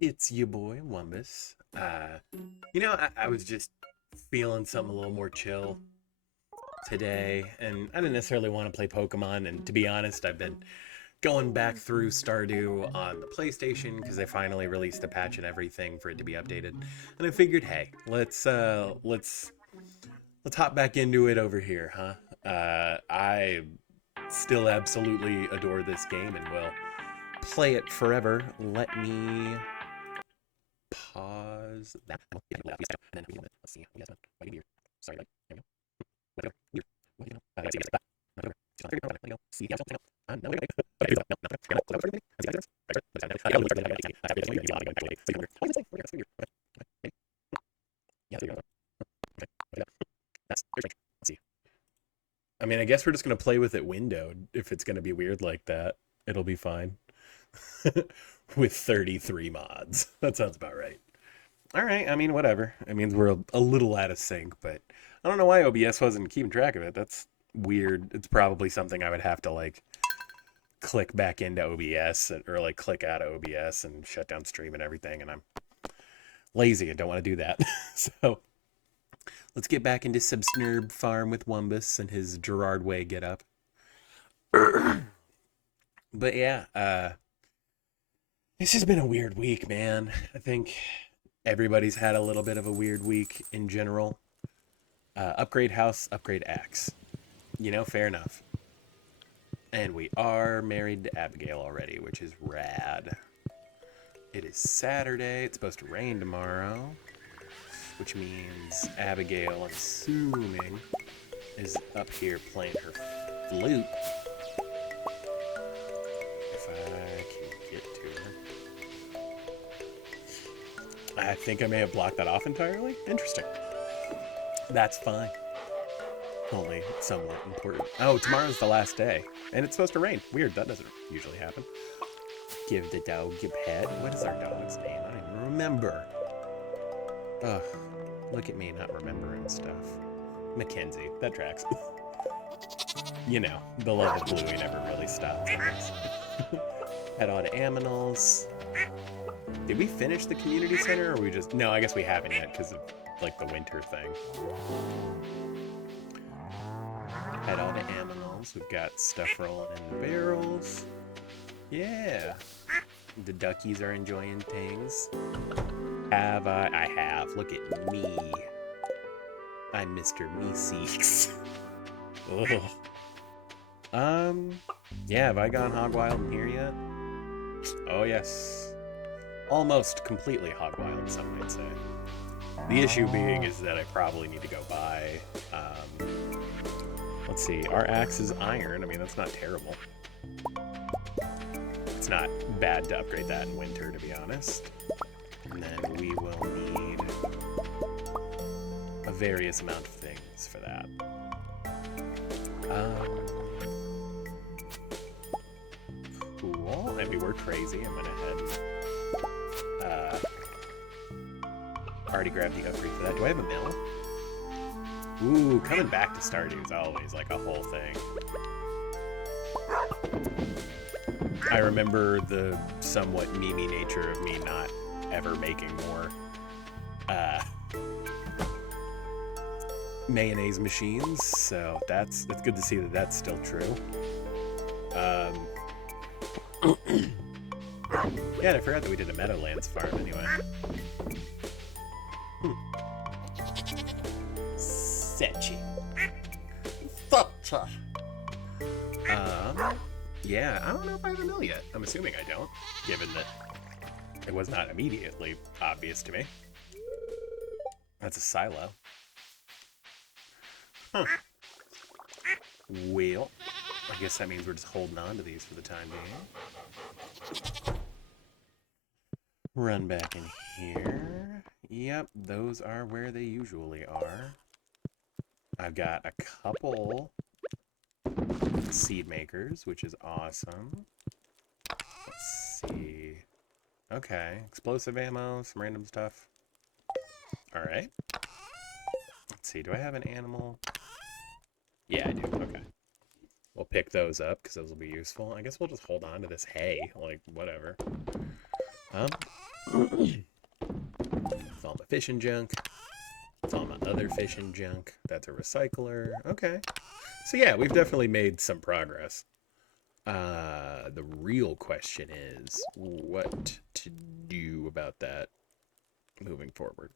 It's your boy Wumbus. I was just feeling something a little more chill today, and I didn't necessarily want to play Pokemon. And to be honest, I've been going back through Stardew on the PlayStation because they finally released a patch and everything for it to be updated. And I figured, hey, let's hop back into it over here, huh? I still absolutely adore this game and will play it forever. Let me pause that. And then let's see. Sorry, like, there we go. Let go. Let's see. Let go. See. No, wait. Okay, no, no. Let's see. I mean, I guess we're just gonna play with it windowed. If it's gonna be weird like that, it'll be fine. With 33 mods. That sounds about right. All right, I mean, whatever. It means we're a little out of sync, but I don't know why OBS wasn't keeping track of it. That's weird. It's probably something I would have to like click back into OBS or like click out of OBS and shut down stream and everything. And I'm lazy and don't want to do that. So let's get back into Subsnurb Farm with Wumbus and his Gerard Way get up. But yeah, this has been a weird week, man. I think everybody's had a little bit of a weird week in general. Upgrade house, upgrade axe. Fair enough. And we are married to Abigail already, which is rad. It is Saturday. It's supposed to rain tomorrow, which means Abigail, I'm assuming, is up here playing her flute. If I can get to her. I think I may have blocked that off entirely. Interesting. That's fine. Only somewhat important. Oh, tomorrow's the last day. And it's supposed to rain. Weird, that doesn't usually happen. Give the dog a pet. What is our dog's name? I don't even remember. Ugh. Look at me not remembering stuff. Mackenzie. That tracks. The love of Bluey never really stops. Head on to Aminals. Did we finish the community center, or we just... No, I guess we haven't yet because of, like, the winter thing. Head on to Aminals. We've got stuff rolling in the barrels. Yeah. The duckies are enjoying things. Have I? I have. Look at me. I'm Mr. Meeseeks. Ugh. Yeah, have I gone hog wild in here yet? Oh, yes. Almost completely hog wild, some might say. The issue being is that I probably need to go buy, let's see, our axe is iron. I mean, that's not terrible. It's not bad to upgrade that in winter, to be honest. And then we will need a various amount of things for that. Cool. Maybe we're crazy. I'm gonna head. Already grabbed the upgrade for that. Do I have a mill? Ooh, coming back to Stardew is always like a whole thing. I remember the somewhat memey nature of me not ever making more mayonnaise machines, so it's good to see that that's still true. Yeah, and I forgot that we did a Meadowlands farm anyway. Setchy. Futta. Yeah, I don't know if I have a mill yet. I'm assuming I don't, given that it was not immediately obvious to me. That's a silo. Huh. Well, I guess that means we're just holding on to these for the time being. Run back in here. Yep, those are where they usually are. I've got a couple seed makers, which is awesome. Let's see. Okay, explosive ammo, some random stuff. Alright. Let's see, do I have an animal? Yeah, I do, okay. We'll pick those up, because those will be useful. I guess we'll just hold on to this hay, like, whatever. It's all my fishing junk. It's all my other fishing junk. That's a recycler. Okay. So yeah, we've definitely made some progress. The real question is what to do about that moving forward.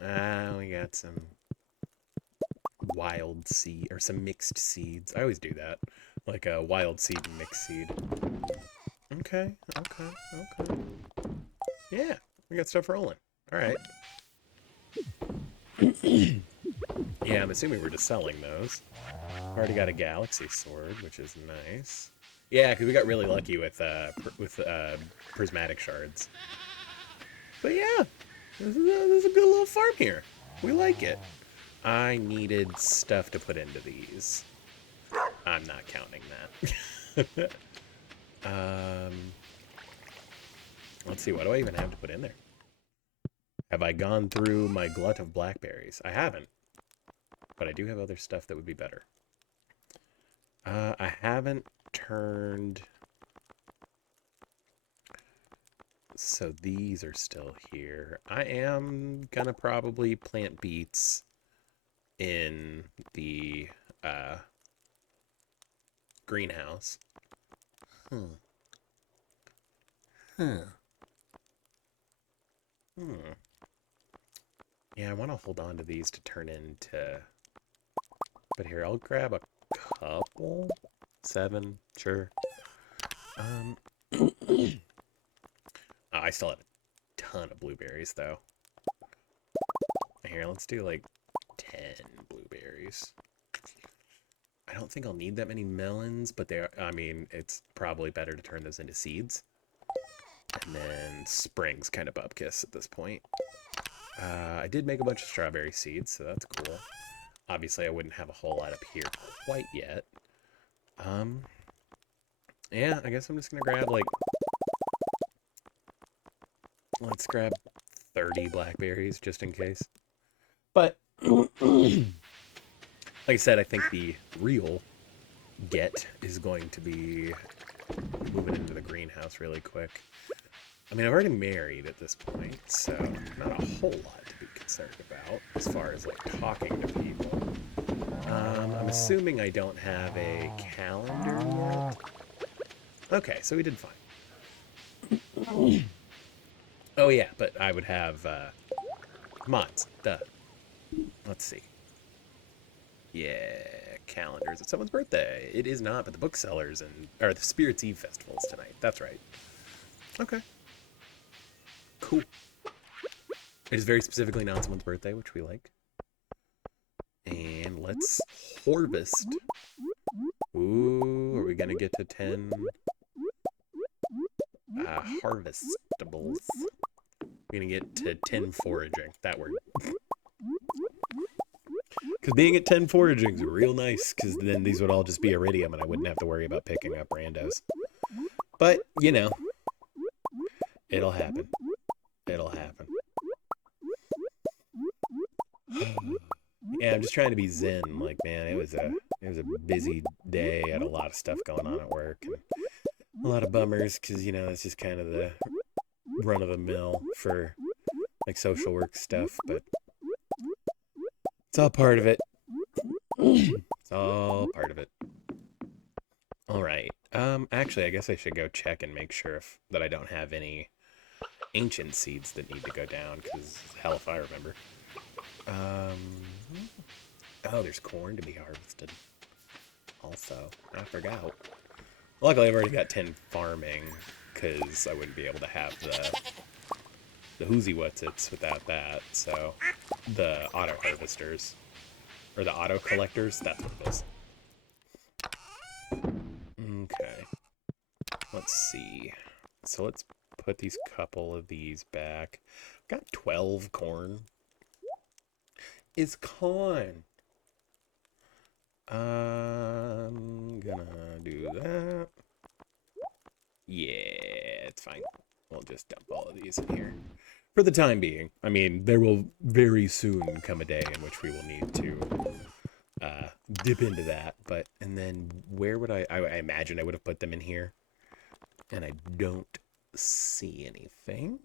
We got some wild seed or some mixed seeds. I always do that, like a wild seed and mixed seed. Okay. Yeah, we got stuff rolling. All right. Yeah, I'm assuming we're just selling those. Already got a galaxy sword, which is nice. Yeah, because we got really lucky with prismatic shards. But yeah, this is a good little farm here. We like it. I needed stuff to put into these. I'm not counting that. Let's see, what do I even have to put in there? Have I gone through my glut of blackberries? I haven't. But I do have other stuff that would be better. I haven't turned... So these are still here. I am gonna probably plant beets in the greenhouse. Yeah, I want to hold on to these to turn into... But here, I'll grab a couple. 7, sure. I still have a ton of blueberries, though. Here, let's do like 10 blueberries. I don't think I'll need that many melons, but I mean, it's probably better to turn those into seeds. And then spring's kind of bupkis at this point. I did make a bunch of strawberry seeds, so that's cool. Obviously, I wouldn't have a whole lot up here quite yet. Yeah, I guess I'm just gonna grab, like... Let's grab 30 blackberries, just in case. But, like I said, I think the real get is going to be moving into the greenhouse really quick. I mean, I've already married at this point, so not a whole lot to be concerned about as far as, like, talking to people. I'm assuming I don't have a calendar yet. Okay, so we did fine. Oh, yeah, but I would have mods. Duh. Let's see. Yeah, calendars. It's someone's birthday. It is not, but the booksellers or the Spirits Eve festival is tonight. That's right. Okay. Cool. It is very specifically not someone's birthday, which we like. And let's harvest. Ooh, are we gonna get to 10 harvestables? We're gonna get to 10 foraging. That word. Because being at 10 foraging is real nice, because then these would all just be iridium and I wouldn't have to worry about picking up randos. But, you know, it'll happen. It'll happen. Yeah, I'm just trying to be zen. Like, man, it was a busy day. I had a lot of stuff going on at work and a lot of bummers because, you know, it's just kind of the run of the mill for like social work stuff, but it's all part of it. It's all part of it. All right. Actually, I guess I should go check and make sure that I don't have any ancient seeds that need to go down, because hell if I remember. Oh, there's corn to be harvested. Also, I forgot. Luckily, I've already got 10 farming, because I wouldn't be able to have the whoozy whatsits without that. So, the auto harvesters, or the auto collectors, that's what it is. Okay. Let's see. So let's put these couple of these back. Got 12 corn. Is corn. I'm gonna do that. Yeah, it's fine. We'll just dump all of these in here. For the time being. I mean, there will very soon come a day in which we will need to dip into that. But, and then where would I imagine I would have put them in here. And I don't see anything.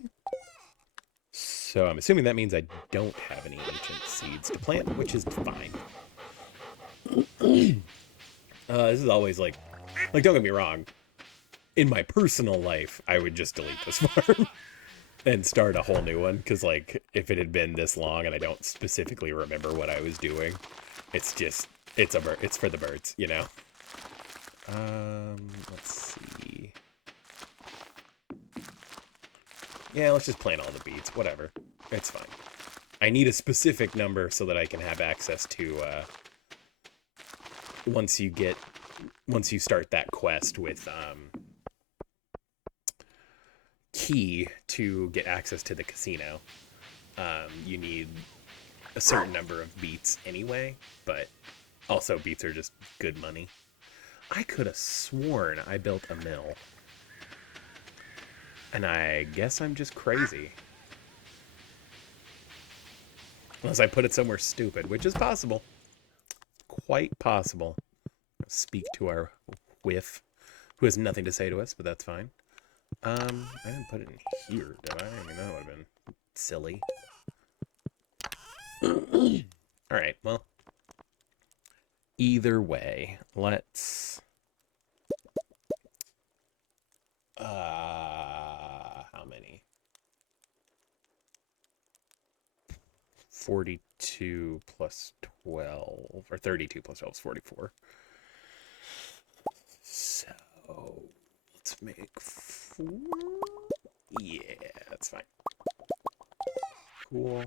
So I'm assuming that means I don't have any ancient seeds to plant, which is fine. This is always like, don't get me wrong. In my personal life, I would just delete this farm and start a whole new one. Because, like, if it had been this long and I don't specifically remember what I was doing, it's just, it's for the birds, you know? Let's see. Yeah, let's just plant all the beets. Whatever. It's fine. I need a specific number so that I can have access to, once you start that quest with, key to get access to the casino. You need a certain number of beets anyway, but also beets are just good money. I could have sworn I built a mill. And I guess I'm just crazy. Unless I put it somewhere stupid, which is possible. Quite possible. Speak to our whiff, who has nothing to say to us, but that's fine. I didn't put it in here, did I? I mean, that would have been silly. Alright, well. Either way, let's... how many? 42 plus 12, or 32 plus 12 is 44. So, let's make 4. Yeah, that's fine. Cool.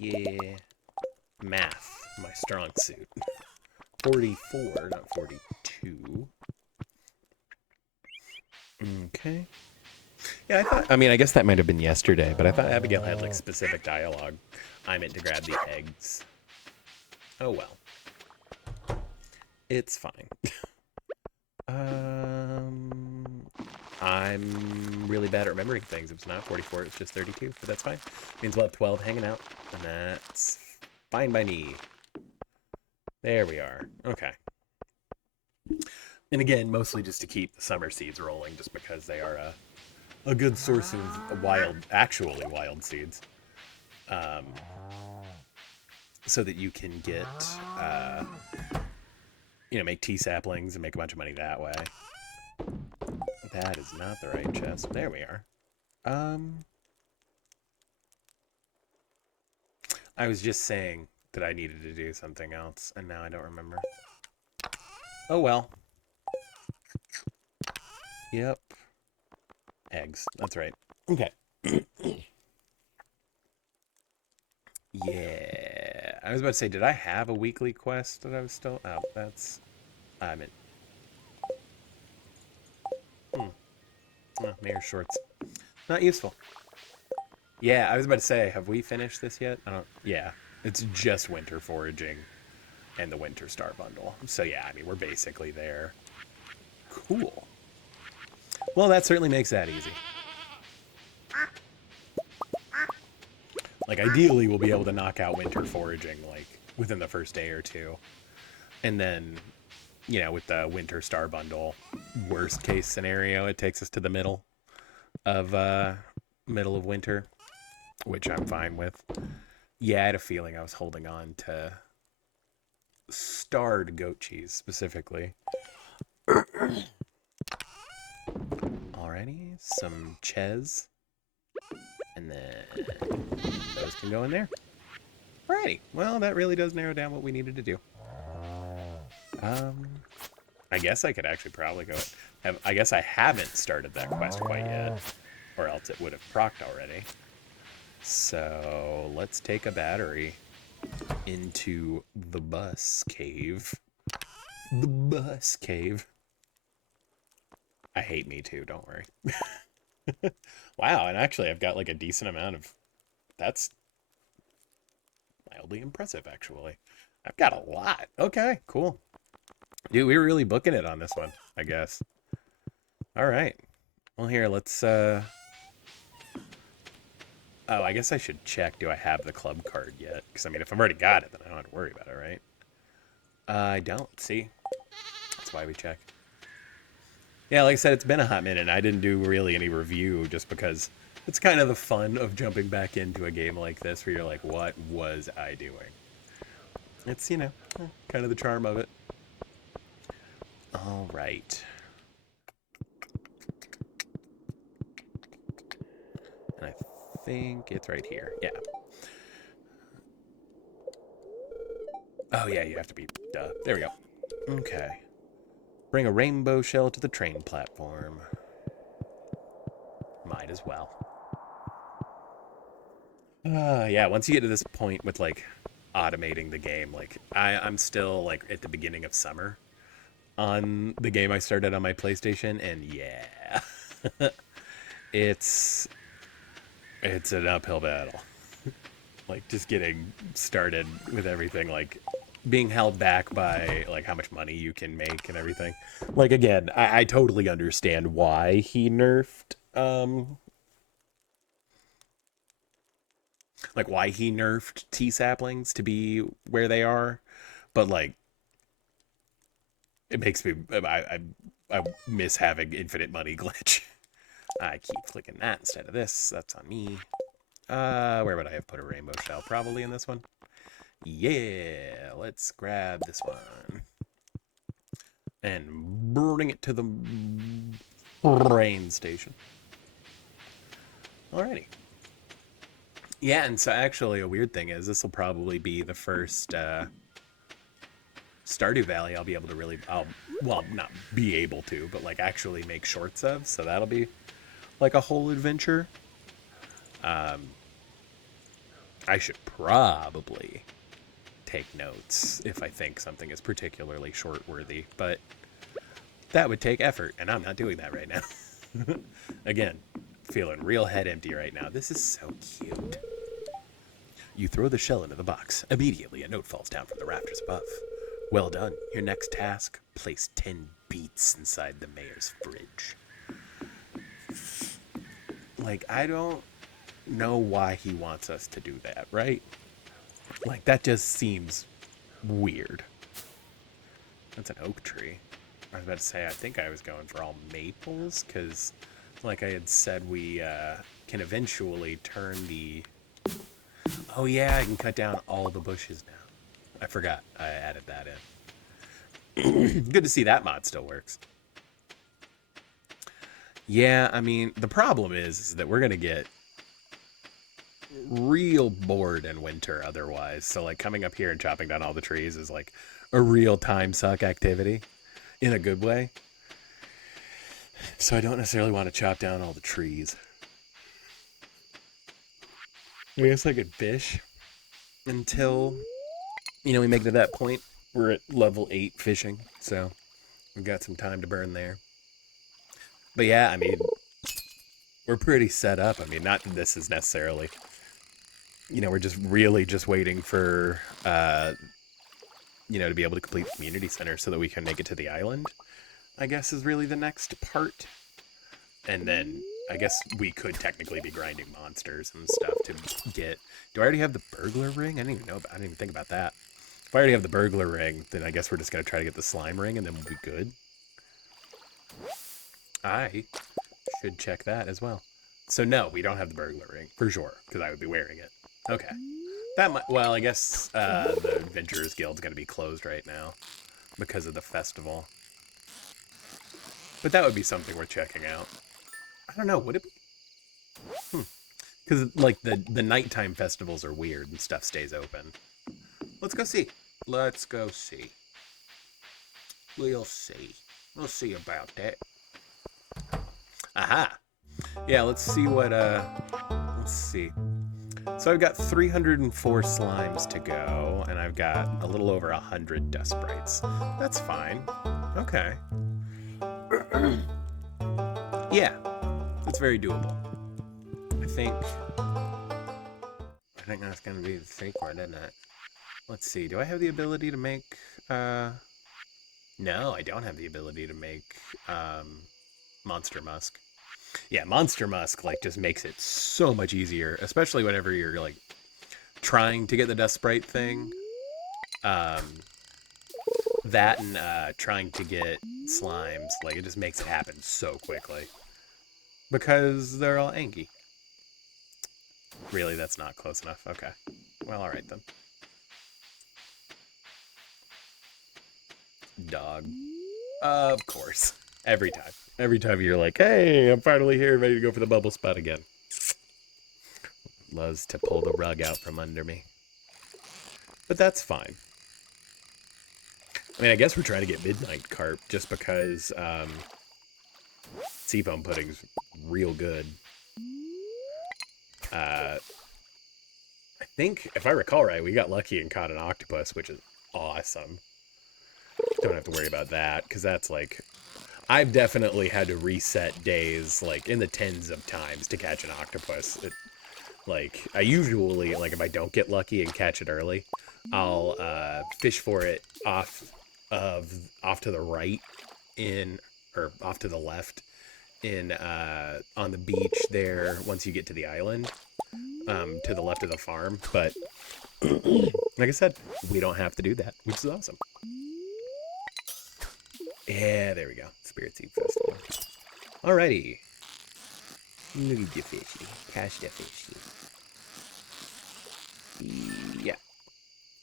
Yeah. Math, my strong suit. 44, not 42. Okay. Yeah, I guess that might have been yesterday, but I thought Abigail had, like, specific dialogue. I meant to grab the eggs. Oh, well. It's fine. I'm really bad at remembering things. It's not 44, it's just 32, but that's fine. Means we'll have 12 hanging out, and that's fine by me. There we are. Okay. And again, mostly just to keep the summer seeds rolling, just because they are a good source of actually wild seeds. So that you can get, make tea saplings and make a bunch of money that way. That is not the right chest. There we are. I was just saying that I needed to do something else, and now I don't remember. Oh well. Yep. Eggs. That's right. Okay. Yeah. I was about to say, did I have a weekly quest that I was still... Oh, that's... I meant... Oh, Mayor Shorts. Not useful. Yeah, I was about to say, have we finished this yet? I don't... Yeah. It's just winter foraging and the winter star bundle. So yeah, I mean, we're basically there. Cool. Well, that certainly makes that easy. Like, ideally, we'll be able to knock out winter foraging, like, within the first day or two. And then, with the winter star bundle, worst case scenario, it takes us to the middle of winter, which I'm fine with. Yeah, I had a feeling I was holding on to starred goat cheese, specifically. Alrighty, some ches. And then those can go in there. Alrighty, well, that really does narrow down what we needed to do. I guess I could actually probably go... I guess I haven't started that quest quite yet, or else it would have procced already. So let's take a battery into the bus cave. The bus cave. I hate me too, don't worry. Wow, and actually I've got like a decent amount of... That's mildly impressive, actually. I've got a lot. Okay, cool. Dude, we were really booking it on this one, I guess. All right. Well, here, let's... Oh, I guess I should check. Do I have the club card yet? Because, I mean, if I've already got it, then I don't have to worry about it, right? I don't. See? That's why we check. Yeah, like I said, it's been a hot minute, and I didn't do really any review just because it's kind of the fun of jumping back into a game like this where you're like, what was I doing? It's, kind of the charm of it. All right. And I think it's right here. Yeah. Oh, yeah, you have to be... Duh. There we go. Okay. Bring a rainbow shell to the train platform. Might as well. Yeah, once you get to this point with, like, automating the game, like, I'm still, like, at the beginning of summer on the game I started on my PlayStation, and yeah, it's an uphill battle. Like, just getting started with everything, like, being held back by, like, how much money you can make and everything. Like, again, I totally understand why he nerfed, like, why he nerfed T-saplings to be where they are, but, like, it makes me, I miss having infinite money glitch. I keep clicking that instead of this. That's on me. Where would I have put a rainbow shell? Probably in this one. Yeah, let's grab this one. And bring it to the train station. Alrighty. Yeah, and so actually a weird thing is this will probably be the first Stardew Valley I'll be able to really, well, not be able to, but like actually make shorts of. So that'll be like a whole adventure. I should probably take notes if I think something is particularly short worthy, but that would take effort, and I'm not doing that right now. Again, feeling real head empty right now. This is so cute. You throw the shell into the box. Immediately, a note falls down from the rafters above. Well done. Your next task, place 10 beets inside the mayor's fridge. Like, I don't know why he wants us to do that, right? Like, that just seems weird. That's an oak tree. I was about to say, I think I was going for all maples, because, like I had said, we can eventually turn the... Oh yeah, I can cut down all the bushes now. I forgot I added that in. Good to see that mod still works. Yeah, I mean, the problem is that we're going to get real bored in winter otherwise. So, like, coming up here and chopping down all the trees is, like, a real time suck activity in a good way. So I don't necessarily want to chop down all the trees. I guess I could fish until, we make it to that point. We're at level 8 fishing, so we've got some time to burn there. But yeah, I mean, we're pretty set up. I mean, not that this is necessarily, we're just really just waiting for, to be able to complete the community center so that we can make it to the island, I guess is really the next part. And then I guess we could technically be grinding monsters and stuff to get... Do I already have the burglar ring? I didn't even think about that. If I already have the burglar ring, then I guess we're just going to try to get the slime ring and then we'll be good. I should check that as well. So no, we don't have the burglar ring, for sure, because I would be wearing it. Okay. That might... Well, I guess the Adventurers Guild's going to be closed right now because of the festival. But that would be something worth checking out. I don't know, would it be? Because, like, the nighttime festivals are weird and stuff stays open. Let's go see. Let's go see. We'll see. We'll see about that. Aha! Yeah, let's see what, let's see. So I've got 304 slimes to go, and I've got a little over 100 dust sprites. That's fine. Okay. Yeah, it's very doable. I think that's gonna be the secret, isn't it? Let's see, do I have the ability to make, no, I don't have the ability to make, Monster Musk. Yeah, Monster Musk, like, just makes it so much easier, especially whenever you're, like, trying to get the Dust Sprite thing. That and trying to get slimes, like, it just makes it happen so quickly. Because they're all Angie. Really, that's not close enough. Okay. Well, alright then. Dog. Of course. Every time. Every time you're like, hey, I'm finally here, ready to go for the bubble spot again. Loves to pull the rug out from under me. But that's fine. I mean, I guess we're trying to get Midnight Carp just because seafoam pudding's real good. I think, if I recall right, we got lucky and caught an octopus, which is awesome. Don't have to worry about that, because that's like... I've definitely had to reset days, like, in the tens of times to catch an octopus. Like, I usually, like, if I don't get lucky and catch it early, I'll fish for it off to the right or off to the left on the beach there once you get to the island, to the left of the farm. But, like I said, we don't have to do that, which is awesome. Yeah, there we go. Spirit Seed Festival. Alrighty. Look at the fishy. Catch the fishy. Yeah.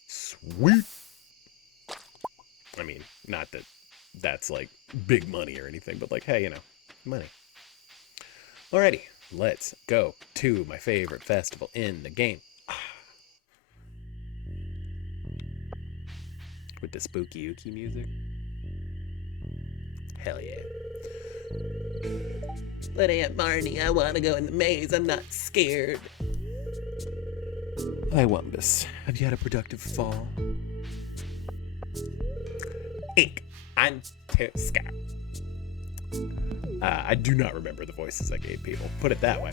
Sweet. I mean, not that that's like big money or anything, but like, hey, you know, money. Alrighty. Let's go to my favorite festival in the game. With the spooky ookie music. Hell yeah. But Aunt Marnie, I want to go in the maze. I'm not scared. Hi, Wumbus. Have you had a productive fall? Eek. I'm too scared. I do not remember the voices I gave people. Put it that way.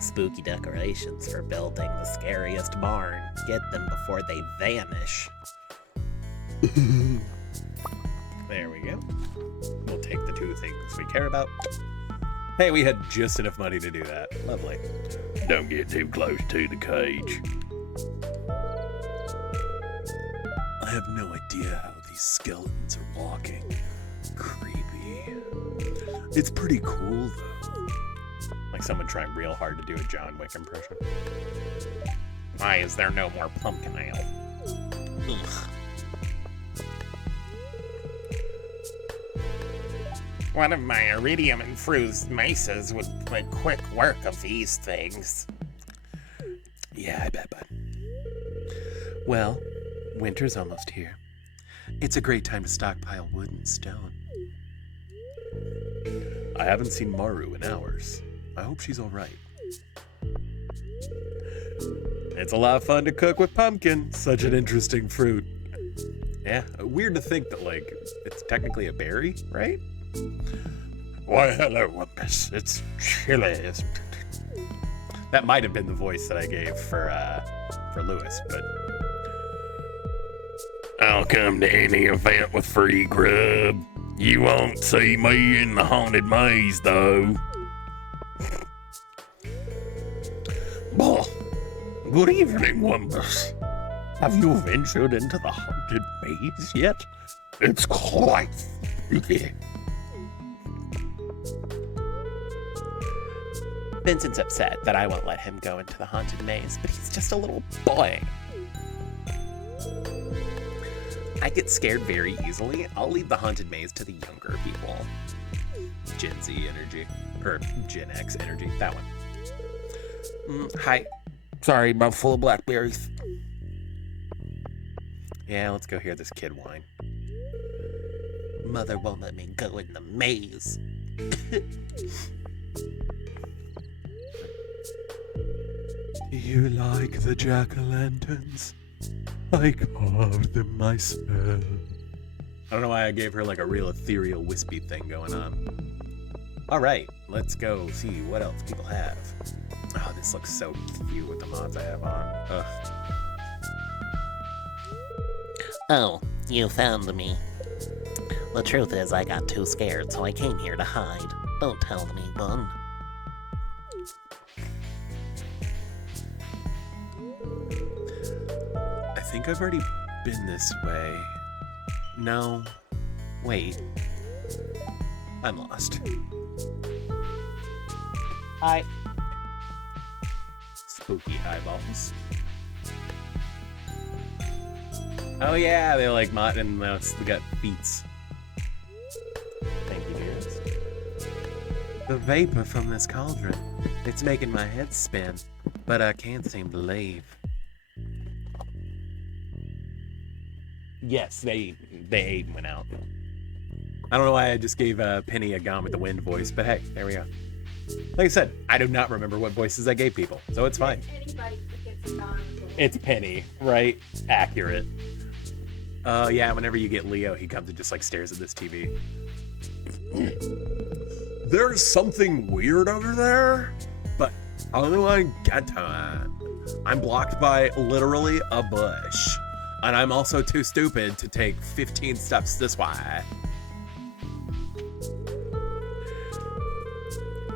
Spooky decorations for building the scariest barn. Get them before they vanish. There we go. We'll take the two things we care about. Hey, we had just enough money to do that. Lovely. Don't get too close to the cage. I have no idea how these skeletons are walking. Creepy. It's pretty cool, though. Like someone trying real hard to do a John Wick impression. Why is there no more pumpkin ale? Ugh. One of my iridium infused maces would make quick work of these things. Yeah, I bet, bud. Well, winter's almost here. It's a great time to stockpile wood and stone. I haven't seen Maru in hours. I hope she's all right. It's a lot of fun to cook with pumpkin. Such an interesting fruit. Yeah, weird to think that, like, it's technically a berry, right? Why, hello, Wumpus. It's chilly, isn't it? That might have been the voice that I gave for Lewis, but... I'll come to any event with free grub. You won't see me in the haunted maze, though. Bah. Good evening, Wumpus. Have you ventured into the haunted maze yet? It's quite spooky. Vincent's upset that I won't let him go into the haunted maze, but he's just a little boy. I get scared very easily. I'll leave the haunted maze to the younger people. Gen Z energy. Or Gen X energy. That one. Hi. Sorry, mouthful of blackberries. Yeah, let's go hear this kid whine. Mother won't let me go in the maze. You like the jack-o'-lanterns? I carved them myself. I don't know why I gave her like a real ethereal wispy thing going on. Alright, let's go see what else people have. Oh, this looks so cute with the mods I have on. Ugh. Oh, you found me. The truth is I got too scared, so I came here to hide. Don't tell anyone. I think I've already been this way. No. Wait. I'm lost. Hi. Spooky eyeballs. Oh yeah, they're like mott and mouse. They got beats. Thank you, dearest. The vapor from this cauldron. It's making my head spin, but I can't seem to leave. Yes, they ate and went out. I don't know why I just gave Penny a Gone with the Wind voice, but hey, there we go. Like I said, I do not remember what voices I gave people, so it's fine. It's Penny, right? Accurate. Yeah, whenever you get Leo, he comes and just like stares at this TV. There's something weird over there, but how do I get to it? I'm blocked by literally a bush, and I'm also too stupid to take 15 steps this way.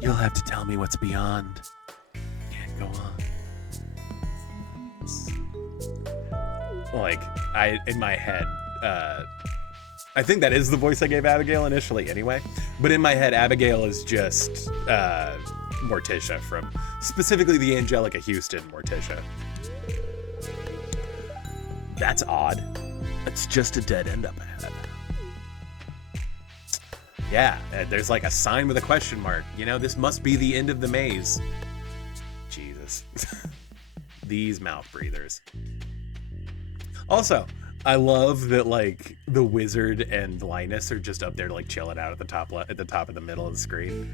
You'll have to tell me what's beyond. Can't go on. Like, in my head, I think that is the voice I gave Abigail initially anyway, but in my head, Abigail is just Morticia from, specifically the Angelica Houston Morticia. That's odd. It's just a dead end up ahead. Yeah, there's like a sign with a question mark. You know, this must be the end of the maze. Jesus. These mouth breathers. Also, I love that like the wizard and Linus are just up there like chilling out at the top of the middle of the screen.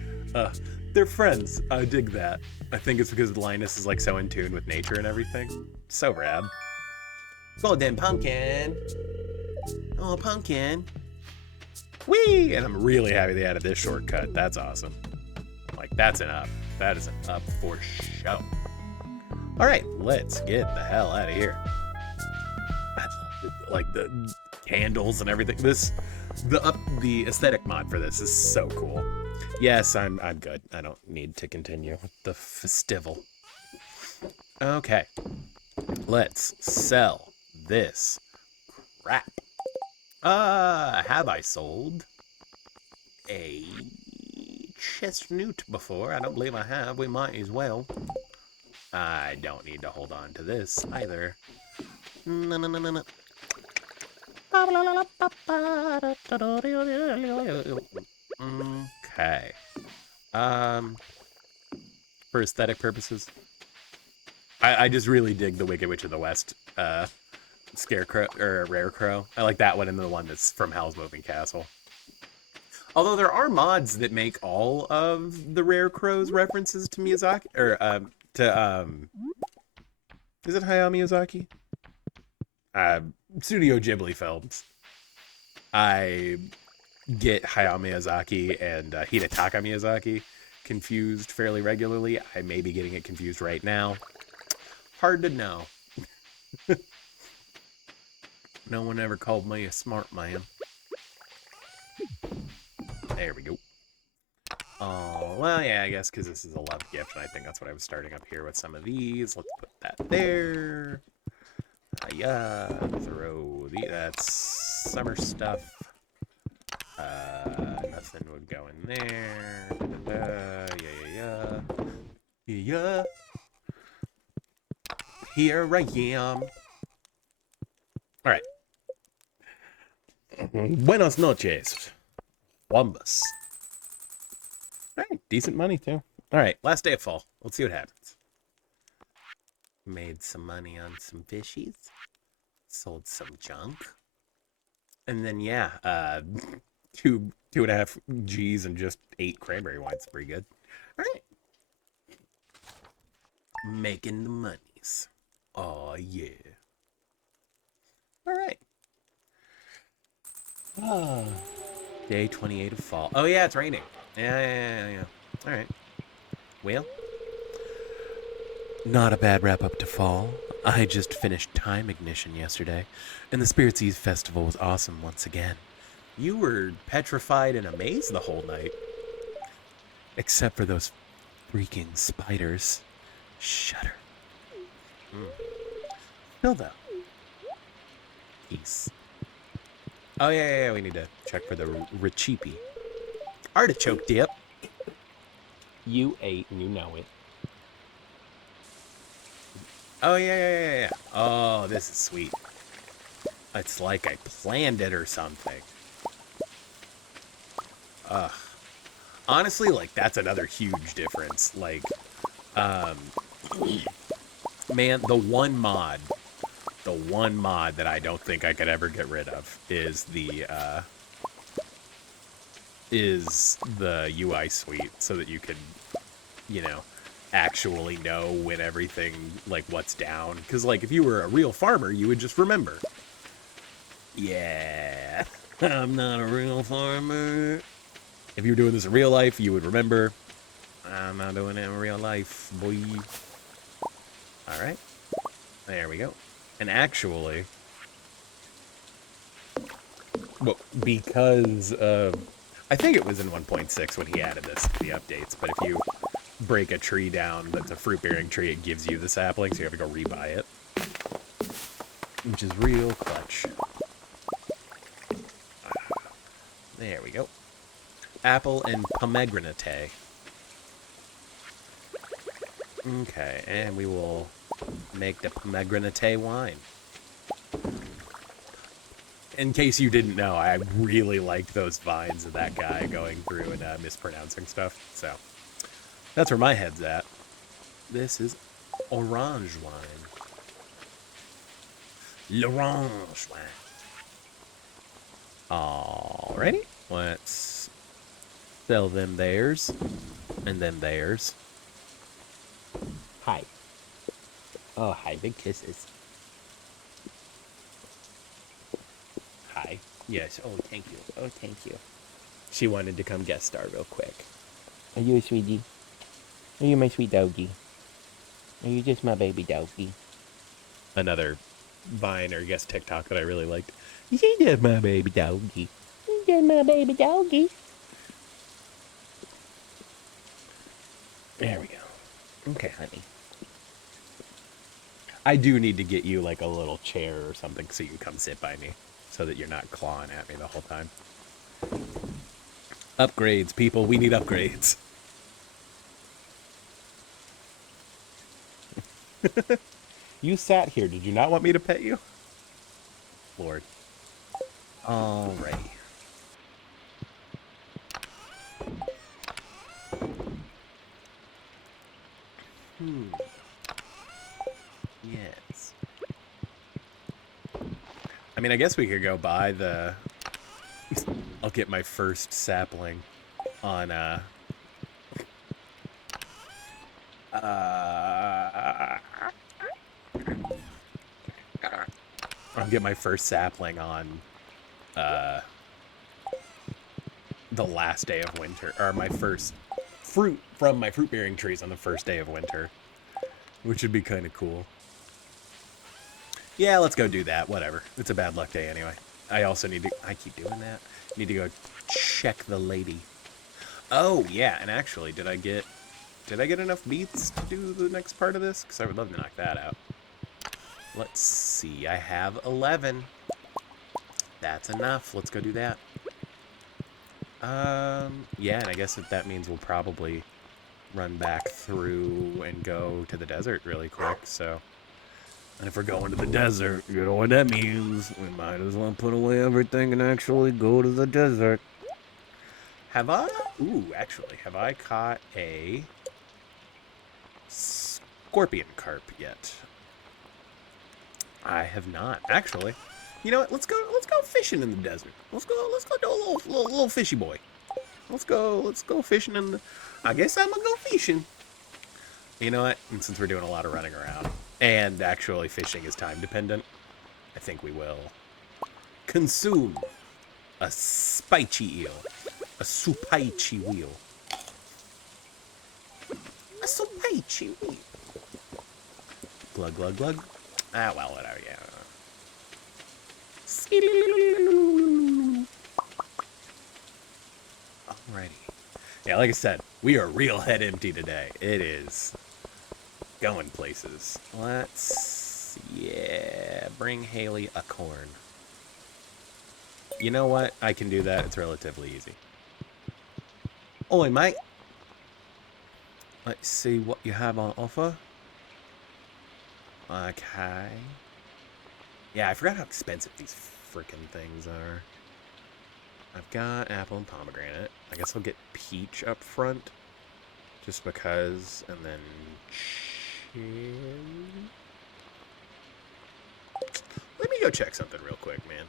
They're friends. I dig that. I think it's because Linus is like so in tune with nature and everything. So rad. Golden pumpkin. Oh, pumpkin. Whee! And I'm really happy they added this shortcut. That's awesome. Like, that's an up. That is an up for show. All right, let's get the hell out of here. I love it. Like the candles and everything. The aesthetic mod for this is so cool. Yes, I'm good. I don't need to continue with the festival. Okay, let's sell this crap. Have I sold a chestnut before? I don't believe I have. We might as well. I don't need to hold on to this either. No. Okay. For aesthetic purposes, I just really dig the Wicked Witch of the West Scarecrow or Rare Crow. I like that one and the one that's from Howl's Moving Castle. Although there are mods that make all of the Rare Crow's references to Miyazaki or is it Hayao Miyazaki? Studio Ghibli films. I get Hayao Miyazaki and Hidetaka Miyazaki confused fairly regularly. I may be getting it confused right now. Hard to know. No one ever called me a smart man. There we go. Oh, well, yeah, I guess because this is a love gift, and I think that's what I was starting up here with some of these. Let's put that there. Yeah, throw that's summer stuff. Nothing would go in there. Yeah. Here I am. All right. Buenos noches. Wombus. All right, decent money too. All right, last day of fall. Let's see what happens. Made some money on some fishies. Sold some junk. And then, yeah, 2.5 G's and just 8 cranberry wines. Pretty good. All right. Making the monies. Oh, yeah. All right. Oh. Day 28 of fall. Oh, yeah, it's raining. Yeah. All right. Well, not a bad wrap-up to fall. I just finished Time Ignition yesterday, and the Spirits Eve Festival was awesome once again. You were petrified and amazed the whole night. Except for those freaking spiders. Shudder. Still though. Peace. Oh, yeah, we need to check for the recipe. Artichoke dip. You ate and you know it. Oh, yeah. Oh, this is sweet. It's like I planned it or something. Ugh. Honestly, like, that's another huge difference. Like, man, the one mod that I don't think I could ever get rid of is the UI suite, so that you can, you know, actually know when everything, like, what's down. Because, like, if you were a real farmer, you would just remember. Yeah, I'm not a real farmer. If you were doing this in real life, you would remember. I'm not doing it in real life, boy. Alright. There we go. And actually, well, because I think it was in 1.6 when he added this to the updates, but if you break a tree down that's a fruit-bearing tree, it gives you the sapling, so you have to go rebuy it. Which is real clutch. There we go. Apple and pomegranate. Okay, and we will make the pomegranate wine. In case you didn't know, I really liked those vines of that guy going through and mispronouncing stuff, so that's where my head's at. This is orange wine. L'orange wine. Alrighty, let's sell them theirs, and then theirs. Hi. Oh, hi, big kisses. Hi. Yes, oh, thank you. Oh, thank you. She wanted to come guest star real quick. Are you a sweetie? Are you my sweet doggy? Are you just my baby doggy? Another Vine or guest TikTok that I really liked. You just my baby doggy. You just my baby doggy. There we go. Okay, honey. I do need to get you like a little chair or something so you can come sit by me, so that you're not clawing at me the whole time. Upgrades, people. We need upgrades. You sat here. Did you not want me to pet you? Lord. Alrighty. Yes. I mean, I guess we could go buy the... I'll get my first sapling on, I'll get my first sapling on, the last day of winter. Or my first fruit from my fruit-bearing trees on the first day of winter. Which would be kind of cool. Yeah, let's go do that. Whatever. It's a bad luck day anyway. I also need to... I keep doing that. Need to go check the lady. Oh, yeah. And actually, did I get enough beets to do the next part of this? Because I would love to knock that out. Let's see. I have 11. That's enough. Let's go do that. Yeah, and I guess that means we'll probably run back through and go to the desert really quick, so... And if we're going to the desert, you know what that means. We might as well put away everything and actually go to the desert. Have I... Ooh, actually, have I caught a scorpion carp yet? I have not. Actually, you know what? Let's go fishing in the desert. Let's go do a little fishy boy. Let's go fishing in the... I guess I'm gonna go fishing. You know what? And since we're doing a lot of running around, and actually fishing is time dependent, I think we will consume a spicy eel. A supaichi wheel. A supaichi wheel. Glug, glug, glug. Ah, well, whatever, yeah. Alrighty. Yeah, like I said, we are real head empty today. It is going places. Let's... Yeah, bring Haley a corn. You know what? I can do that. It's relatively easy. Oi, mate. Let's see what you have on offer. Okay. Yeah, I forgot how expensive these freaking things are. I've got apple and pomegranate. I guess I'll get peach up front. Just because. And then cherry. Let me go check something real quick, man.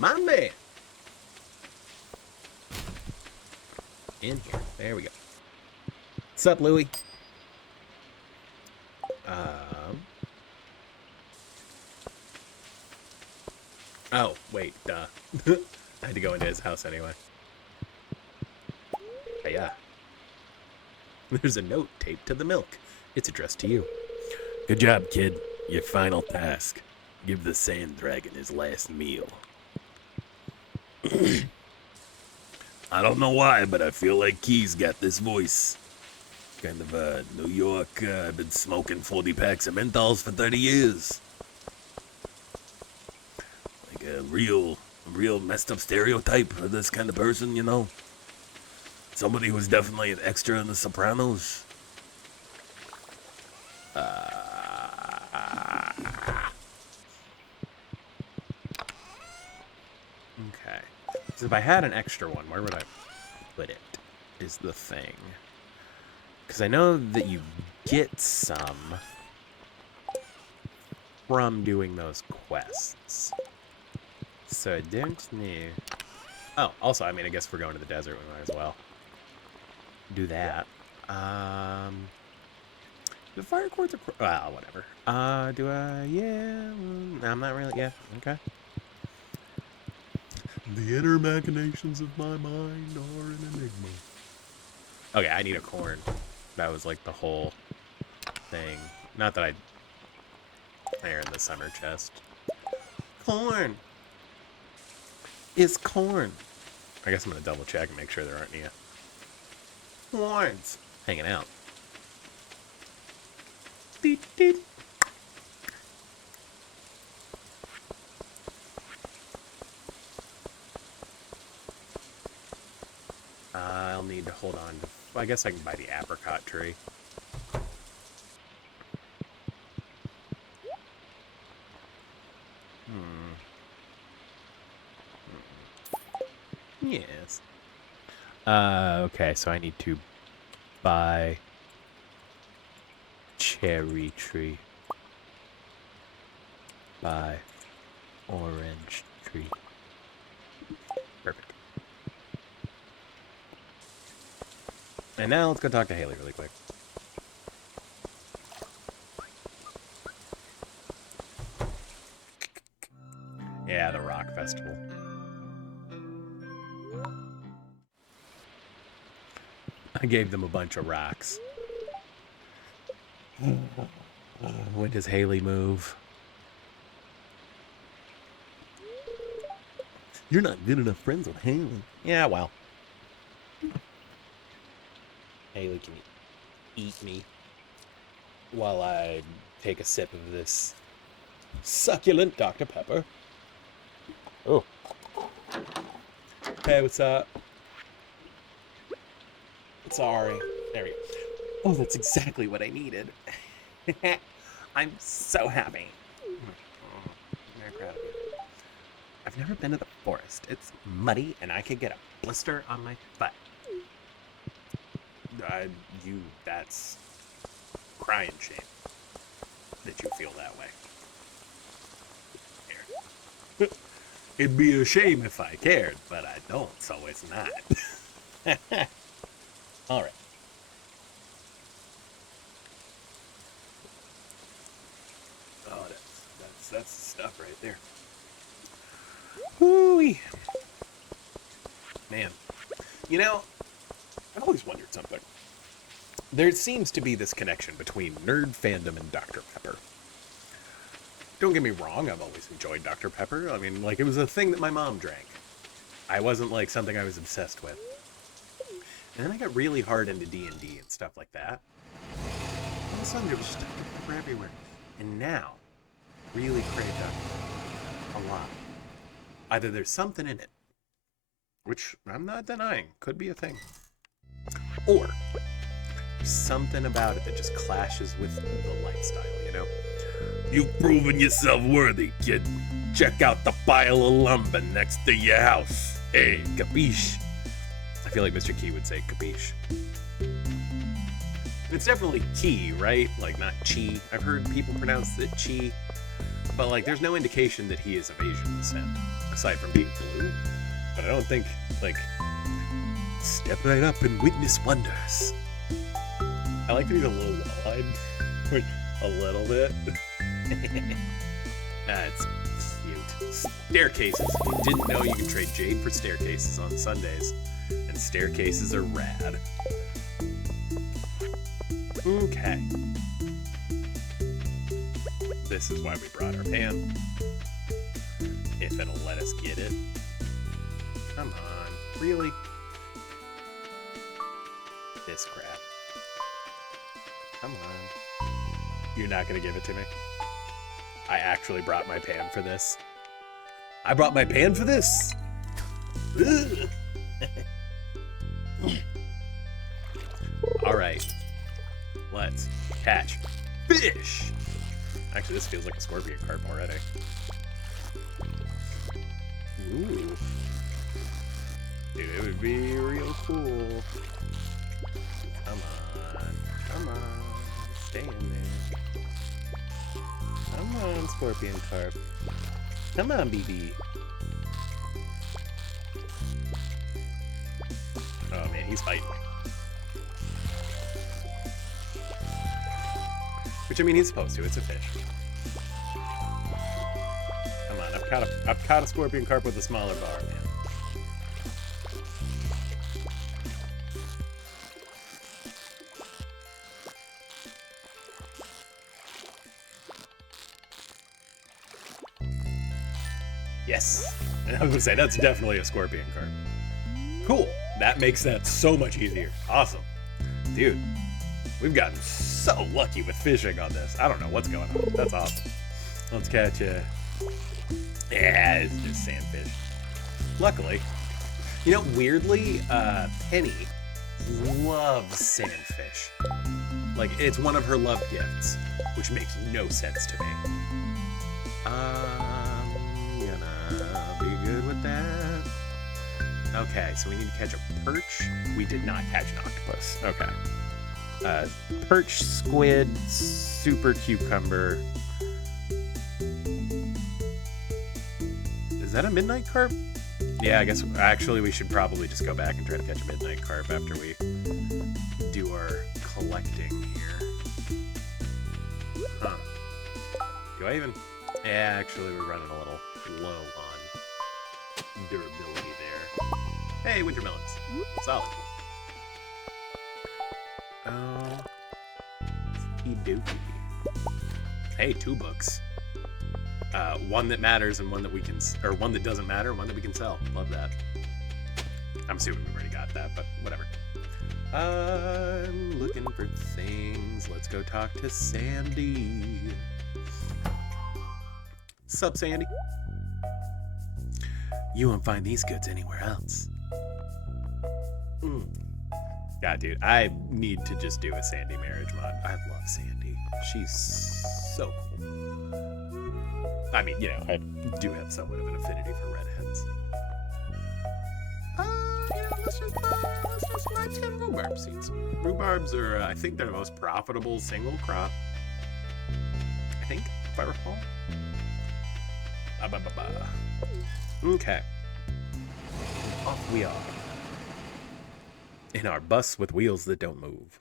My man! In here. There we go. What's up, Louie? Oh, wait, duh. I had to go into his house anyway. But yeah. There's a note taped to the milk. It's addressed to you. Good job, kid. Your final task. Give the sand dragon his last meal. I don't know why, but I feel like Key's got this voice. Kind of, New York, I've been smoking 40 packs of menthols for 30 years. Like a real messed up stereotype for this kind of person, you know? Somebody who's definitely an extra in The Sopranos. Okay. So if I had an extra one, where would I put it? Is the thing. Because I know that you get some from doing those quests. So I don't know. Oh, also, I mean, I guess if we're going to the desert, we might as well do that. The fire quartz are... Well, whatever. Do I... Yeah... I'm not really... Yeah, okay. The inner machinations of my mind are an enigma. Okay, I need a corn. That was like the whole thing. Not that they're in the summer chest. Corn! It's corn! I guess I'm gonna double check and make sure there aren't any corns hanging out. Deet, deet. I'll need to hold on to... I guess I can buy the apricot tree. Yes. Okay, so I need to buy cherry tree. Buy orange tree. Perfect. And now let's go talk to Haley really quick. Yeah, the rock festival. I gave them a bunch of rocks. When does Haley move? You're not good enough friends with Haley. Yeah, well. Haley can eat me while I take a sip of this succulent Dr. Pepper. Oh. Hey, what's up? Sorry. There we go. Oh, that's exactly what I needed. I'm so happy. Very proud of you. I've never been to the forest. It's muddy, and I could get a blister on my butt. That's crying shame that you feel that way. Here. It'd be a shame if I cared, but I don't, so it's not. All right. Oh, that's the stuff right there. Whoo-wee. Man, you know, I've always wondered something. There seems to be this connection between nerd fandom and Dr. Pepper. Don't get me wrong, I've always enjoyed Dr. Pepper. I mean, like, it was a thing that my mom drank. I wasn't, like, something I was obsessed with. And then I got really hard into D&D and stuff like that. All of a sudden, there was just Dr. Pepper everywhere. And now, really crave Dr. Pepper. A lot. Either there's something in it, which I'm not denying, could be a thing, or there's something about it that just clashes with the lifestyle, you know? You've proven yourself worthy, kid. Check out the pile of lumber next to your house. Hey, capiche? I feel like Mr. Key would say capiche. It's definitely key, right? Like, not chi. I've heard people pronounce it chi. But, like, there's no indication that he is of Asian descent, aside from being blue. But I don't think, like, step right up and witness wonders. I like that he's a little wide. A little bit. That's cute. Staircases. You didn't know you could trade jade for staircases on Sundays. And staircases are rad. Okay. This is why we brought our pan. If it'll let us get it. Come on. Really? This crap. Come on. You're not gonna give it to me? I actually brought my pan for this. I brought my pan for this! Alright. Let's catch fish! Actually, this feels like a scorpion carp already. Ooh. Dude, it would be real cool. Come on. Come on. Stay in there. Come on, scorpion carp. Come on, BB. Oh man, he's fighting. Which, I mean, he's supposed to. It's a fish. Come on, I've caught a scorpion carp with a smaller bar, man. Yes. And I was gonna say, that's definitely a scorpion carp. Cool. That makes that so much easier. Awesome. Dude, we've gotten so lucky with fishing on this. I don't know what's going on. That's awesome. Let's catch a... Yeah, it's just sandfish. Luckily. You know, weirdly, Penny loves sandfish. Like, it's one of her love gifts, which makes no sense to me. Gonna be good with that. Okay, so we need to catch a perch. We did not catch an octopus. Okay. Perch, squid, super cucumber. Is that a midnight carp? Yeah, I guess actually we should probably just go back and try to catch a midnight carp after we do our collecting here. Huh. Do I even... Yeah, actually we're running a little low on durability there. Hey, winter melons. Solid. Oh. Dookie. Hey, 2 books. One that matters and one that we can, or one that doesn't matter, and one that we can sell. Love that. I'm assuming we've already got that, but whatever. I'm looking for things. Let's go talk to Sandy. Sup, Sandy? You won't find these goods anywhere else. God, dude, I need to just do a Sandy marriage mod. I love Sandy. She's so cool. I mean, you know, I do have somewhat of an affinity for redheads. You know, let's just buy 10 rhubarb seeds. Rhubarbs are, I think they're the most profitable single crop. I think, if I recall. Okay. Off we are. In our bus with wheels that don't move.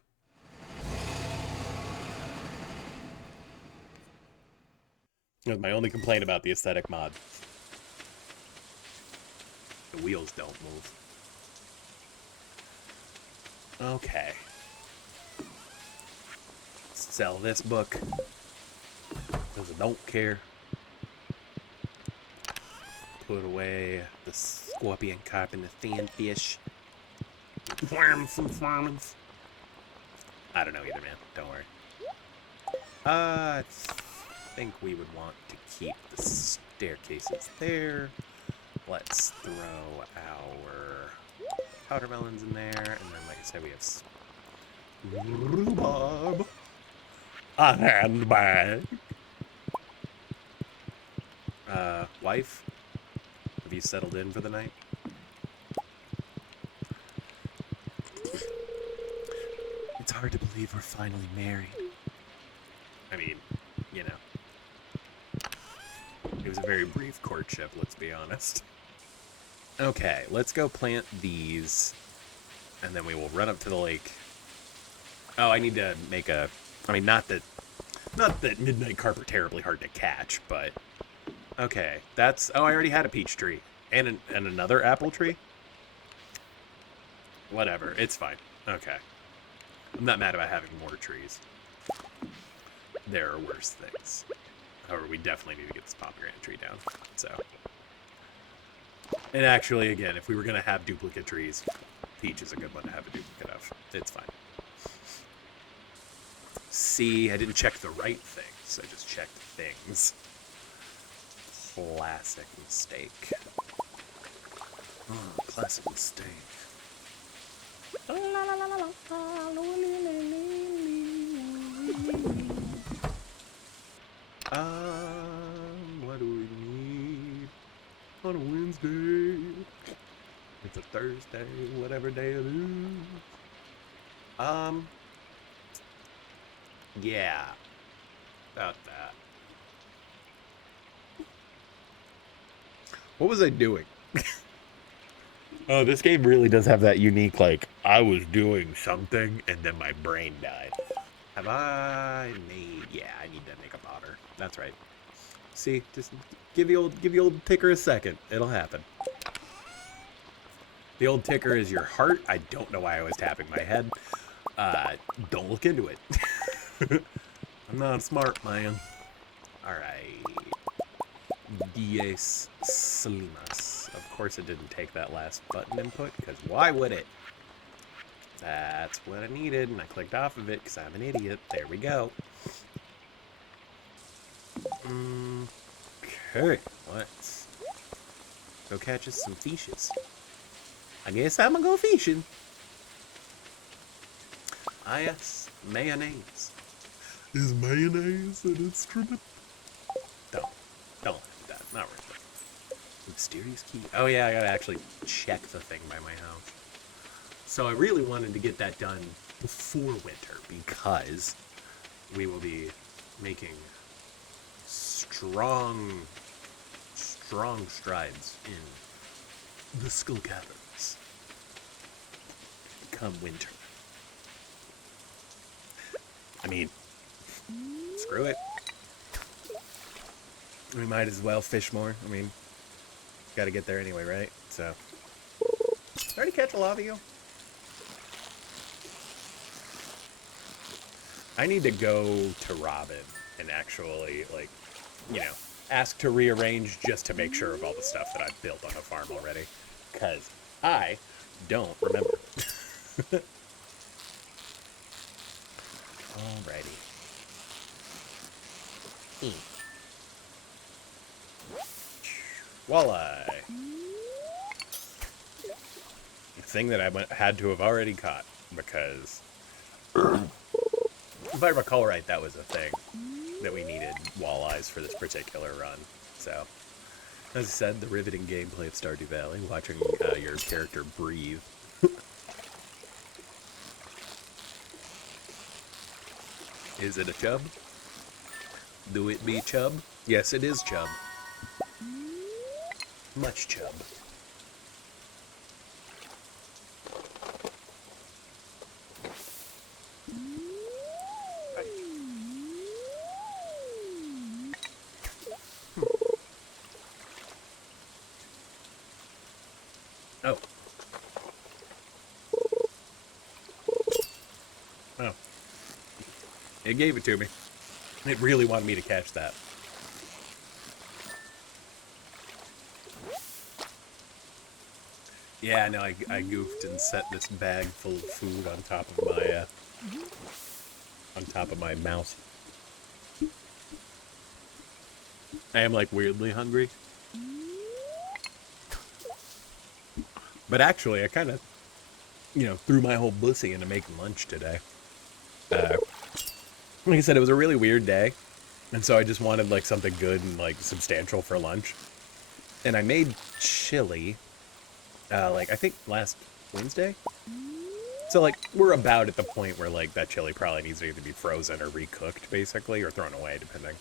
That's my only complaint about the aesthetic mod. The wheels don't move. Okay. Sell this book. Because I don't care. Put away the scorpion carp and the thin fish. Farm some farmings. I don't know either, man. Don't worry. think we would want to keep the staircases there. Let's throw our powder melons in there, and then, like I said, we have rhubarb, a handbag. Wife, have you settled in for the night? It's hard to believe we're finally married. I mean, you know, it was a very brief courtship, let's be honest. Okay, let's go plant these, and then we will run up to the lake. Oh, I need to make a... I mean, not that midnight carp are terribly hard to catch, but... Okay, that's... Oh, I already had a peach tree. And another apple tree? Whatever, it's fine. Okay. I'm not mad about having more trees. There are worse things. However, we definitely need to get this pomegranate tree down, so... And actually, again, if we were going to have duplicate trees, peach is a good one to have a duplicate of. It's fine. See, I didn't check the right things. I just checked things. Classic mistake. Oh, classic mistake. What do we need on a Wednesday? It's a Thursday, whatever day it is. Yeah. About that. What was I doing? Oh, this game really does have that unique, like, I was doing something and then my brain died. Have I made... Yeah, I need to make a potter. That's right. See, just give the old ticker a second. It'll happen. The old ticker is your heart. I don't know why I was tapping my head. Don't look into it. I'm not smart, man. Alright. Diez Slimas. Of course it didn't take that last button input, because why would it? That's what I needed, and I clicked off of it because I'm an idiot. There we go. Okay, let's go catch us some fishes. I guess I'm gonna go fishing. Ah yes, mayonnaise. Is mayonnaise an instrument? Don't do that. Not worth it. Mysterious key. Oh yeah, I gotta actually check the thing by my house. So I really wanted to get that done before winter because we will be making strong strides in the Skull Caverns come winter. I mean, screw it. We might as well fish more. I mean, gotta get there anyway, right? So, already catch a lot of you. I need to go to Robin and actually, like, you know, ask to rearrange just to make sure of all the stuff that I've built on the farm already. Because I don't remember. Alrighty. Walleye. The thing that I had to have already caught because... If I recall right, that was a thing that we needed walleyes for this particular run. So, as I said, the riveting gameplay of Stardew Valley, watching your character breathe. Is it a chub? Do it be chub? Yes, it is chub. Much chub. Oh. Oh. It gave it to me. It really wanted me to catch that. Yeah, no, I goofed and set this bag full of food on top of my mouse. I am like weirdly hungry. But actually, I kind of, threw my whole bussy into making lunch today. Like I said, it was a really weird day. And so I just wanted like something good and like substantial for lunch. And I made chili, like I think last Wednesday. So like we're about at the point where like that chili probably needs to either be frozen or recooked basically, or thrown away depending.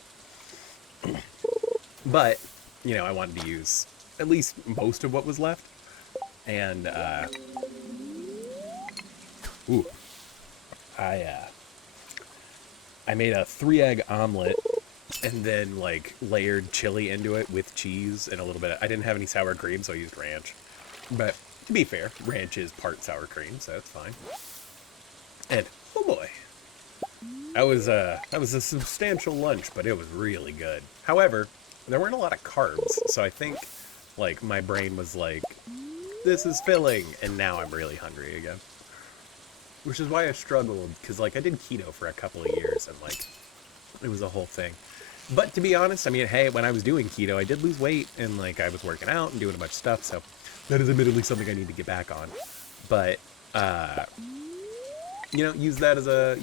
But, I wanted to use at least most of what was left. And ooh, I made a 3-egg omelet and then like layered chili into it with cheese and a little bit of, I didn't have any sour cream, so I used ranch. But to be fair, ranch is part sour cream, so that's fine. And oh boy, that was a substantial lunch, but it was really good. However, there weren't a lot of carbs, so I think like my brain was like, this is filling, and now I'm really hungry again. Which is why I struggled, because like I did keto for a couple of years, and like it was a whole thing. But to be honest, I mean, hey, when I was doing keto, I did lose weight, and like I was working out and doing a bunch of stuff, so that is admittedly something I need to get back on. But use that as a,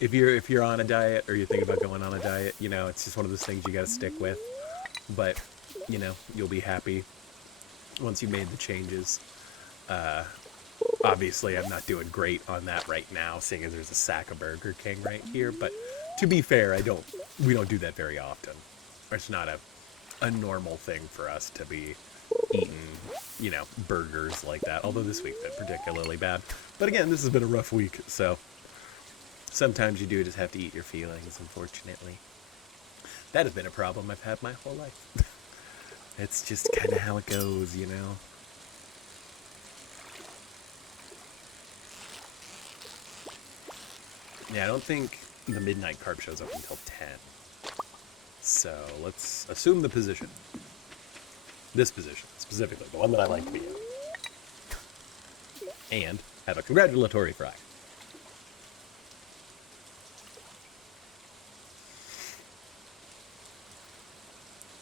if you're on a diet or you're thinking about going on a diet, it's just one of those things you got to stick with. But you'll be happy once you made the changes. Obviously, I'm not doing great on that right now, seeing as there's a sack of Burger King right here. But to be fair, we don't do that very often. It's not a normal thing for us to be eating, burgers like that. Although this week's been particularly bad. But again, this has been a rough week, so sometimes you do just have to eat your feelings, unfortunately. That has been a problem I've had my whole life. It's just kind of how it goes, Yeah, I don't think the midnight carp shows up until 10. So let's assume the position. This position, specifically, the one that I like to be in. And have a congratulatory fry.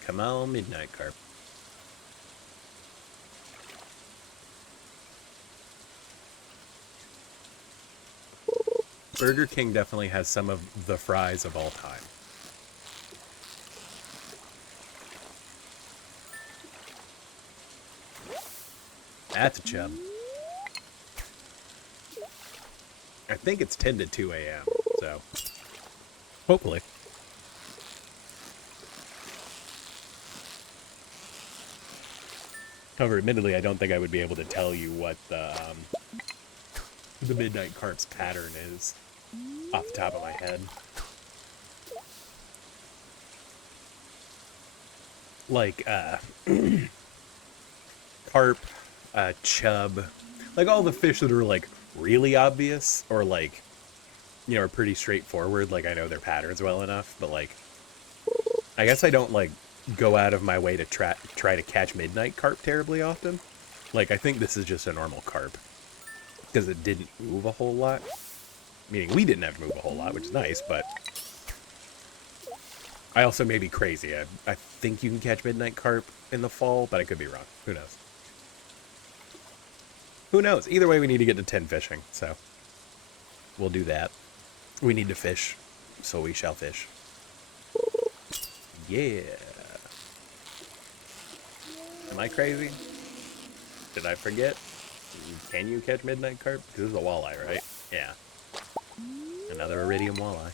Come on, midnight carp. Burger King definitely has some of the fries of all time. That's a chub. I think it's 10 to 2 a.m., so hopefully. However, admittedly, I don't think I would be able to tell you what the midnight carp's pattern is off the top of my head. Like, carp, chub, like all the fish that are like really obvious or like, are pretty straightforward. Like I know their patterns well enough, but like, I guess I don't like go out of my way to try to catch midnight carp terribly often. Like I think this is just a normal carp because it didn't move a whole lot. Meaning we didn't have to move a whole lot, which is nice, but I also may be crazy. I think you can catch midnight carp in the fall, but I could be wrong. Who knows? Who knows? Either way, we need to get to 10 fishing, so we'll do that. We need to fish, so we shall fish. Yeah. Am I crazy? Did I forget? Can you catch midnight carp? Because this is a walleye, right? Yeah. Another iridium walleye.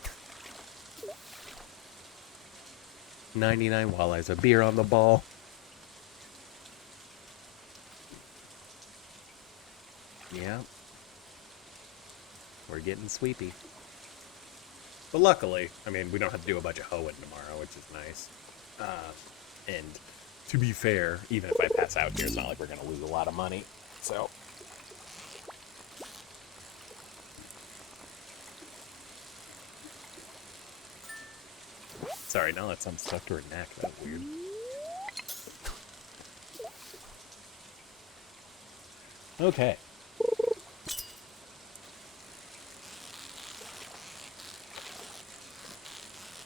99 walleyes, a beer on the ball. Yeah. We're getting sweepy. But luckily, I mean, we don't have to do a bunch of hoeing tomorrow, which is nice. And to be fair, even if I pass out here, it's not like we're going to lose a lot of money. So. Sorry, now that something stuck to her neck. That's weird. Okay.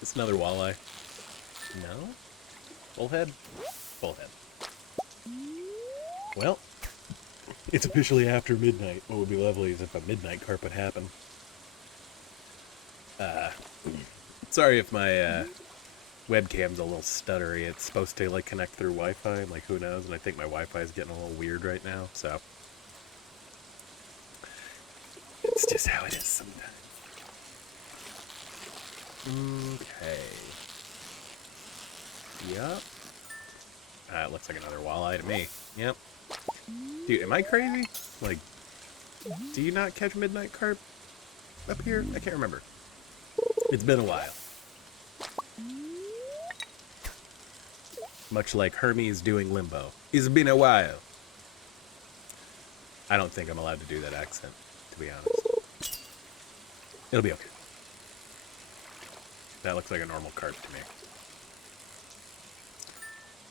It's another walleye. No? Full head? Full head. Well, it's officially after midnight. What would be lovely is if a midnight carp would happen. Sorry if my webcam's a little stuttery. It's supposed to like connect through Wi-Fi, and like who knows? And I think my Wi-Fi is getting a little weird right now, so it's just how it is sometimes. Okay. Yup. It looks like another walleye to me. Yep. Dude, am I crazy? Like, do you not catch midnight carp up here? I can't remember. It's been a while. Much like Hermes doing limbo. It's been a while. I don't think I'm allowed to do that accent, to be honest. It'll be okay. That looks like a normal carp to me.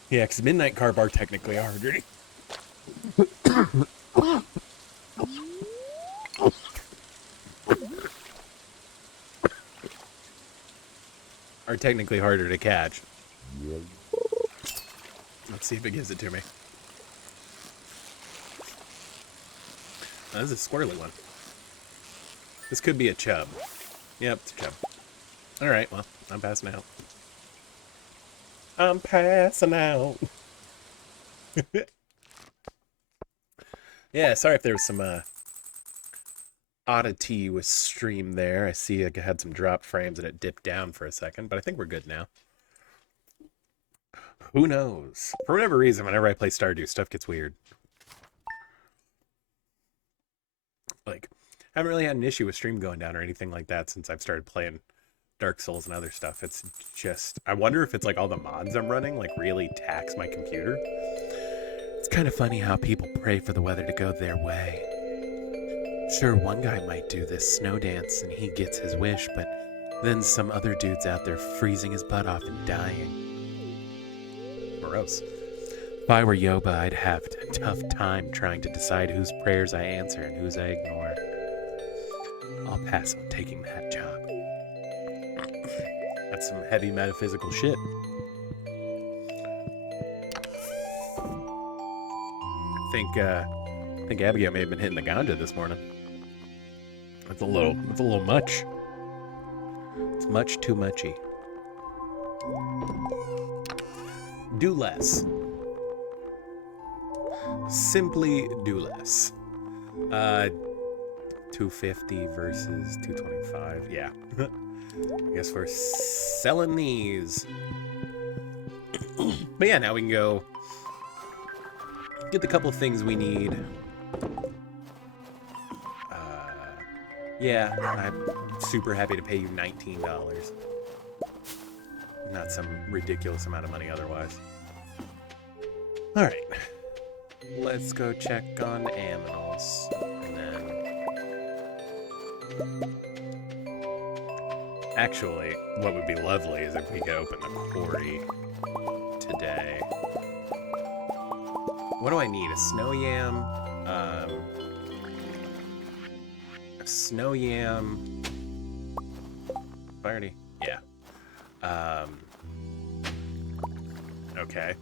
Yeah, because midnight carp are technically harder. Are technically harder to catch. Let's see if it gives it to me. Oh, this is a squirrely one. This could be a chub. Yep, it's a chub. Alright, well, I'm passing out. I'm passing out. Yeah, sorry if there was some oddity with stream there. I see I had some drop frames and it dipped down for a second, but I think we're good now. Who knows? For whatever reason, whenever I play Stardew, stuff gets weird. Like, I haven't really had an issue with stream going down or anything like that since I've started playing Dark Souls and other stuff. It's just, I wonder if it's like all the mods I'm running like really tax my computer. It's kind of funny how people pray for the weather to go their way. Sure, one guy might do this snow dance and he gets his wish, but then some other dude's out there freezing his butt off and dying. Gross. If I were Yoba, I'd have a tough time trying to decide whose prayers I answer and whose I ignore. I'll pass on taking that job. That's some heavy metaphysical shit. I think Abigail may have been hitting the ganja this morning. It's a little much. It's much too muchy. Do less. Simply do less. 250 versus 225. Yeah. I guess we're selling these. But yeah, now we can go get the couple of things we need. Yeah, I'm super happy to pay you $19. Not some ridiculous amount of money otherwise. Alright. Let's go check on animals. And then... Actually, what would be lovely is if we could open the quarry today. What do I need? A snow yam? A snow yam... Already? Yeah. Okay.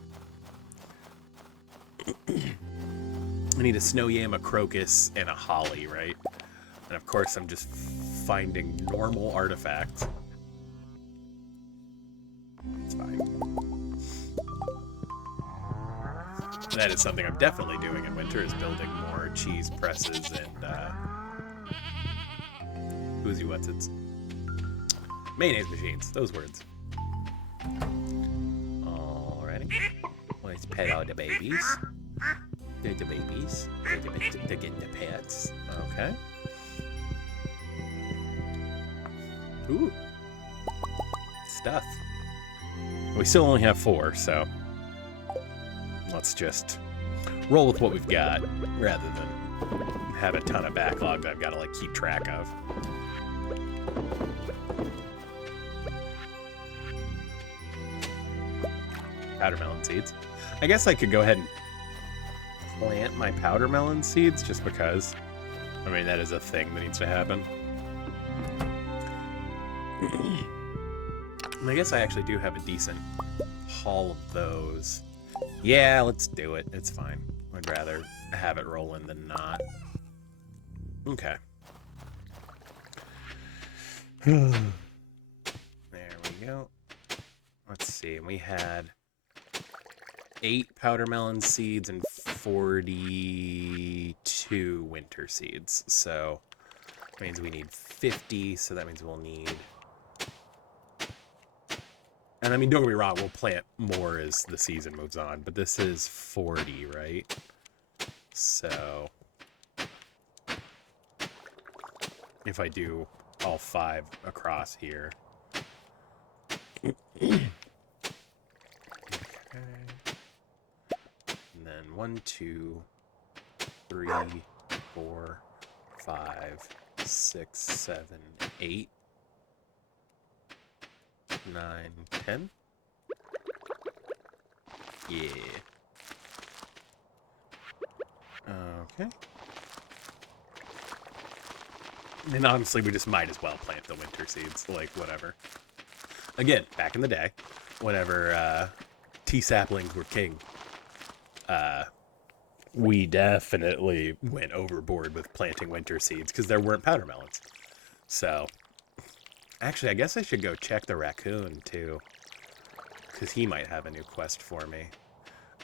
I need a snow yam, a crocus, and a holly, right? And of course I'm just finding normal artifacts. It's fine. That is something I'm definitely doing in winter, is building more cheese presses and, whoozy whatsits. Mayonnaise machines, those words. Alrighty. Let's pet all the babies. They're the babies. They're getting the pets. Okay. Ooh. Stuff. We still only have 4, so let's just roll with what we've got rather than have a ton of backlog that I've got to like keep track of. Powder melon seeds. I guess I could go ahead and plant my powder melon seeds just because. I mean, that is a thing that needs to happen. I guess I actually do have a decent haul of those. Yeah, let's do it. It's fine. I'd rather have it rolling than not. Okay. There we go. Let's see. We had 8 powder melon seeds and 42 winter seeds. So that means we need 50. So that means we'll need... And I mean, don't get me wrong, we'll plant more as the season moves on. But this is 40, right? So if I do all 5 across here... Okay. And then 1, 2, 3, 4, 5, 6, 7, 8, 9, 10. Yeah. Okay. And honestly, we just might as well plant the winter seeds, like, whatever. Again, back in the day, whenever tea saplings were king, we definitely went overboard with planting winter seeds because there weren't powder melons. So, actually, I guess I should go check the raccoon, too, because he might have a new quest for me.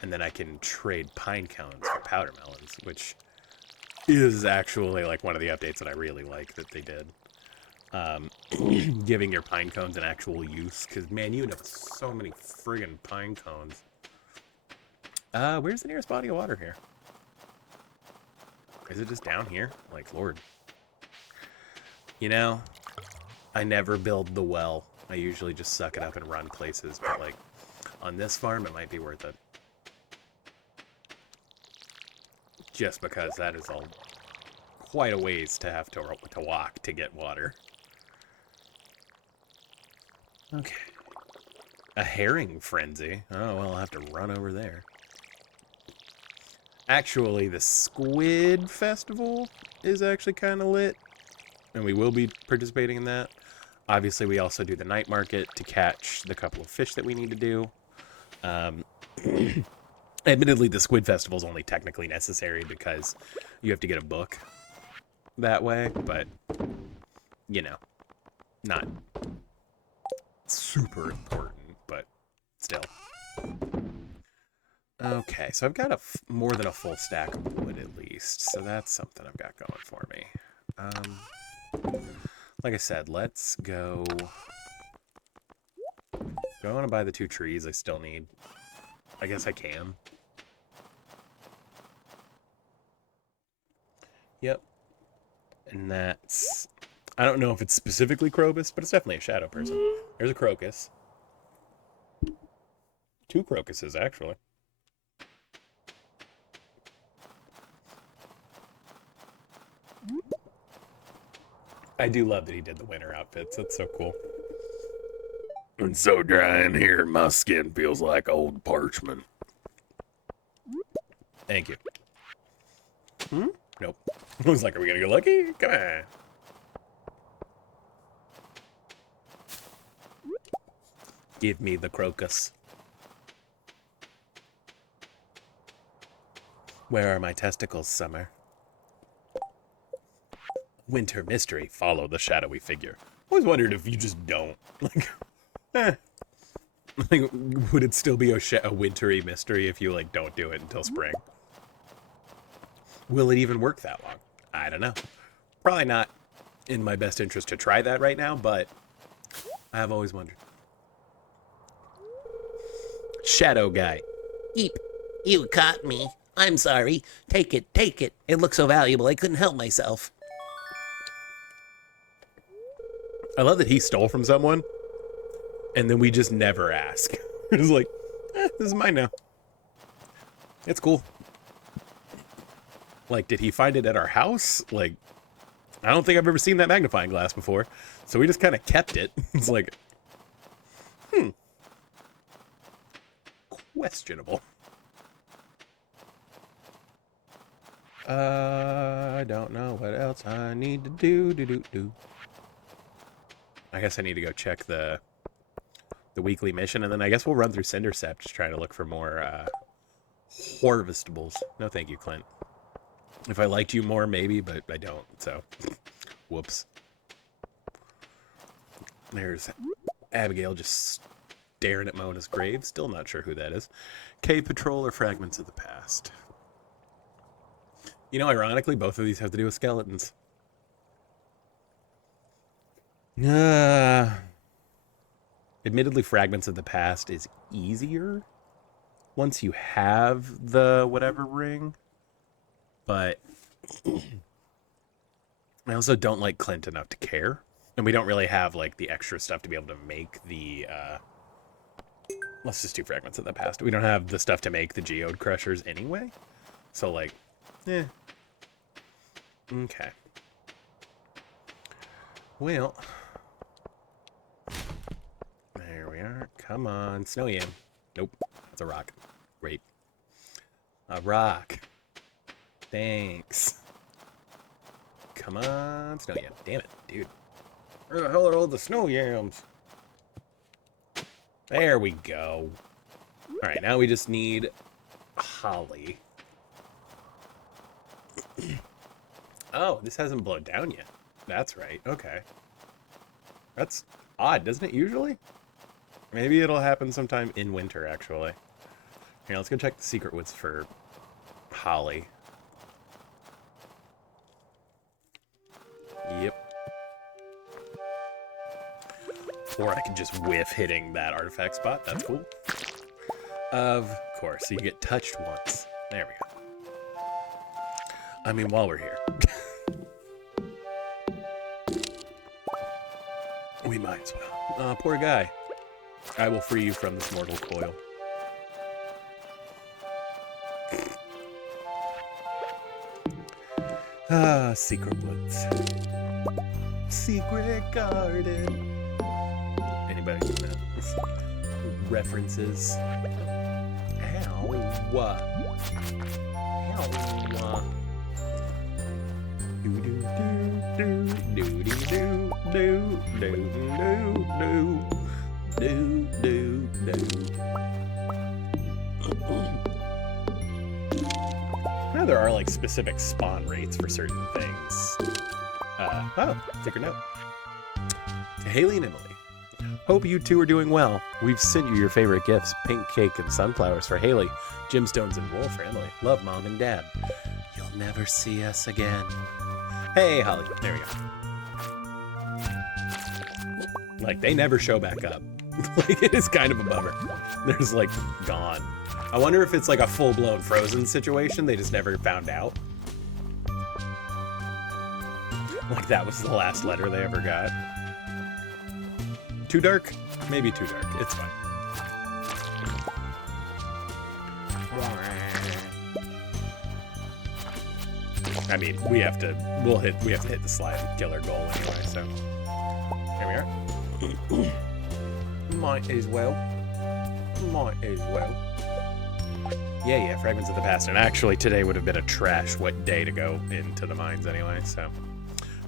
And then I can trade pine cones for powder melons, which is actually, like, one of the updates that I really like that they did. Giving your pine cones an actual use, because, man, you end up with so many friggin' pine cones. Where's the nearest body of water here? Is it just down here? Like, Lord. You know, I never build the well. I usually just suck it up and run places, but, like, on this farm, it might be worth it. Just because that is all quite a ways to have to walk to get water. Okay. A herring frenzy. Oh, well, I'll have to run over there. Actually, the Squid Festival is actually kind of lit, and we will be participating in that. Obviously, we also do the night market to catch the couple of fish that we need to do. Admittedly, the Squid Festival is only technically necessary because you have to get a book that way, but, you know, not super important, but still. Okay, so I've got more than a full stack of wood at least, so that's something I've got going for me. Like I said, let's go... Do I want to buy the 2 trees I still need? I guess I can. Yep. And that's... I don't know if it's specifically Crocus, but it's definitely a shadow person. There's a Crocus. 2 Crocuses, actually. I do love that he did the winter outfits. That's so cool. It's so dry in here, my skin feels like old parchment. Thank you. Nope. I was like, are we gonna go lucky? Come on. Give me the crocus. Where are my testicles, Summer? Winter mystery. Follow the shadowy figure. Always wondered if you just don't. Like, like, would it still be a wintry mystery if you, like, don't do it until spring? Will it even work that long? I don't know. Probably not in my best interest to try that right now, but I have always wondered. Shadow guy. Eep. You caught me. I'm sorry. Take it, take it. It looks so valuable I couldn't help myself. I love that he stole from someone, and then we just never ask. We're just like, this is mine now. It's cool. Like, did he find it at our house? Like, I don't think I've ever seen that magnifying glass before. So we just kind of kept it. It's like, questionable. I don't know what else I need to do. I guess I need to go check the the weekly mission, and then I guess we'll run through Cindersept, just trying to look for more harvestables. No, thank you, Clint. If I liked you more, maybe, but I don't. So, whoops. There's Abigail just staring at Mona's grave. Still not sure who that is. Cave Patrol or Fragments of the Past. You know, ironically, both of these have to do with skeletons. Admittedly, Fragments of the Past is easier once you have the whatever ring. But I also don't like Clint enough to care. And we don't really have, like, the extra stuff to be able to make the, let's just do Fragments of the Past. We don't have the stuff to make the Geode Crushers anyway. So, like, eh. Okay. Well. There we are. Come on. Snow yam. Nope. That's a rock. Great. A rock. Thanks. Come on. Snow yam. Damn it, dude. Where the hell are all the snow yams? There we go. Alright, now we just need holly. Oh, this hasn't blown down yet. That's right. Okay. That's odd, doesn't it usually? Maybe it'll happen sometime in winter, actually. Here, let's go check the secret woods for holly. Yep. Or I can just whiff hitting that artifact spot. That's cool. Of course. So you get touched once. There we go. I mean, while we're here. We might as well. Poor guy. I will free you from this mortal coil. Secret woods. Secret garden. Anybody know references? Ow. Ow. Do do do do do do do do do do do. Now there are like specific spawn rates for certain things. Secret note. To Haley and Emily. Hope you two are doing well. We've sent you your favorite gifts, pink cake and sunflowers for Haley, gemstones and wool for Emily. Love, Mom and Dad. You'll never see us again. Hey, Holly. There we go. Like, they never show back up. Like, it is kind of a bummer. They're just, like, gone. I wonder if it's, like, a full-blown Frozen situation. They just never found out. Like, that was the last letter they ever got. Too dark? Maybe too dark. It's fine. I mean, we have to hit the slime killer goal anyway, so here we are. Might as well. Yeah, Fragments of the Past. And actually today would have been a trash wet day to go into the mines anyway, so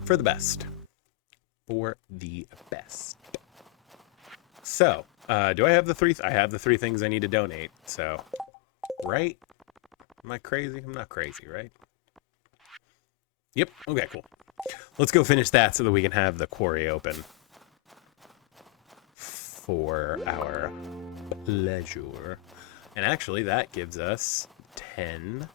for the best. For the best. So, do I have the three? I have the three things I need to donate, so, right? Am I crazy? I'm not crazy, right? Yep, okay, cool. Let's go finish that so that we can have the quarry open for our pleasure. And actually, that gives us 10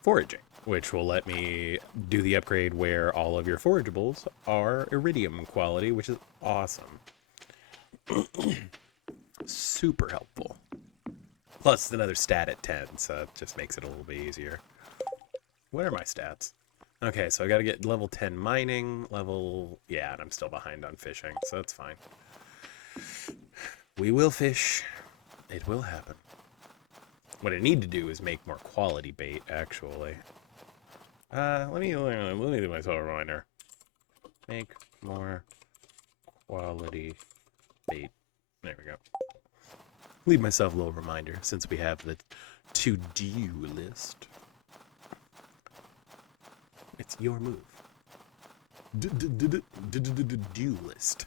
foraging, which will let me do the upgrade where all of your forageables are iridium quality, which is awesome. Super helpful. Plus, it's another stat at 10, so it just makes it a little bit easier. What are my stats? Okay, so I gotta get level 10 mining, yeah, and I'm still behind on fishing, so that's fine. We will fish. It will happen. What I need to do is make more quality bait, actually. Let me do myself a reminder. Make more quality bait. There we go. Leave myself a little reminder since we have the to-do list. It's your move. Do list.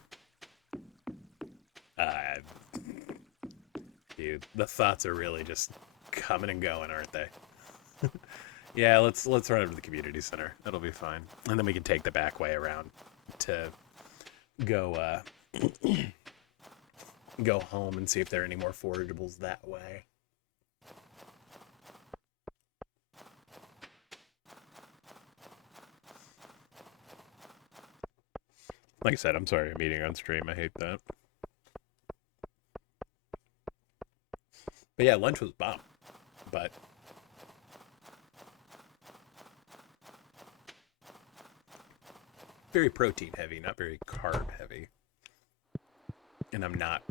you, the thoughts are really just coming and going, aren't they? Yeah, let's run over to the community center. That'll be fine. And then we can take the back way around to go go home and see if there are any more forageables that way. Like I said, I'm sorry I'm eating on stream. I hate that. But yeah, lunch was bomb. But very protein heavy, not very carb heavy. And I'm not,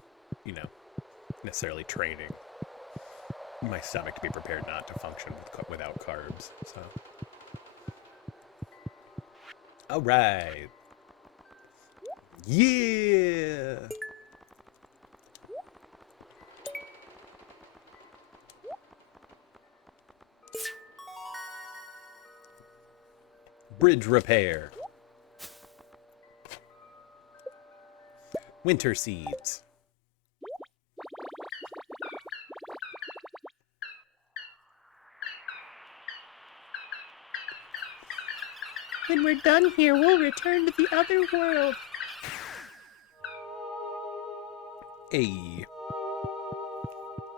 you know, necessarily training my stomach to be prepared not to function without carbs. So, all right. Yeah. Bridge repair. Winter seeds. When we're done here, we'll return to the other world. Hey.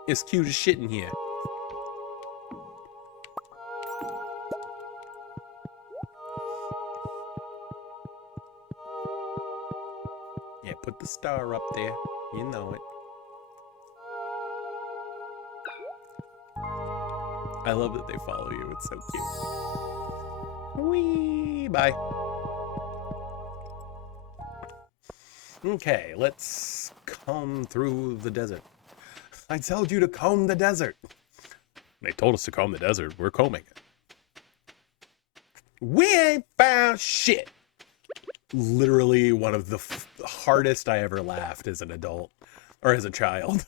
It's cute as shit in here. Yeah, put the star up there. You know it. I love that they follow you. It's so cute. Whee! Bye. Okay, let's comb through the desert. I told you to comb the desert. They told us to comb the desert. We're combing it. We ain't found shit. Literally one of the hardest I ever laughed as an adult or as a child.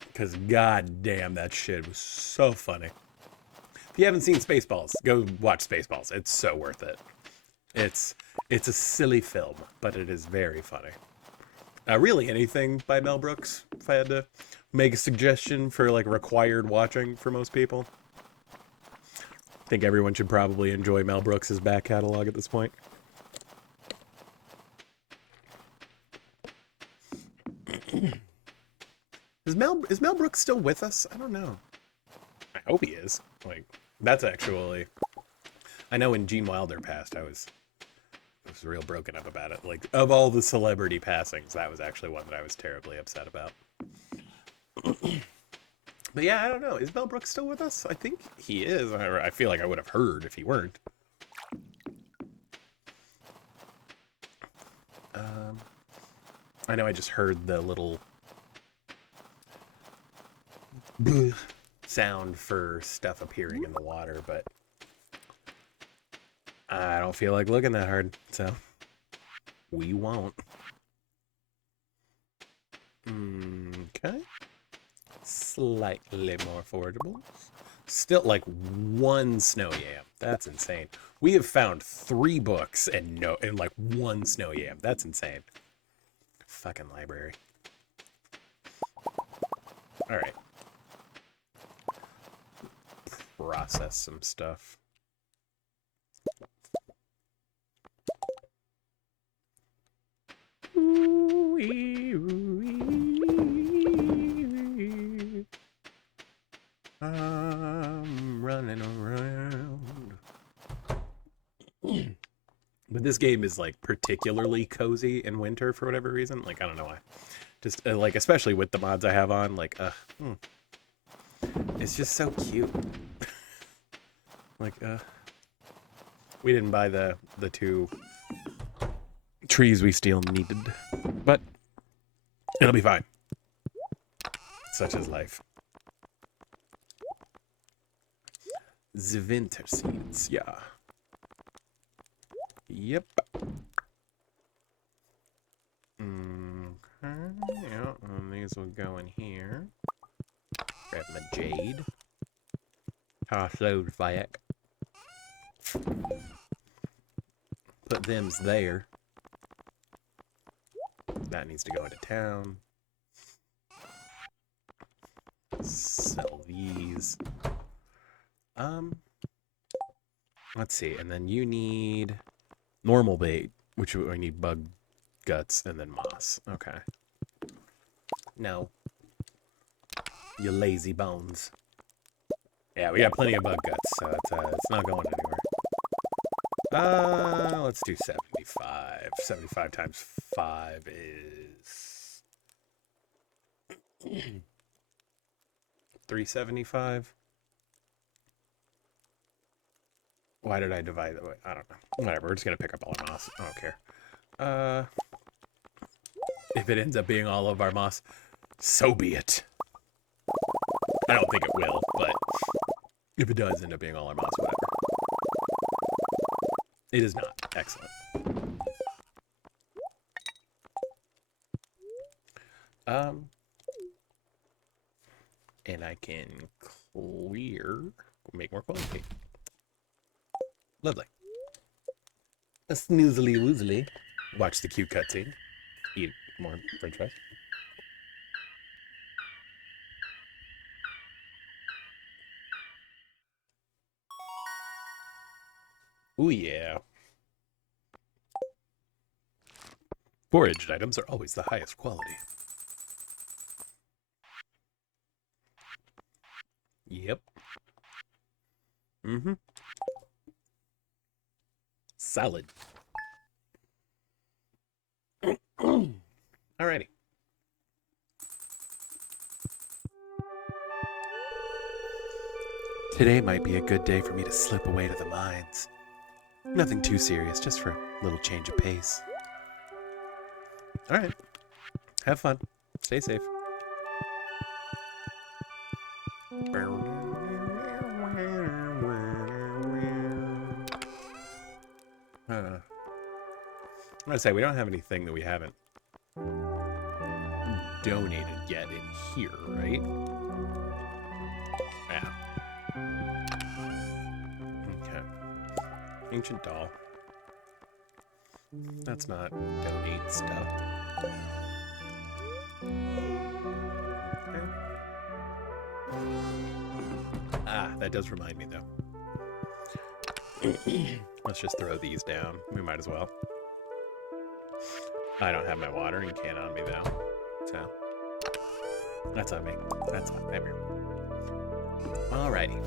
Because goddamn, that shit was so funny. If you haven't seen Spaceballs, go watch Spaceballs. It's so worth it. It's a silly film, but it is very funny. Really anything by Mel Brooks, if I had to make a suggestion for like required watching for most people. I think everyone should probably enjoy Mel Brooks' back catalog at this point. Is Mel Brooks still with us? I don't know. I hope he is. Like, that's actually... I know when Gene Wilder passed, I was real broken up about it. Like, of all the celebrity passings, that was actually one that I was terribly upset about. But yeah, I don't know. Is Mel Brooks still with us? I think he is. I feel like I would have heard if he weren't. I know I just heard the little sound for stuff appearing in the water, but I don't feel like looking that hard, so we won't. Okay. Slightly more forageables. Still like one snow yam. That's insane. We have found 3 books and like 1 snow yam. That's insane. Fucking library. All right. Process some stuff. I'm running around. But this game is like particularly cozy in winter for whatever reason. Like, I don't know why. Just like, especially with the mods I have on, like, it's just so cute. Like, we didn't buy the 2 trees we still needed, but it'll be fine. Such is life. The winter seeds, yeah. Yep. Okay, yeah, and these will go in here. Grab my jade. Toss those back. Put them's there. That needs to go into town. Sell these. Let's see. And then you need normal bait, which I need bug guts and then moss. Okay. No. You lazy bones. Yeah, we got plenty of bug guts, so it's not going anywhere. Let's do 75. 75 times 5 is 375. Why did I divide that way? I don't know. Whatever, we're just gonna pick up all our moss. I don't care. If it ends up being all of our moss, so be it. I don't think it will, but if it does end up being all our moss, whatever. It is not. Excellent. And I can make more quality. Lovely. A snoozly woozly. Watch the cute cutscene. Eat more french fries. Ooh, yeah. Foraged items are always the highest quality. Yep. Mm-hmm. Solid. Alrighty. Today might be a good day for me to slip away to the mines. Nothing too serious, just for a little change of pace. Alright. Have fun. Stay safe. I'm gonna say we don't have anything that we haven't donated yet in here, right? Yeah. Okay. Ancient doll. That's not donate stuff. Okay. Ah, that does remind me though. Let's just throw these down. We might as well. I don't have my watering can on me though, so that's on me. That's fine. I'm here. Alrighty.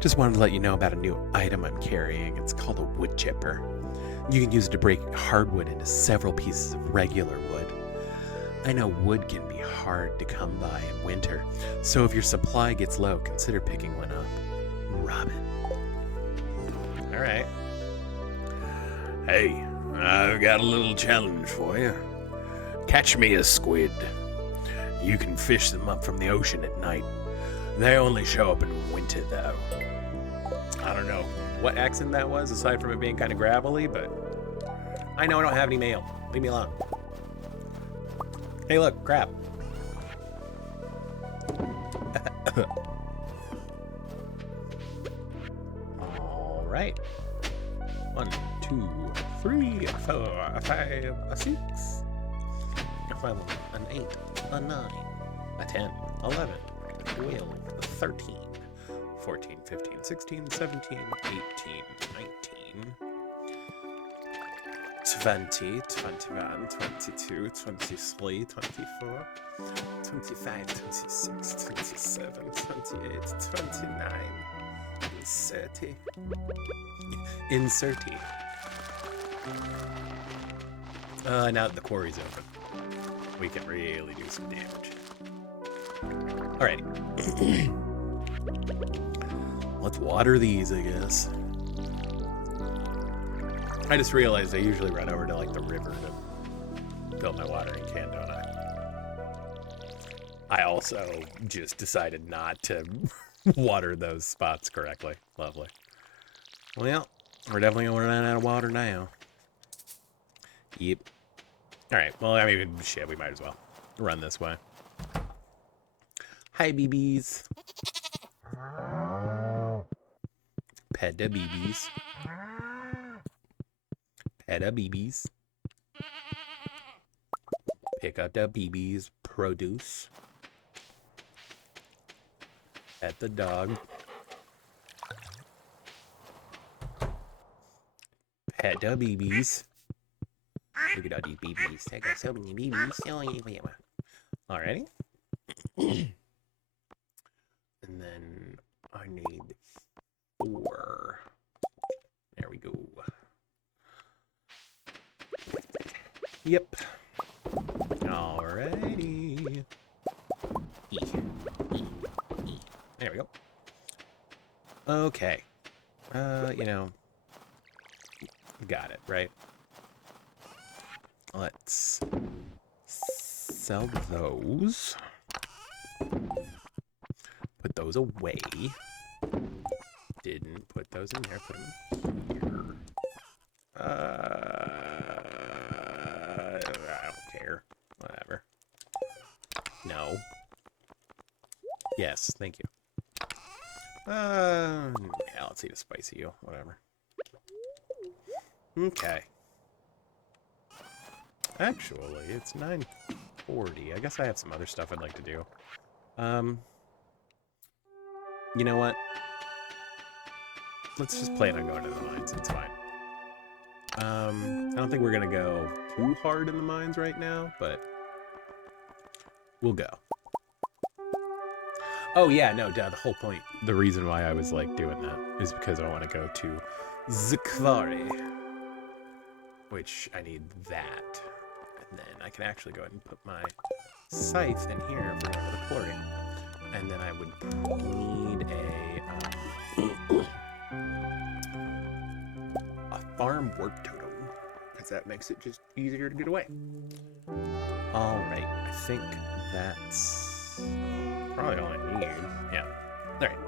Just wanted to let you know about a new item I'm carrying. It's called a wood chipper. You can use it to break hardwood into several pieces of regular wood. I know wood can be hard to come by in winter, so if your supply gets low, consider picking one up. Robin. Alright. Hey, I've got a little challenge for you. Catch me a squid. You can fish them up from the ocean at night. They only show up in winter, though. I don't know what accent that was, aside from it being kind of gravelly, but I know I don't have any mail. Leave me alone. Hey, look, crap. All right. 1, 2, 3, 4, 5, 6, a 7, an 8, a 9, a 10, 11, 12, 13, 14, 15, 16, 17, 18, 19, 20, 21, 22, 23, 24, 25, 26, 27, 28, 29, 30. Inserty. Now that the quarry's open, we can really do some damage. Alrighty. Let's water these, I guess. I just realized I usually run over to like the river to fill my watering can, don't I? I also just decided not to water those spots correctly. Lovely. Well, we're definitely going to run out of water now. Yep. Alright, well, I mean, shit, we might as well run this way. Hi, BBs. Pet the BBs. Pet the BBs. Pick up the BBs produce. Pet the dog. Pet the babies. Look at all these babies. I got so many babies. Alrighty. And then I need 4. There we go. Yep. Alrighty. There we go. Okay. You know, got it, right? Let's sell those. Put those away. Didn't put those in there. Put them here. I don't care. Whatever. No. Yes, thank you. Yeah, let's eat a spicy eel. Whatever. Okay. Actually, it's 9:40. I guess I have some other stuff I'd like to do. You know what? Let's just plan on going to the mines. It's fine. I don't think we're gonna go too hard in the mines right now, but we'll go. Oh yeah, no, Dad, the whole point, the reason why I was like doing that is because I want to go to Zakvari, which I need that. And then I can actually go ahead and put my scythe in here for going to the quarry. And then I would need a farm work totem, because that makes it just easier to get away. All right, I think that's probably all I need. Yeah. All right.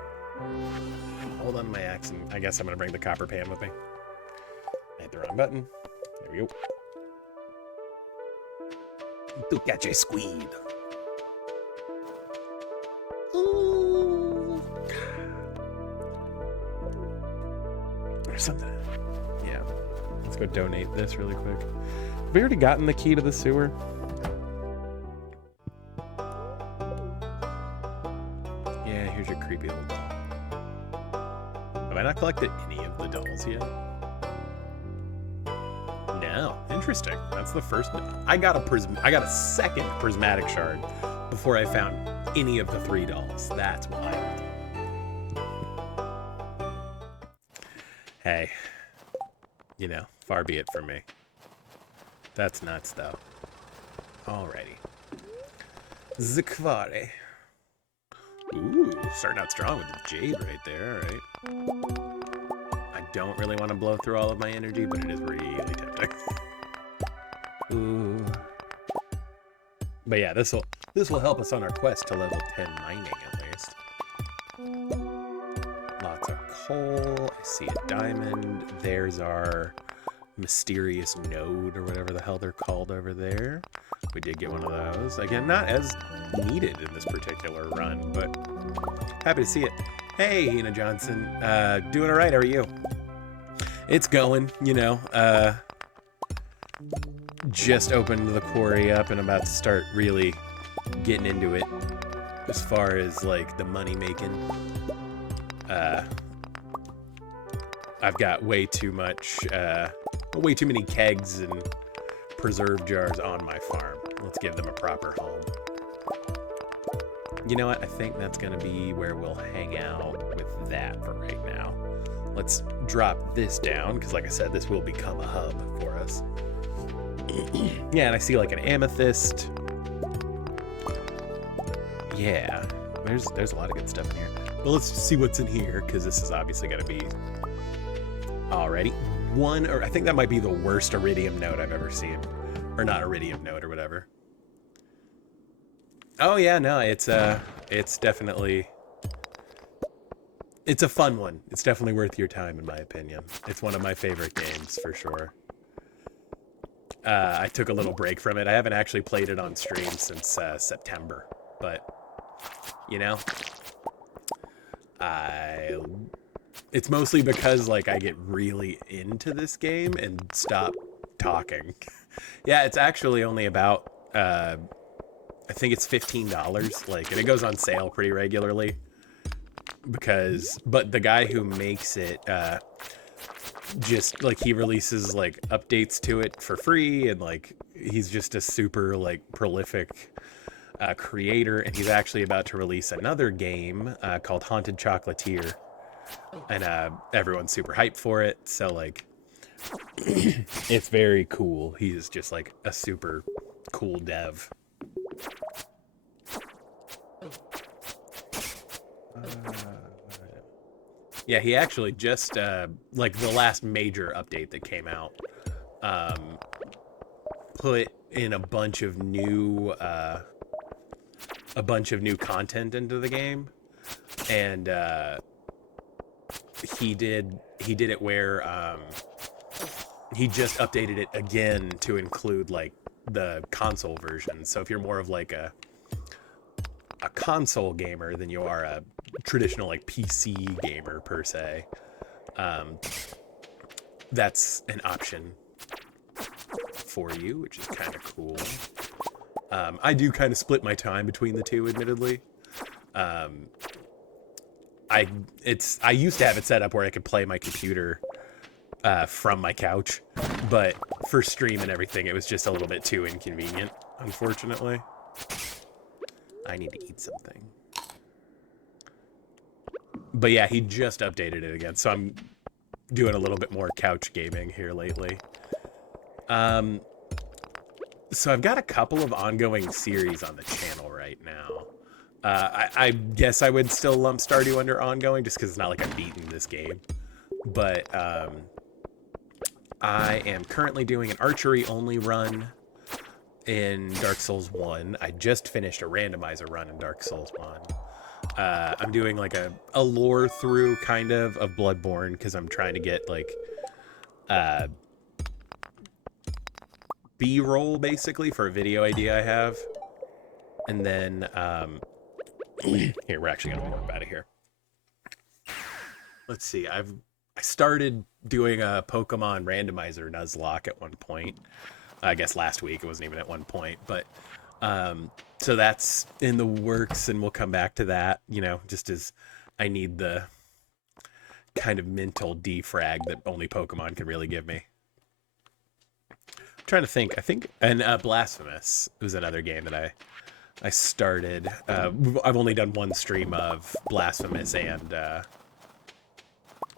Hold on to my axe, and I guess I'm going to bring the copper pan with me. I hit the wrong button. There we go. To catch a squid. Ooh. There's something. Yeah. Let's go donate this really quick. Have we already gotten the key to the sewer? Yeah, here's your creepy little doll. Have I not collected any of the dolls yet? No. Interesting. That's the first. I got a second prismatic shard before I found any of the 3 dolls. That's wild. Hey, you know, far be it from me. That's nuts, though. Alrighty. Zakvari. Ooh, starting out strong with the jade right there. Alright. I don't really want to blow through all of my energy, but it is really tempting. Ooh. But yeah, this will help us on our quest to level 10 mining at least. Lots of coal. I see a diamond. There's our mysterious node or whatever the hell they're called over there. We did get one of those. Again, not as needed in this particular run, but happy to see it. Hey, Hina Johnson. Doing all right. How are you? It's going, you know. Just opened the quarry up and about to start really getting into it as far as like the money making. I've got way too many kegs and preserve jars on my farm. Let's give them a proper home. You know what? I think that's going to be where we'll hang out with that for right now. Let's drop this down, because like I said, this will become a hub for us. Yeah, and I see like an amethyst. Yeah, there's a lot of good stuff in here. Well, let's see what's in here, because this is obviously going to be... Alrighty. I think that might be the worst iridium node I've ever seen. Or not iridium node or whatever. Oh yeah, no, it's definitely... It's a fun one. It's definitely worth your time, in my opinion. It's one of my favorite games, for sure. I took a little break from it. I haven't actually played it on stream since September. But, you know, it's mostly because, like, I get really into this game and stop talking. Yeah, it's actually only about, I think it's $15, like, and it goes on sale pretty regularly. but the guy who makes it, just like he releases like updates to it for free, and like he's just a super like prolific creator, and he's actually about to release another game called Haunted Chocolatier, and everyone's super hyped for it. So like, it's very cool. He's just like a super cool dev. Yeah, he actually just like the last major update that came out, put in a bunch of new content into the game, and he did it where he just updated it again to include like the console version. So if you're more of like a console gamer than you are a traditional like PC gamer per se, that's an option for you, which is kind of cool. I do kind of split my time between the two, admittedly. I used to have it set up where I could play my computer from my couch, but for stream and everything, it was just a little bit too inconvenient, unfortunately. I need to eat something. But yeah, he just updated it again, so I'm doing a little bit more couch gaming here lately. So I've got a couple of ongoing series on the channel right now. I guess I would still lump Stardew under ongoing, just because it's not like I've beaten this game. But I am currently doing an archery-only run in Dark Souls 1. I just finished a randomizer run in Dark Souls 1. I'm doing like a lore through kind of Bloodborne, because I'm trying to get like B-roll basically for a video idea I have. And then here, we're actually gonna move out of here. Let's see, I started doing a Pokemon randomizer Nuzlocke at one point. I guess last week. It wasn't even at one point, but so that's in the works, and we'll come back to that, you know, just as I need the kind of mental defrag that only Pokemon can really give me. I'm trying to think. And Blasphemous was another game that I started. I've only done one stream of Blasphemous and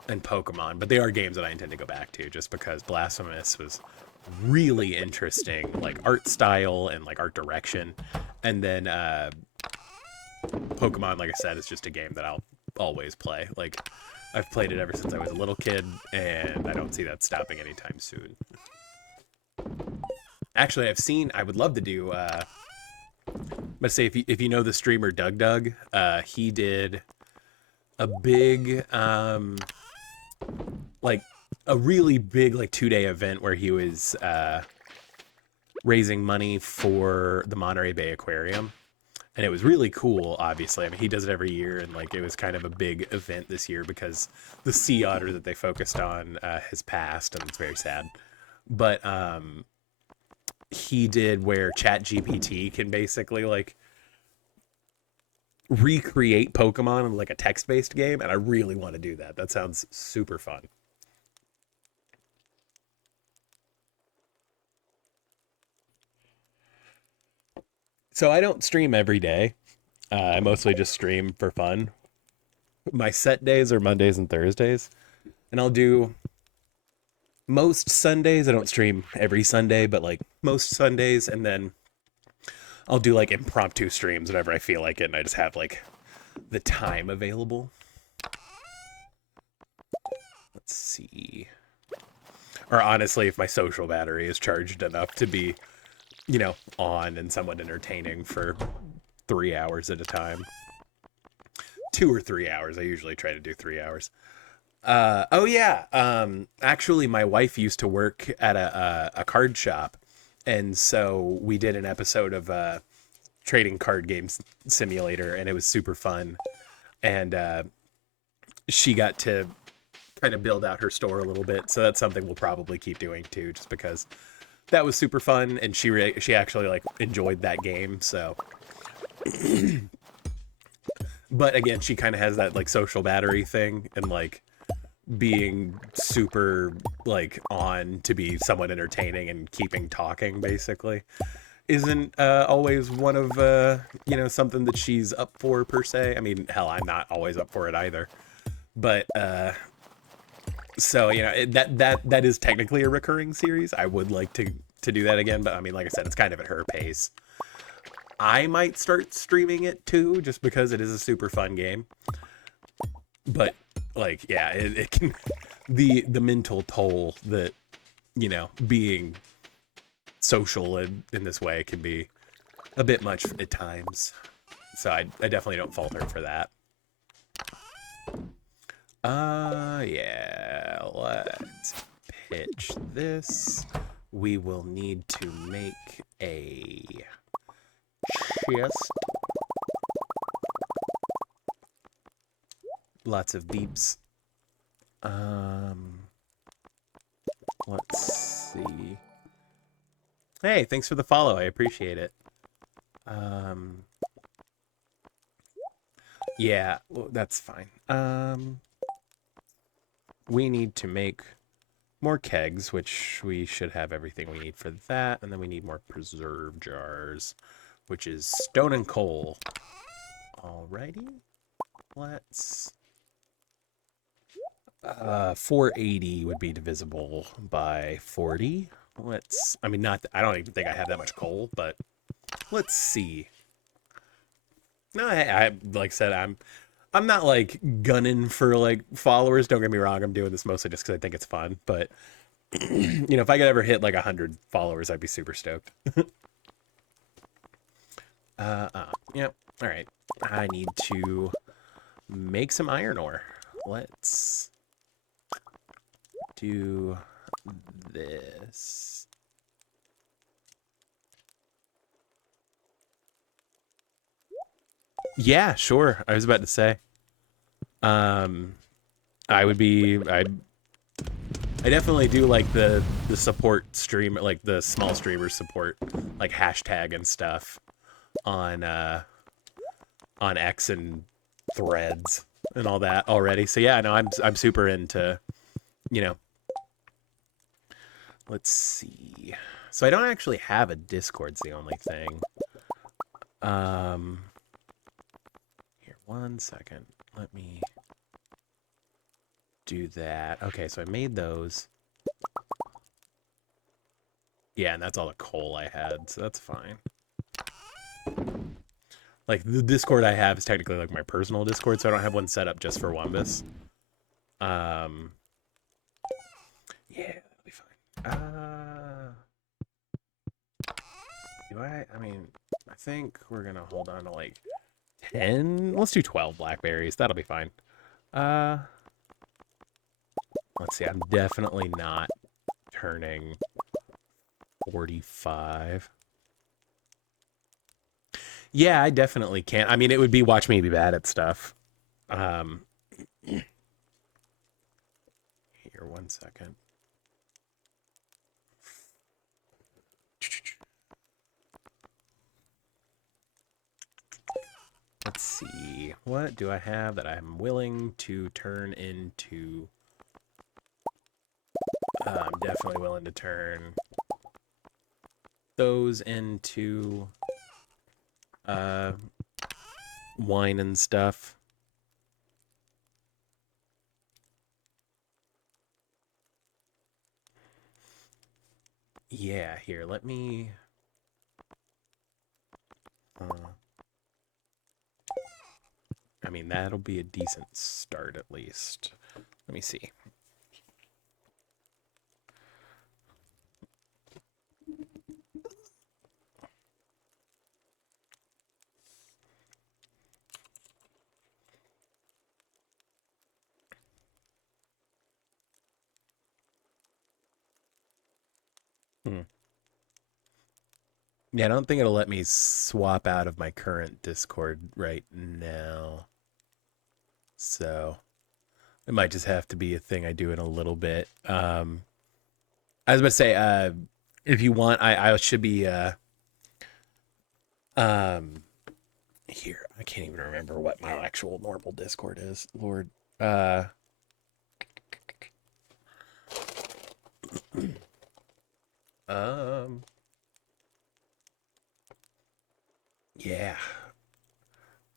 Pokemon, but they are games that I intend to go back to, just because Blasphemous was really interesting, like art style and like art direction. And then Pokemon, like I said, is just a game that I'll always play. Like, I've played it ever since I was a little kid, and I don't see that stopping anytime soon. Actually, I would love to do let's say if you know the streamer Doug, he did a big like a really big like 2-day event where he was raising money for the Monterey Bay Aquarium, and it was really cool. Obviously, I mean, he does it every year, and like it was kind of a big event this year because the sea otter that they focused on has passed, and it's very sad. But he did where ChatGPT can basically like recreate Pokemon in like a text-based game, and I really want to do that. That sounds super fun. So I don't stream every day. I mostly just stream for fun. My set days are Mondays and Thursdays, and I'll do most Sundays. I don't stream every Sunday, but like most Sundays, and then I'll do like impromptu streams whenever I feel like it, and I just have like the time available. Let's see. Or honestly, if my social battery is charged enough to be, you know, on and somewhat entertaining for 3 hours at a time. 2 or 3 hours. I usually try to do 3 hours. Oh yeah. Actually, my wife used to work at a card shop, and so we did an episode of trading card games simulator, and it was super fun. And she got to kind of build out her store a little bit, so that's something we'll probably keep doing too, just because that was super fun, and she actually like enjoyed that game. So but again, she kind of has that like social battery thing and like being super like on to be somewhat entertaining and keeping talking basically isn't always one of something that she's up for per se. I mean, hell, I'm not always up for it either. But so that is technically a recurring series. I would like to do that again, but I mean, like I said, it's kind of at her pace. I might start streaming it too, just because it is a super fun game. But like, yeah, it can the mental toll that being social in this way can be a bit much at times. So I definitely don't fault her for that. Yeah, let's pitch this. We will need to make a chest. Lots of beeps. Let's see. Hey, thanks for the follow. I appreciate it. Yeah, well, that's fine. We need to make more kegs, which we should have everything we need for that. And then we need more preserve jars, which is stone and coal. Alrighty. Let's... 480 would be divisible by 40. I mean, I don't even think I have that much coal, but let's see. No, I like I said, I'm not like gunning for like followers. Don't get me wrong. I'm doing this mostly just because I think it's fun. But if I could ever hit like 100 followers, I'd be super stoked. Yep. All right. I need to make some iron ore. Let's do this. Yeah, sure. I was about to say. I definitely do like the support stream, like the small streamer support, like hashtag and stuff on X and Threads and all that already. So yeah, no, I'm super into, let's see. So I don't actually have a Discord's the only thing. Here, 1 second. Let me do that. Okay, so I made those. Yeah, and that's all the coal I had, so that's fine. Like, the Discord I have is technically like my personal Discord, so I don't have one set up just for Wumbus. Yeah, that'll be fine. I mean, I think we're gonna hold on to like 10. Let's do 12 blackberries. That'll be fine. Let's see. I'm definitely not turning 45. Yeah, I definitely can't. I mean, it would be watch me be bad at stuff. Here, 1 second. Let's see. What do I have that I'm willing to turn into? I'm definitely willing to turn those into wine and stuff. Yeah, here, let me I mean, that'll be a decent start at least. Let me see. Yeah, I don't think it'll let me swap out of my current Discord right now. So it might just have to be a thing I do in a little bit. I was about to say, if you want, I should be here, Here, I can't even remember what my actual normal Discord is. Lord. Yeah.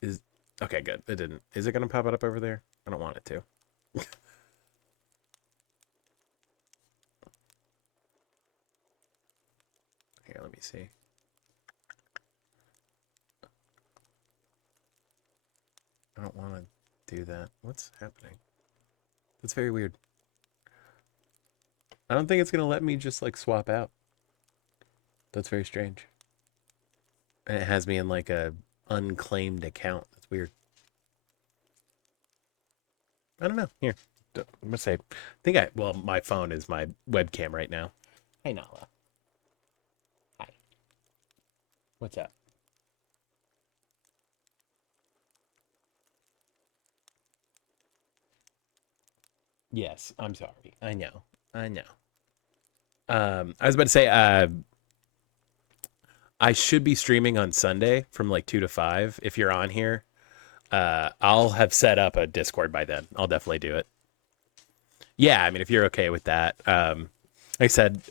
Is okay, good. It didn't. Is it gonna pop it up over there? I don't want it to. Here, let me see. I don't want to do that. What's happening? That's very weird. I don't think it's gonna let me just like swap out. That's very strange. And it has me in like a unclaimed account. That's weird. I don't know. Here, I'm gonna say. Well, my phone is my webcam right now. Hey, Nala. Hi. What's up? Yes, I'm sorry. I know. I know. I was about to say, I should be streaming on Sunday from like 2 to 5. If you're on here, I'll have set up a Discord by then. I'll definitely do it. Yeah, I mean, if you're okay with that. Like I said,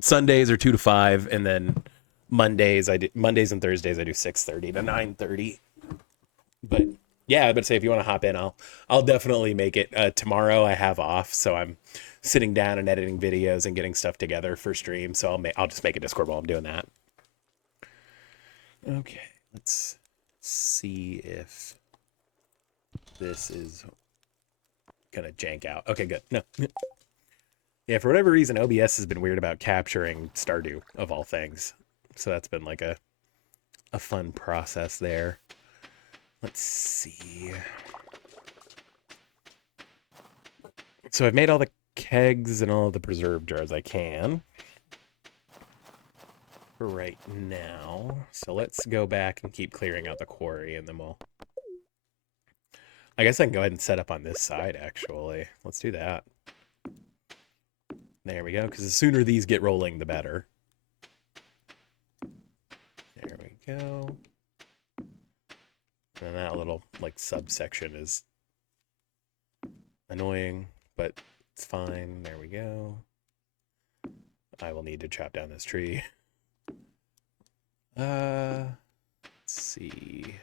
Sundays are 2 to 5, and then Mondays and Thursdays I do 6:30 to 9:30. But yeah, I would say if you want to hop in, I'll definitely make it. Tomorrow I have off, so I'm sitting down and editing videos and getting stuff together for stream. So I'll just make a Discord while I'm doing that. Okay, let's see if this is gonna jank out. Okay, good. No. Yeah, for whatever reason, OBS has been weird about capturing Stardew of all things. So that's been like a fun process there. Let's see. So I've made all the kegs and all of the preserve jars I can for right now. So let's go back and keep clearing out the quarry, and then I guess I can go ahead and set up on this side, actually. Let's do that. There we go, because the sooner these get rolling, the better. There we go. And that little, like, subsection is annoying, but it's fine. There we go. I will need to chop down this tree. Let's see.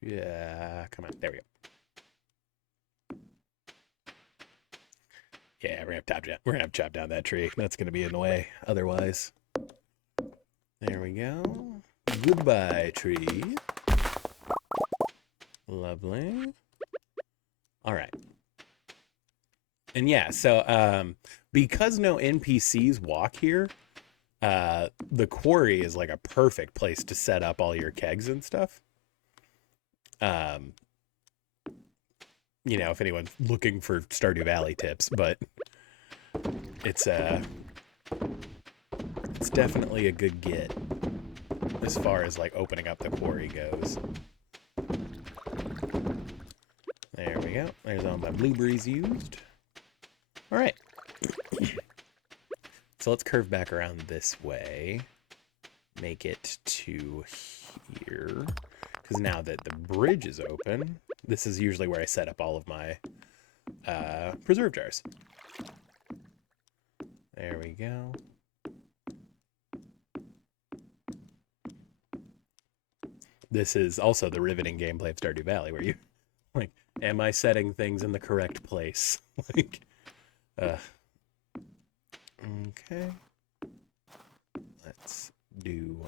Yeah, come on. There we go. Yeah, we're gonna have to chop down that tree. That's gonna be in the way otherwise. There we go. Goodbye, tree. Lovely. All right. And yeah, so because no NPCs walk here, the quarry is like a perfect place to set up all your kegs and stuff. You know, if anyone's looking for Stardew Valley tips, but it's definitely a good get as far as like opening up the quarry goes. There we go. There's all my blueberries used. All right. So let's curve back around this way. Make it to here. Because now that the bridge is open, this is usually where I set up all of my preserve jars. There we go. This is also the riveting gameplay of Stardew Valley, where you, like, am I setting things in the correct place? Like, okay. Let's do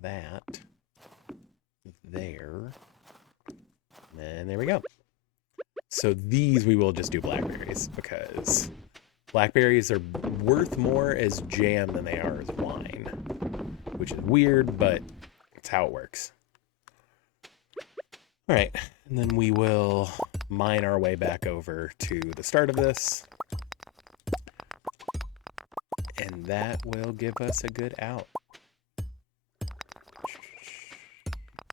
that there. And there we go. So these we will just do blackberries, because blackberries are worth more as jam than they are as wine, which is weird, but it's how it works. All right, and then we will mine our way back over to the start of this, and that will give us a good out.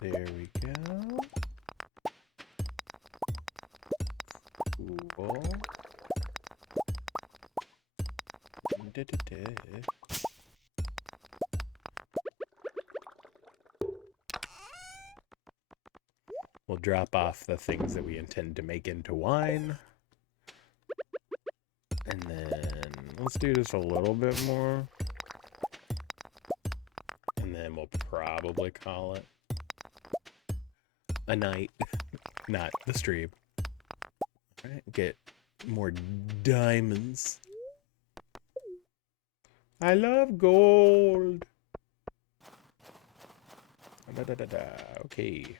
There we go. Cool. we'll drop off the things that we intend to make into wine. And then let's do just a little bit more. And then we'll probably call it a night, not the stream. All right, get more diamonds. I love gold. Da, da, da, da. Okay.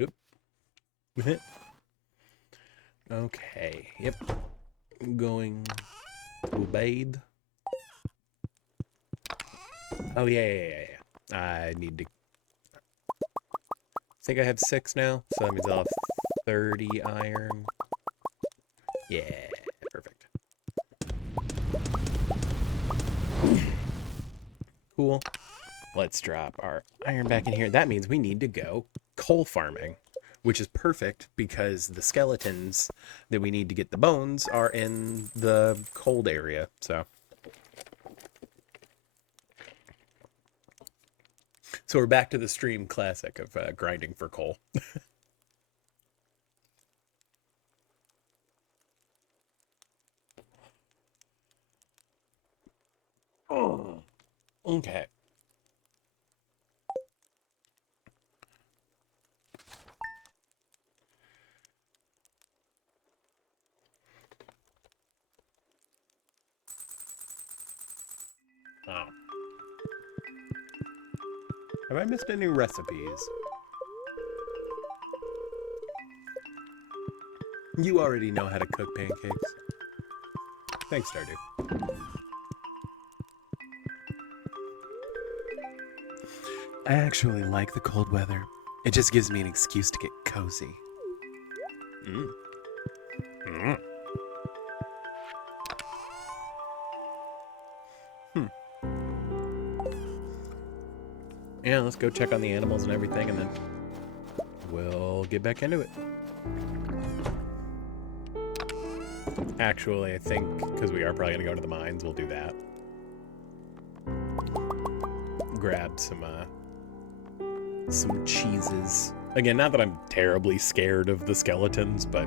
Oop. Okay. Yep. Going to bathe. Oh yeah. I need to. I think I have 6 now, so that means I'll have 30 iron. Yeah, perfect. Cool. Let's drop our iron back in here. That means we need to go coal farming, which is perfect because the skeletons that we need to get the bones are in the cold area, so. So we're back to the stream classic of grinding for coal. Oh, okay. Oh. Have I missed any recipes? You already know how to cook pancakes. Thanks, Stardew. I actually like the cold weather. It just gives me an excuse to get cozy. Mm. Mm. Yeah, let's go check on the animals and everything, and then we'll get back into it. Actually, I think, because we are probably going to go to the mines, we'll do that. Grab some cheeses. Again, not that I'm terribly scared of the skeletons, but,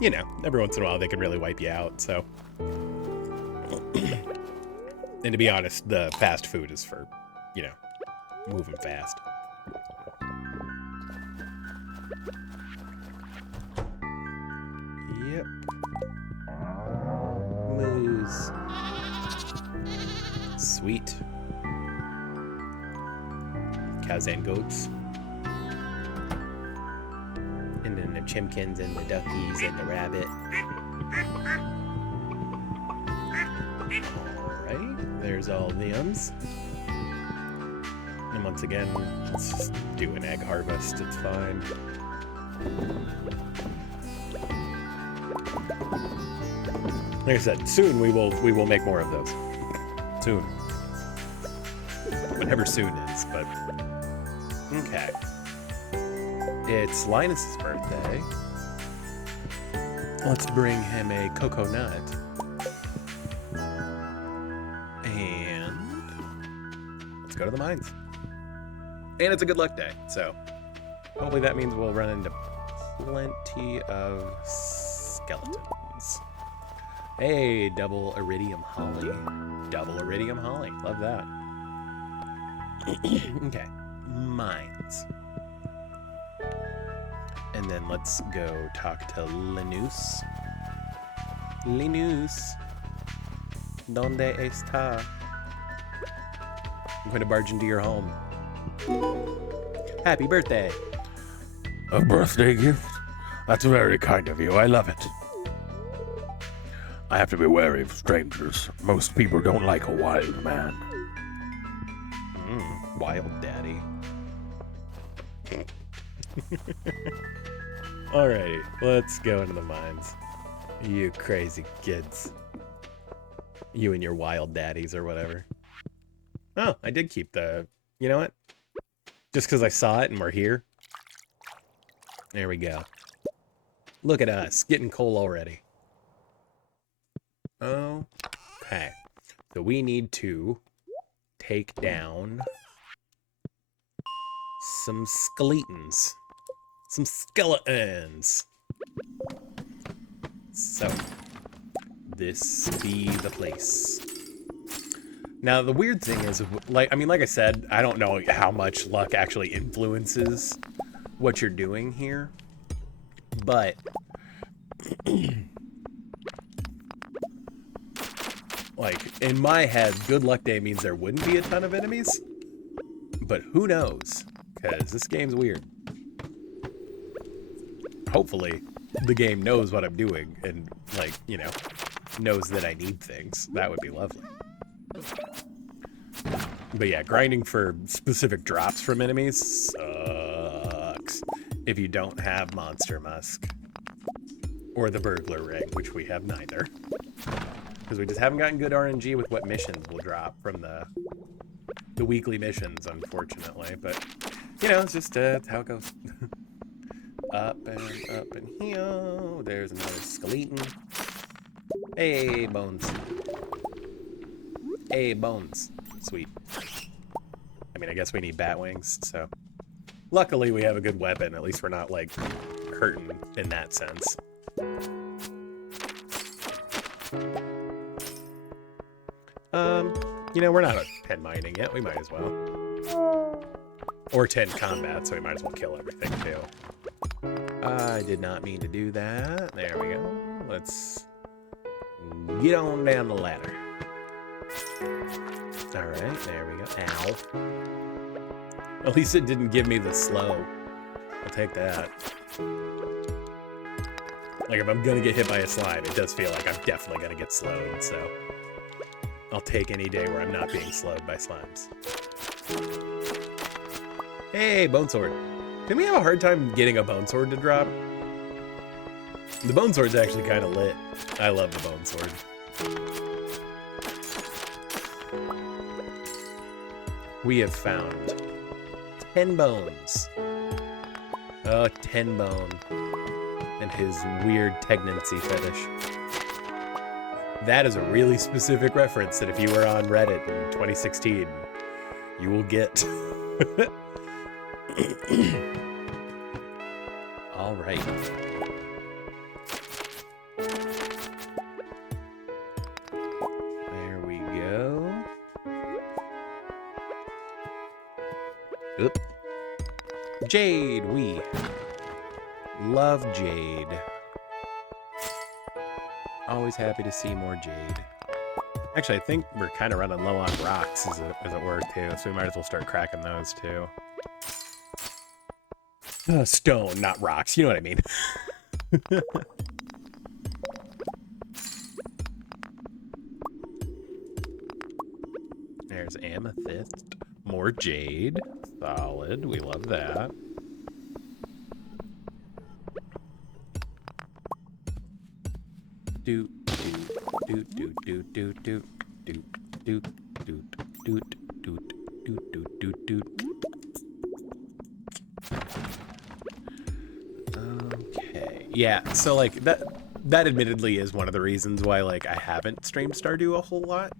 you know, every once in a while they can really wipe you out, so. And to be honest, the fast food is for, you know, moving fast. Yep. Moose. Sweet. Cows and goats. And then the chimkins and the duckies and the rabbit. Alright, there's all them's. And once again, let's just do an egg harvest, it's fine. Like I said, soon we will make more of those. Soon. Whenever soon is, but okay. It's Linus's birthday. Let's bring him a cocoa nut. And let's go to the mines. And it's a good luck day, so hopefully that means we'll run into plenty of skeletons. Hey, double iridium holly. Double iridium holly. Love that. Okay. Mines. And then let's go talk to Linus. Linus. ¿Dónde está? I'm going to barge into your home. Happy birthday. A birthday gift? That's very kind of you. I love it. I have to be wary of strangers. Most people don't like a wild man. Wild daddy. Alrighty, let's go into the mines. You crazy kids. You and your wild daddies or whatever. Oh, I did keep the... You know what? Just because I saw it and we're here. There we go. Look at us, getting coal already. Okay. So we need to take down some skeletons. Some skeletons. So, this be the place. Now, the weird thing is, like I said, I don't know how much luck actually influences what you're doing here, but like, in my head, good luck day means there wouldn't be a ton of enemies, but who knows, because this game's weird. Hopefully, the game knows what I'm doing and, like, you know, knows that I need things. That would be lovely. But yeah, grinding for specific drops from enemies sucks if you don't have Monster Musk or the Burglar Ring, which we have neither. Because we just haven't gotten good RNG with what missions will drop from the weekly missions, unfortunately. But, you know, it's just that's how it goes. Up and here. There's another skeleton. Hey, bones. Hey, bones. Sweet. I mean, I guess we need bat wings, so. Luckily, we have a good weapon. At least we're not, like, hurting in that sense. You know, we're not at 10 mining yet. We might as well. Or 10 combat, so we might as well kill everything, too. I did not mean to do that. There we go. Let's get on down the ladder. Alright, there we go. Ow. At least it didn't give me the slow. I'll take that. Like, if I'm gonna get hit by a slime, it does feel like I'm definitely gonna get slowed, so I'll take any day where I'm not being slowed by slimes. Hey, bone sword. Didn't we have a hard time getting a bone sword to drop? The bone sword's actually kind of lit. I love the bone sword. We have found 10 bones. Oh, 10 bone. And his weird tegnancy fetish. That is a really specific reference that if you were on Reddit in 2016, you will get. All right. There we go. Oop. Jade, we love jade. Always happy to see more jade. Actually, I think we're kind of running low on rocks as it were, too, so we might as well start cracking those, too. Stone, not rocks. You know what I mean. There's amethyst. More jade. Solid. We love that. Do do do do do do do do do do do do do do. Okay. Yeah, so like that admittedly is one of the reasons why like I haven't streamed Stardew a whole lot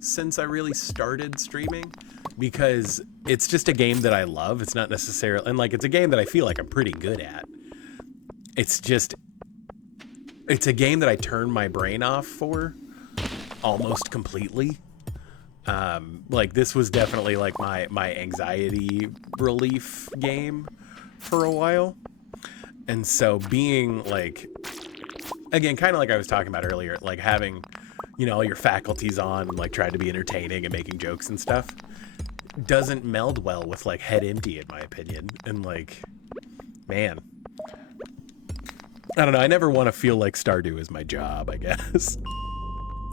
since I really started streaming, because it's just a game that I love. It's not necessarily, and like it's a game that I feel like I'm pretty good at. It's just it's a game that I turn my brain off for almost completely. Like this was definitely like my anxiety relief game for a while. And so being like, again, kind of like I was talking about earlier, like having, you know, all your faculties on and like trying to be entertaining and making jokes and stuff doesn't meld well with like head empty, in my opinion. And like, man, I don't know. I never want to feel like Stardew is my job, I guess.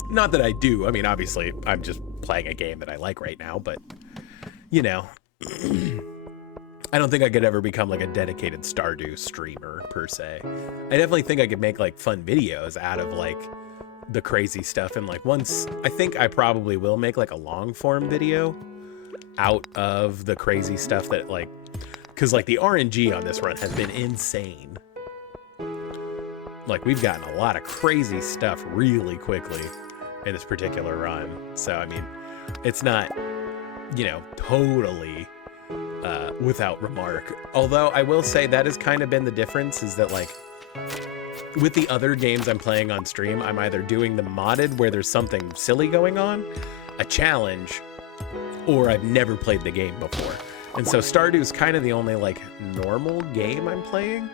Not that I do. I mean, obviously I'm just playing a game that I like right now, but you know, I don't think I could ever become like a dedicated Stardew streamer per se. I definitely think I could make like fun videos out of like the crazy stuff. And like once, I think I probably will make like a long form video out of the crazy stuff that like, cause like the RNG on this run has been insane. like we've gotten a lot of crazy stuff really quickly in this particular run. So I mean, it's not, you know, totally without remark. Although I will say that has kind of been the difference, is that like with the other games I'm playing on stream, I'm either doing the modded where there's something silly going on, a challenge, or I've never played the game before. And so Stardew's kind of the only like normal game I'm playing.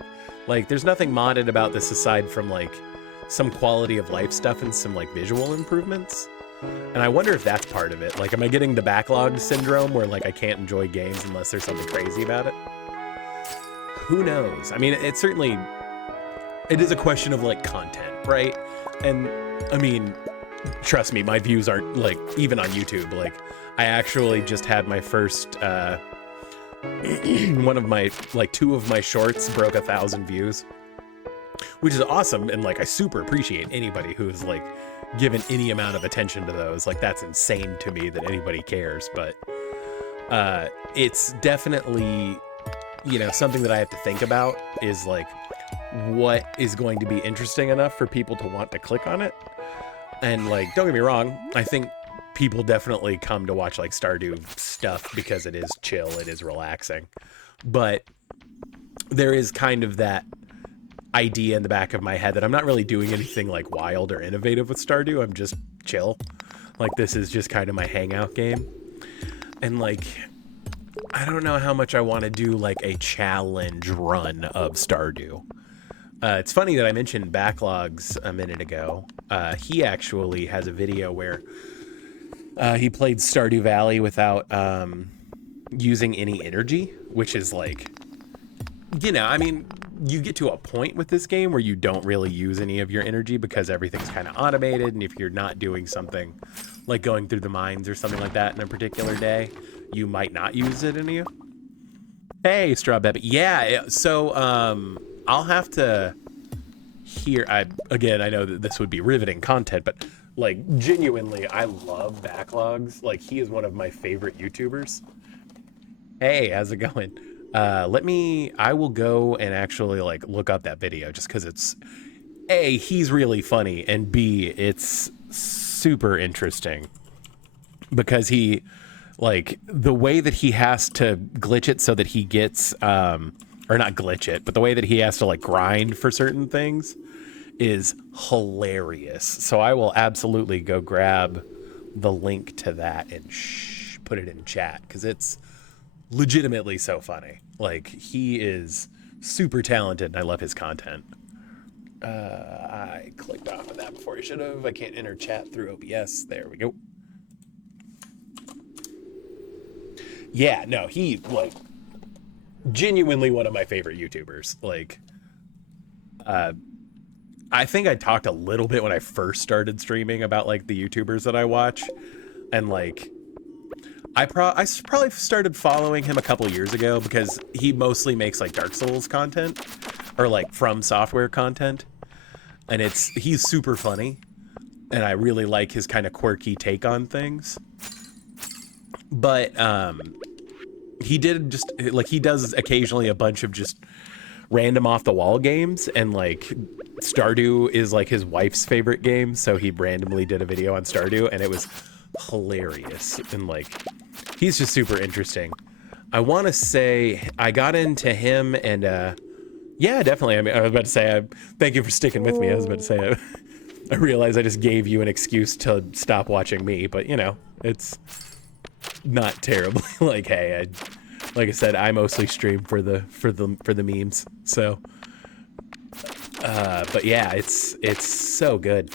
Like there's nothing modded about this aside from like some quality of life stuff and some like visual improvements. And I wonder if that's part of it. Like, am I getting the backlog syndrome where like I can't enjoy games unless there's something crazy about it? Who knows? I mean, it certainly, it is a question of like content, right? And I mean, trust me, my views aren't like, even on YouTube, like I actually just had my first, one of my, like 2 of my shorts broke 1,000 views, which is awesome. And like, I super appreciate anybody who's like given any amount of attention to those. Like, that's insane to me that anybody cares, but it's definitely, you know, something that I have to think about is like, what is going to be interesting enough for people to want to click on it. And like, don't get me wrong, I think people definitely come to watch like Stardew stuff because it is chill, it is relaxing. But there is kind of that idea in the back of my head that I'm not really doing anything like wild or innovative with Stardew. I'm just chill. Like, this is just kind of my hangout game. And like, I don't know how much I want to do like a challenge run of Stardew. It's funny that I mentioned backlogs a minute ago. He actually has a video where he played Stardew Valley without using any energy, which is like, you know, I mean, you get to a point with this game where you don't really use any of your energy because everything's kind of automated. And if you're not doing something like going through the mines or something like that in a particular day, you might not use it any. Hey, Straw Baby. Yeah, so I'll have to hear. Again, I know that this would be riveting content, but like genuinely, I love backlogs. Like, he is one of my favorite YouTubers. Hey, how's it going? I will go and actually like look up that video just because it's A, he's really funny, and B, it's super interesting because he, like, the way that he has to glitch it so that he gets, or not glitch it, but the way that he has to like grind for certain things is hilarious. So I will absolutely go grab the link to that and put it in chat because it's legitimately so funny. Like, he is super talented and I love his content. I clicked off of that before I should have. I can't enter chat through OBS. There we go. Yeah, no, he, like, genuinely one of my favorite YouTubers. Like, I think I talked a little bit when I first started streaming about like the YouTubers that I watch, and like I probably started following him a couple years ago because he mostly makes like Dark Souls content or like From Software content, and he's super funny and I really like his kind of quirky take on things. But he did just like, he does occasionally a bunch of just random off the wall games, and like Stardew is like his wife's favorite game, so he randomly did a video on Stardew and it was hilarious. And like, he's just super interesting. I want to say I got into him and yeah, definitely. I mean, I was about to say, thank you for sticking with me. I was about to say, I realized I just gave you an excuse to stop watching me, but you know, it's not terribly like, hey, like I said, I mostly stream for the memes. So, but yeah, it's so good.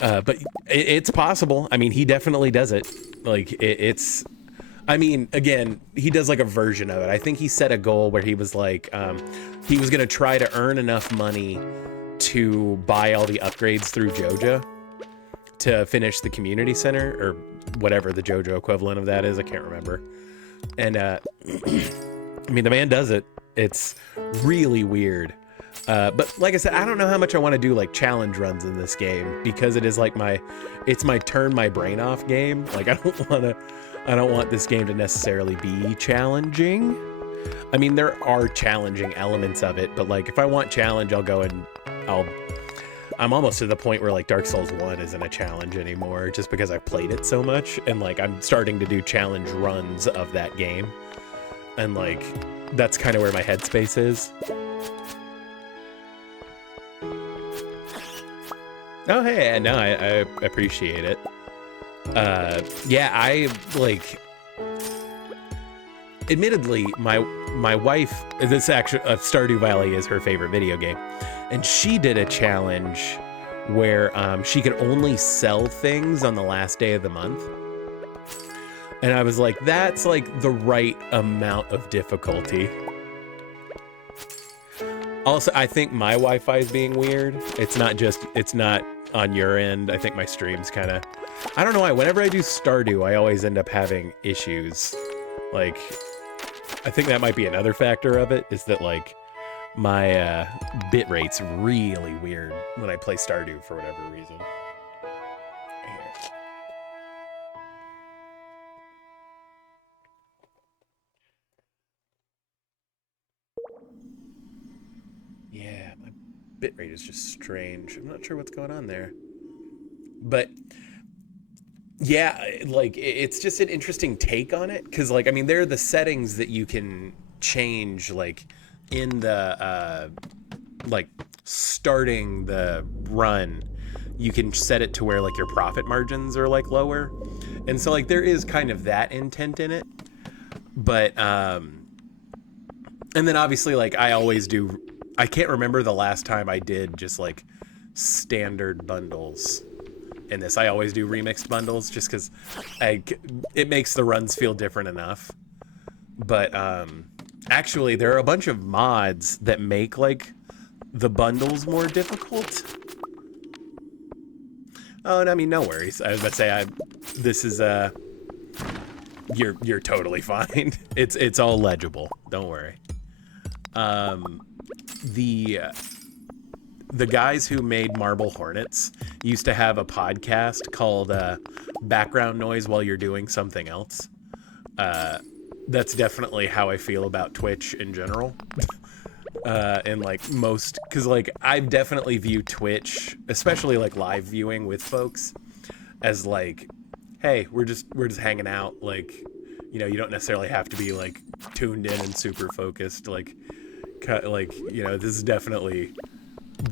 But it's possible. I mean, he definitely does it. Like, it's, I mean, again, he does like a version of it. I think he set a goal where he was like, he was going to try to earn enough money to buy all the upgrades through Joja to finish the community center, or whatever the Jojo equivalent of that is. I can't remember. And, I mean, the man does it. It's really weird. But like I said, I don't know how much I want to do like challenge runs in this game because it is like it's my turn my brain off game. Like, I don't want this game to necessarily be challenging. I mean, there are challenging elements of it, but like, if I want challenge, I'll go and I'm almost to the point where like Dark Souls 1 isn't a challenge anymore, just because I've played it so much, and like I'm starting to do challenge runs of that game, and like that's kind of where my headspace is. Oh hey, no, I appreciate it. Yeah, I like. Admittedly, my wife, this actually Stardew Valley is her favorite video game, and she did a challenge where she could only sell things on the last day of the month, and I was like, that's like the right amount of difficulty. Also, I think my Wi-Fi is being weird. It's not on your end. I think my stream's kind of, I don't know why. Whenever I do Stardew, I always end up having issues. Like, I think that might be another factor of it, is that like my bit rate's really weird when I play Stardew for whatever reason. Yeah, my bitrate is just strange. I'm not sure what's going on there. But yeah, like it's just an interesting take on it, because like, I mean, there are the settings that you can change, like in the like starting the run, you can set it to where like your profit margins are like lower, and so like there is kind of that intent in it. But and then obviously like I always do, I can't remember the last time I did just like standard bundles in this. I always do remixed bundles just because it makes the runs feel different enough. But actually there are a bunch of mods that make like the bundles more difficult. Oh, and I mean, no worries. I was about to say, this is you're totally fine. It's all legible. Don't worry. The guys who made Marble Hornets used to have a podcast called Background Noise While You're Doing Something Else. That's definitely how I feel about Twitch in general. And like most, because like I definitely view Twitch, especially like live viewing with folks, as like, hey, we're just hanging out. Like, you know, you don't necessarily have to be like tuned in and super focused. Like you know, this is definitely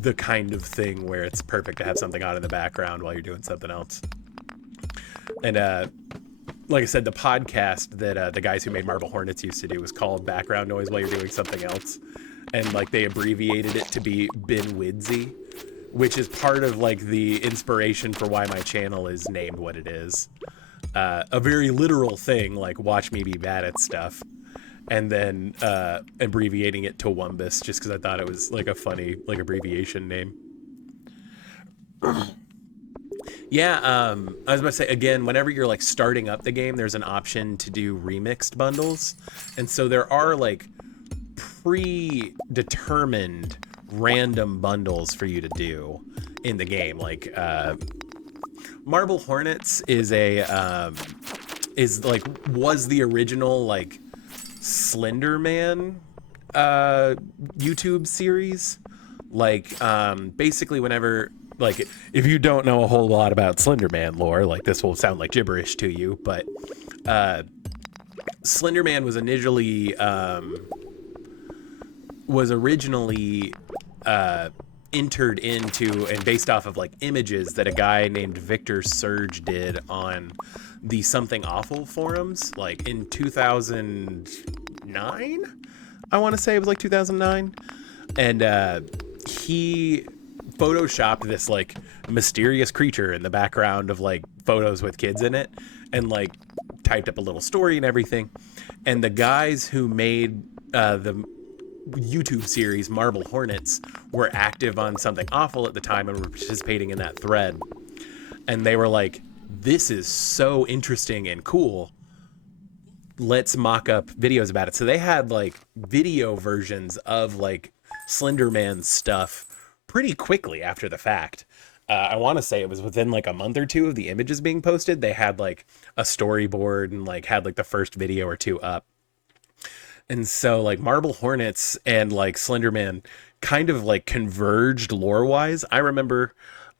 the kind of thing where it's perfect to have something on in the background while you're doing something else. And like I said, the podcast that the guys who made Marble Hornets used to do was called Background Noise While You're Doing Something Else. And like they abbreviated it to be Binwidsy, which is part of like the inspiration for why my channel is named what it is. A very literal thing, like watch me be bad at stuff. And then abbreviating it to Wumbus just because I thought it was like a funny like abbreviation name. Yeah, I was about to say, again, whenever you're like starting up the game, there's an option to do remixed bundles. And so there are like predetermined random bundles for you to do in the game. Like Marble Hornets is was the original like Slender Man YouTube series. Like basically whenever, like, if you don't know a whole lot about Slender Man lore, like this will sound like gibberish to you, but Slender Man was originally entered into and based off of like images that a guy named Victor Surge did on the Something Awful forums, like in 2009. I want to say it was like 2009, and he photoshopped this like mysterious creature in the background of like photos with kids in it, and like typed up a little story and everything. And the guys who made the YouTube series Marble Hornets were active on Something Awful at the time and were participating in that thread. And they were like, this is so interesting and cool. Let's mock up videos about it. So they had like video versions of like Slender Man stuff pretty quickly after the fact. I want to say it was within like a month or two of the images being posted. They had like a storyboard and like had like the first video or two up. And so like Marble Hornets and like Slender Man kind of like converged lore wise. I remember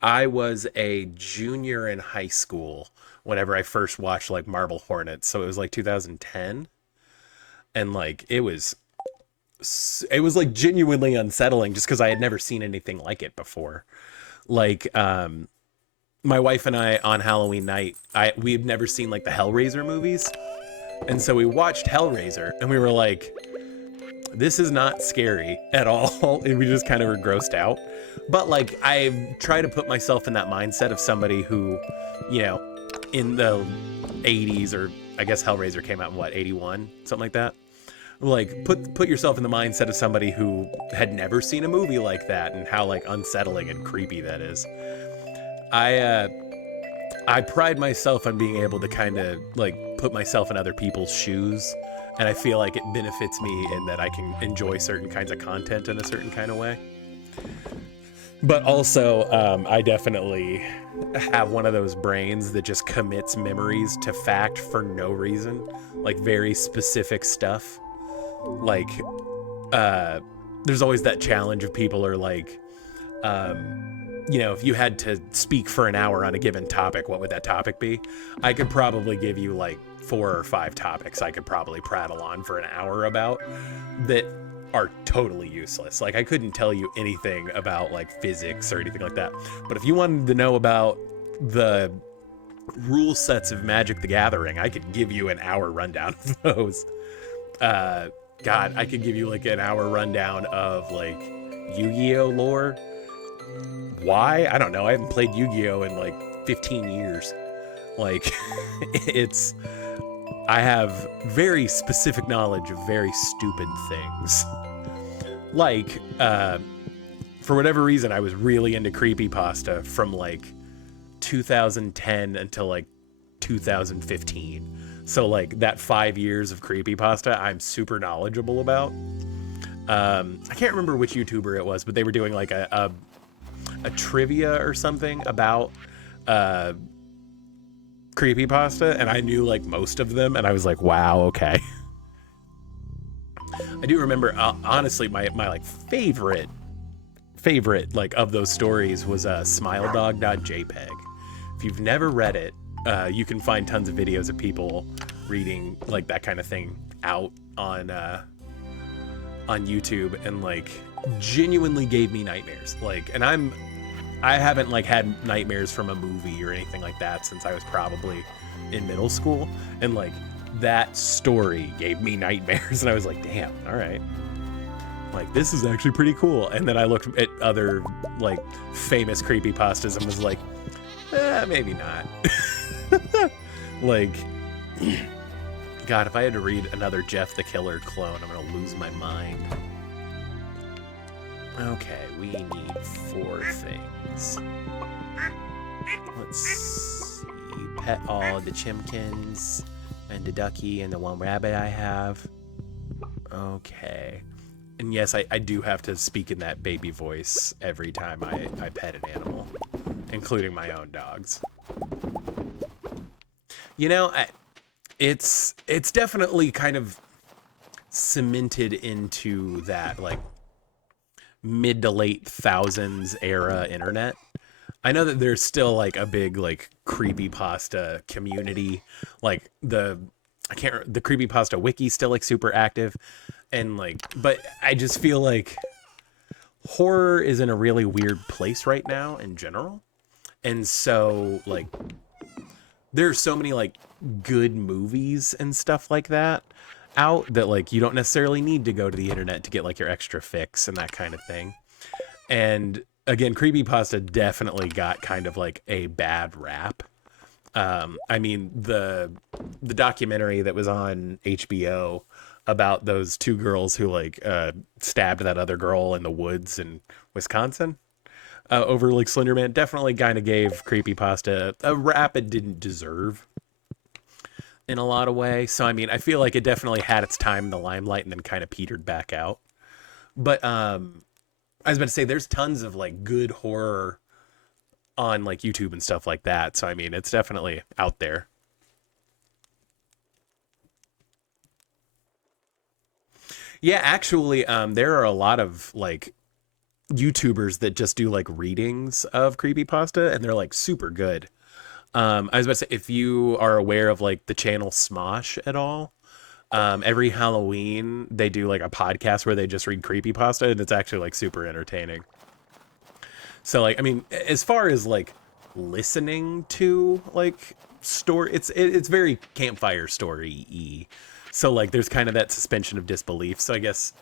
I was a junior in high school whenever I first watched like Marble Hornets. So it was like 2010. And like it was like genuinely unsettling just because I had never seen anything like it before. Like my wife and I on Halloween night, we had never seen like the Hellraiser movies. And so we watched Hellraiser and we were like, this is not scary at all. And we just kind of were grossed out. But like, I try to put myself in that mindset of somebody who, you know, in the 80s, or I guess Hellraiser came out in what, 81, something like that. Like, put yourself in the mindset of somebody who had never seen a movie like that and how like unsettling and creepy that is. I pride myself on being able to kind of like put myself in other people's shoes, and I feel like it benefits me in that I can enjoy certain kinds of content in a certain kind of way. But also, I definitely have one of those brains that just commits memories to fact for no reason, like very specific stuff. Like, there's always that challenge of people are like, you know, if you had to speak for an hour on a given topic, what would that topic be? I could probably give you like 4 or 5 topics I could probably prattle on for an hour about that are totally useless. Like, I couldn't tell you anything about like physics or anything like that. But if you wanted to know about the rule sets of Magic the Gathering, I could give you an hour rundown of those. God, I could give you like an hour rundown of like Yu-Gi-Oh lore. Why? I don't know. I haven't played Yu-Gi-Oh in like 15 years. Like, I have very specific knowledge of very stupid things. Like, for whatever reason, I was really into creepypasta from like 2010 until like 2015. So like that 5 years of creepypasta, I'm super knowledgeable about. I can't remember which YouTuber it was, but they were doing like a trivia or something about creepypasta, and I knew like most of them, and I was like, wow, okay. I do remember, honestly, my like favorite like of those stories was smiledog.jpg. If you've never read it, you can find tons of videos of people reading like that kind of thing out on YouTube, and like genuinely gave me nightmares. Like, and I haven't like had nightmares from a movie or anything like that since I was probably in middle school, and like that story gave me nightmares, and I was like, damn, all right, like this is actually pretty cool. And then I looked at other like famous creepypastas and was like, maybe not. Like, God, if I had to read another Jeff the Killer clone, I'm gonna lose my mind. Okay, we need 4 things. Let's see. Pet all the chimkins and the ducky and the one rabbit I have. Okay. And yes, I do have to speak in that baby voice every time I pet an animal, including my own dogs. You know, it's definitely kind of cemented into that like mid to late thousands era internet. I know that there's still like a big like creepypasta community, like the creepypasta wiki still like super active, and like, but I just feel like horror is in a really weird place right now in general. And so like there's so many like good movies and stuff like that out that like you don't necessarily need to go to the internet to get like your extra fix and that kind of thing. And again, creepypasta definitely got kind of like a bad rap. I mean, the documentary that was on HBO about those 2 girls who like stabbed that other girl in the woods in Wisconsin over like Slender Man definitely kind of gave creepypasta a rap it didn't deserve in a lot of ways. So, I mean, I feel like it definitely had its time in the limelight and then kind of petered back out. But I was about to say, there's tons of like good horror on like YouTube and stuff like that. So, I mean, it's definitely out there. Yeah, actually, there are a lot of like YouTubers that just do like readings of creepypasta, and they're like super good. I was about to say, if you are aware of like the channel Smosh at all, every Halloween they do like a podcast where they just read creepypasta, and it's actually like super entertaining. So like, I mean, as far as like listening to like story, it's very campfire story-y. So like, there's kind of that suspension of disbelief. So I guess,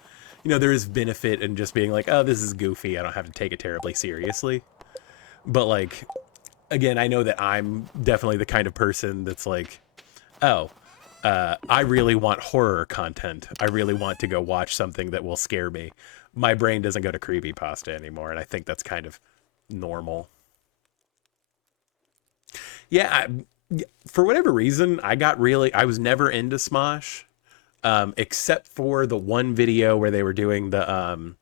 you know, there is benefit in just being like, oh, this is goofy. I don't have to take it terribly seriously. But like, again, I know that I'm definitely the kind of person that's like, oh, I really want horror content. I really want to go watch something that will scare me. My brain doesn't go to creepypasta anymore, and I think that's kind of normal. Yeah, for whatever reason, I was never into Smosh, except for the one video where they were doing the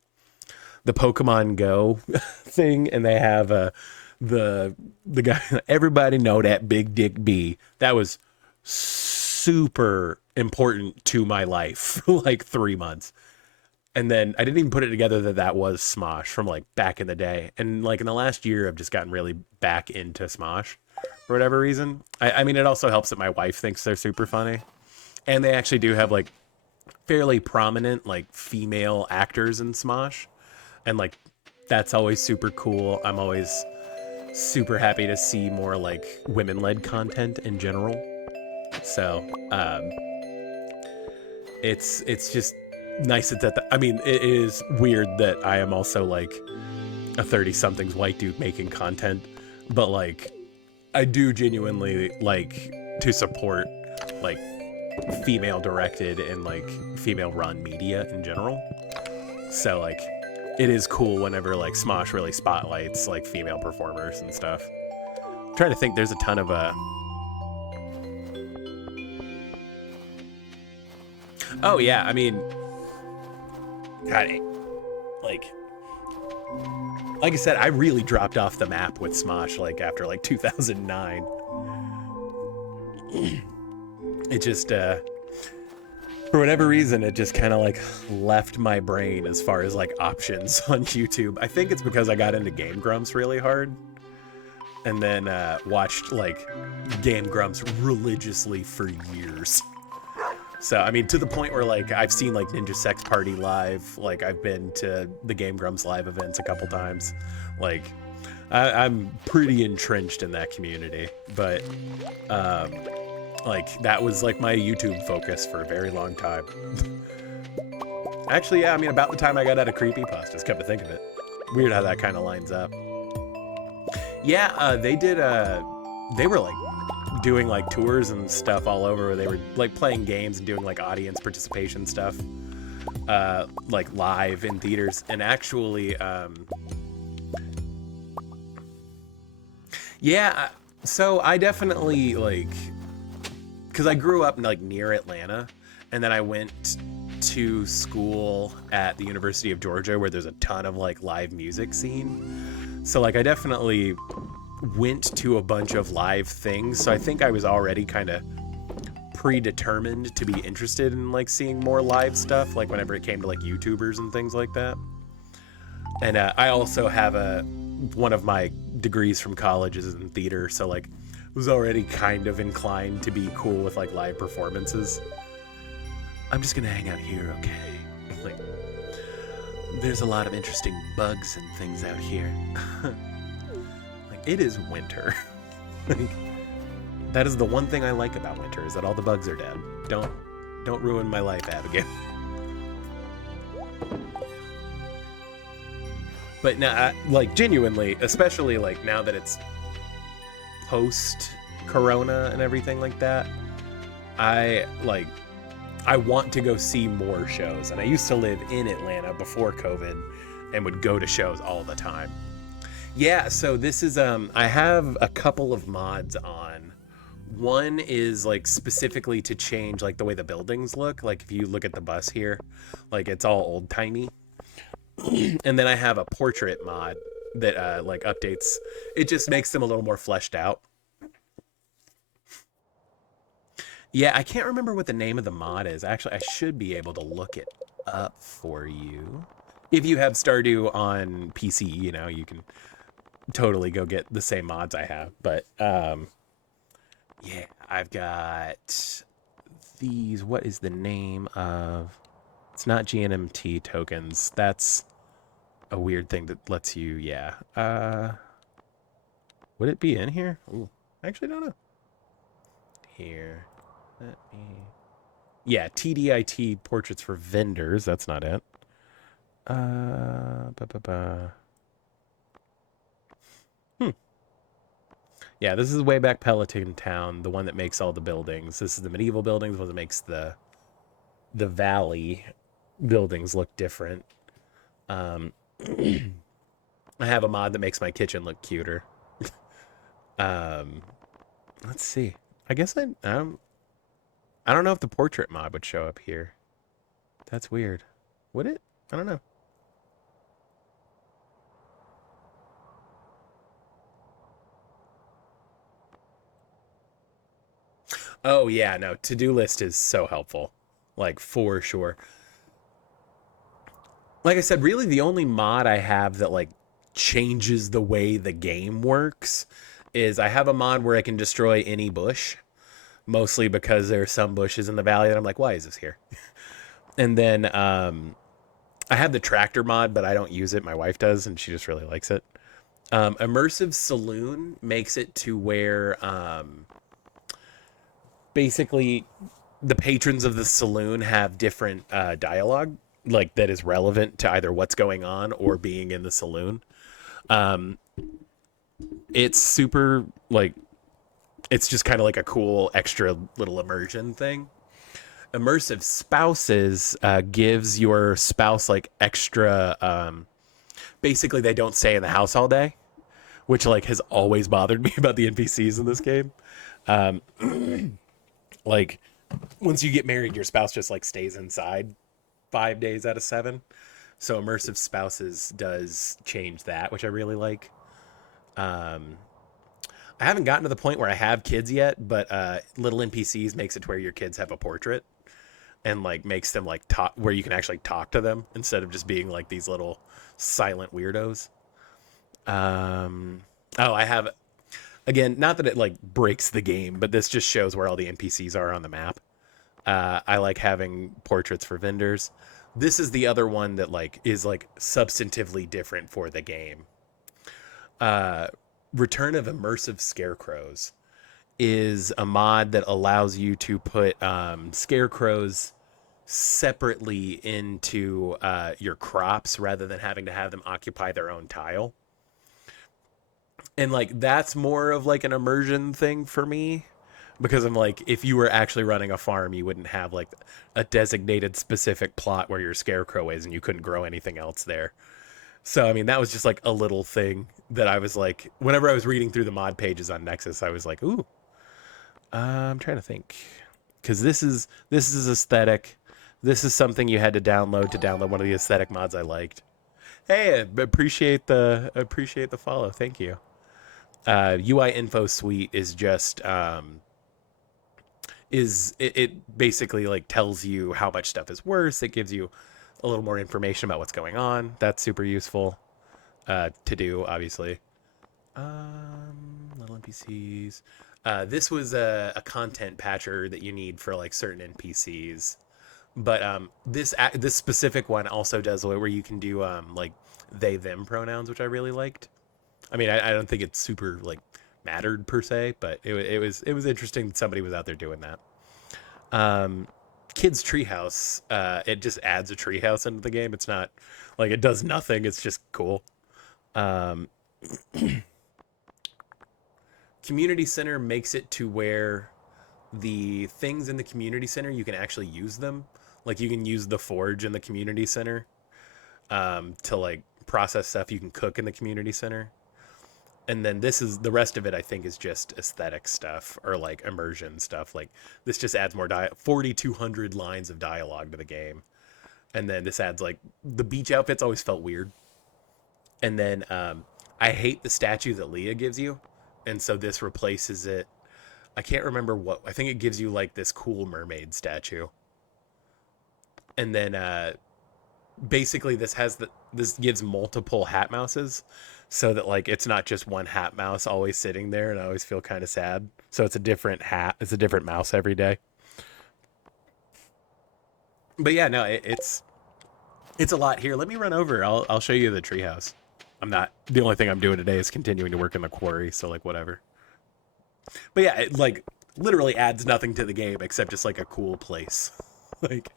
Pokemon Go thing, and they have the guy. Everybody know that Big Dick B. That was super important to my life for like 3 months. And then I didn't even put it together that that was Smosh from like back in the day. And like in the last year, I've just gotten really back into Smosh for whatever reason. I mean, it also helps that my wife thinks they're super funny. And they actually do have like fairly prominent like female actors in Smosh. And like, that's always super cool. I'm always super happy to see more like women-led content in general. So, it's just nice that I mean, it is weird that I am also like a 30-something's white dude making content, but like I do genuinely like to support like female directed and like female run media in general. So like it is cool whenever like Smosh really spotlights like female performers and stuff. I'm trying to think, there's a ton of oh yeah, I mean, God, like I said, I really dropped off the map with Smosh like after like 2009. It just for whatever reason, it just kind of like left my brain as far as like options on YouTube. I think it's because I got into Game Grumps really hard, and then watched like Game Grumps religiously for years. So, I mean, to the point where, like, I've seen, like, Ninja Sex Party live. Like, I've been to the Game Grumps live events a couple times. Like, I'm pretty entrenched in that community. But, like, that was, like, my YouTube focus for a very long time. Actually, yeah, I mean, about the time I got out of creepypastas, come to think of it. Weird how that kind of lines up. Yeah, they did, they were, like, doing like tours and stuff all over where they were like playing games and doing like audience participation stuff like live in theaters. And actually yeah, so I definitely like, because I grew up like near Atlanta, and then I went to school at the University of Georgia where there's a ton of like live music scene. So like I definitely went to a bunch of live things, so I think I was already kind of predetermined to be interested in like seeing more live stuff, like whenever it came to like YouTubers and things like that. And I also have one of my degrees from college is in theater, so like was already kind of inclined to be cool with like live performances. I'm just gonna hang out here, okay? Like, there's a lot of interesting bugs and things out here. It is winter. Like, that is the one thing I like about winter, is that all the bugs are dead. Don't ruin my life, Abigail. But now, like, genuinely, especially like now that it's post-corona and everything like that, I want to go see more shows. And I used to live in Atlanta before COVID and would go to shows all the time. Yeah, so this is, I have a couple of mods on. One is like specifically to change like the way the buildings look. Like if you look at the bus here, like it's all old timey. And then I have a portrait mod that like updates. It just makes them a little more fleshed out. Yeah, I can't remember what the name of the mod is. Actually, I should be able to look it up for you if you have Stardew on PC, you know, you can totally go get the same mods I have. But yeah, I've got these. What is the name of? It's not GNMT tokens. That's a weird thing that lets you. Yeah. Would it be in here? Ooh, I actually don't know. Here, let me. Yeah, TDIT portraits for vendors. That's not it. Ba, ba, ba. Yeah, this is way back Peloton Town, the one that makes all the buildings. This is the medieval buildings, one that makes the valley buildings look different. I have a mod that makes my kitchen look cuter. Let's see. I guess I don't know if the portrait mod would show up here. That's weird. Would it? I don't know. Oh yeah, no, to-do list is so helpful. Like for sure. Like I said, really the only mod I have that like changes the way the game works is I have a mod where I can destroy any bush, mostly because there are some bushes in the valley that I'm like, why is this here? And then I have the tractor mod, but I don't use it. My wife does, and she just really likes it. Immersive Saloon makes it to where basically the patrons of the saloon have different dialogue, like that is relevant to either what's going on or being in the saloon. Um, it's super like it's just kind of like a cool extra little immersion thing. Immersive Spouses gives your spouse like extra. Basically, they don't stay in the house all day, which like has always bothered me about the NPCs in this game. Um, like once you get married, your spouse just like stays inside 5 days out of 7. So Immersive Spouses does change that, which I really like. Um, I haven't gotten to the point where I have kids yet, but little NPCs makes it to where your kids have a portrait and like makes them like talk where you can actually talk to them instead of just being like these little silent weirdos. Oh, I have again, not that it like breaks the game, but this just shows where all the NPCs are on the map. I like having portraits for vendors. This is the other one that like is like substantively different for the game. Return of Immersive Scarecrows is a mod that allows you to put scarecrows separately into your crops rather than having to have them occupy their own tile. And like that's more of like an immersion thing for me because I'm like if you were actually running a farm you wouldn't have like a designated specific plot where your scarecrow is and you couldn't grow anything else there. So I mean that was just like a little thing that I was like whenever I was reading through the mod pages on Nexus I was like ooh I'm trying to think because this is aesthetic. This is something you had to download one of the aesthetic mods I liked. Hey, appreciate the follow. Thank you. UI info suite is just it basically like tells you how much stuff is worth. It gives you a little more information about what's going on. That's super useful to do, obviously. Little NPCs. This was a content patcher that you need for like certain NPCs, but this specific one also does where you can do like they them pronouns, which I really liked. I mean, I don't think it's super like mattered per se, but it was interesting that somebody was out there doing that. Kids Treehouse, it just adds a treehouse into the game. It's not like it does nothing. It's just cool. Um, Community Center makes it to where the things in the community center you can actually use them. Like you can use the forge in the community center to like process stuff you can cook in the community center. And then this is the rest of it I think is just aesthetic stuff or like immersion stuff. Like this just adds more 4,200 lines of dialogue to the game. And then this adds like the beach outfits always felt weird. And then I hate the statue that Leah gives you. And so this replaces it. I can't remember what. I think it gives you like this cool mermaid statue. And then basically this gives multiple hat mouses, so that like it's not just one hat mouse always sitting there, and I always feel kind of sad. So it's a different hat, it's a different mouse every day. But yeah, no, it's a lot. Here, let me run over. I'll show you the treehouse. I'm not, the only thing I'm doing today is continuing to work in the quarry, so like whatever. But yeah, it like literally adds nothing to the game except just like a cool place. Like,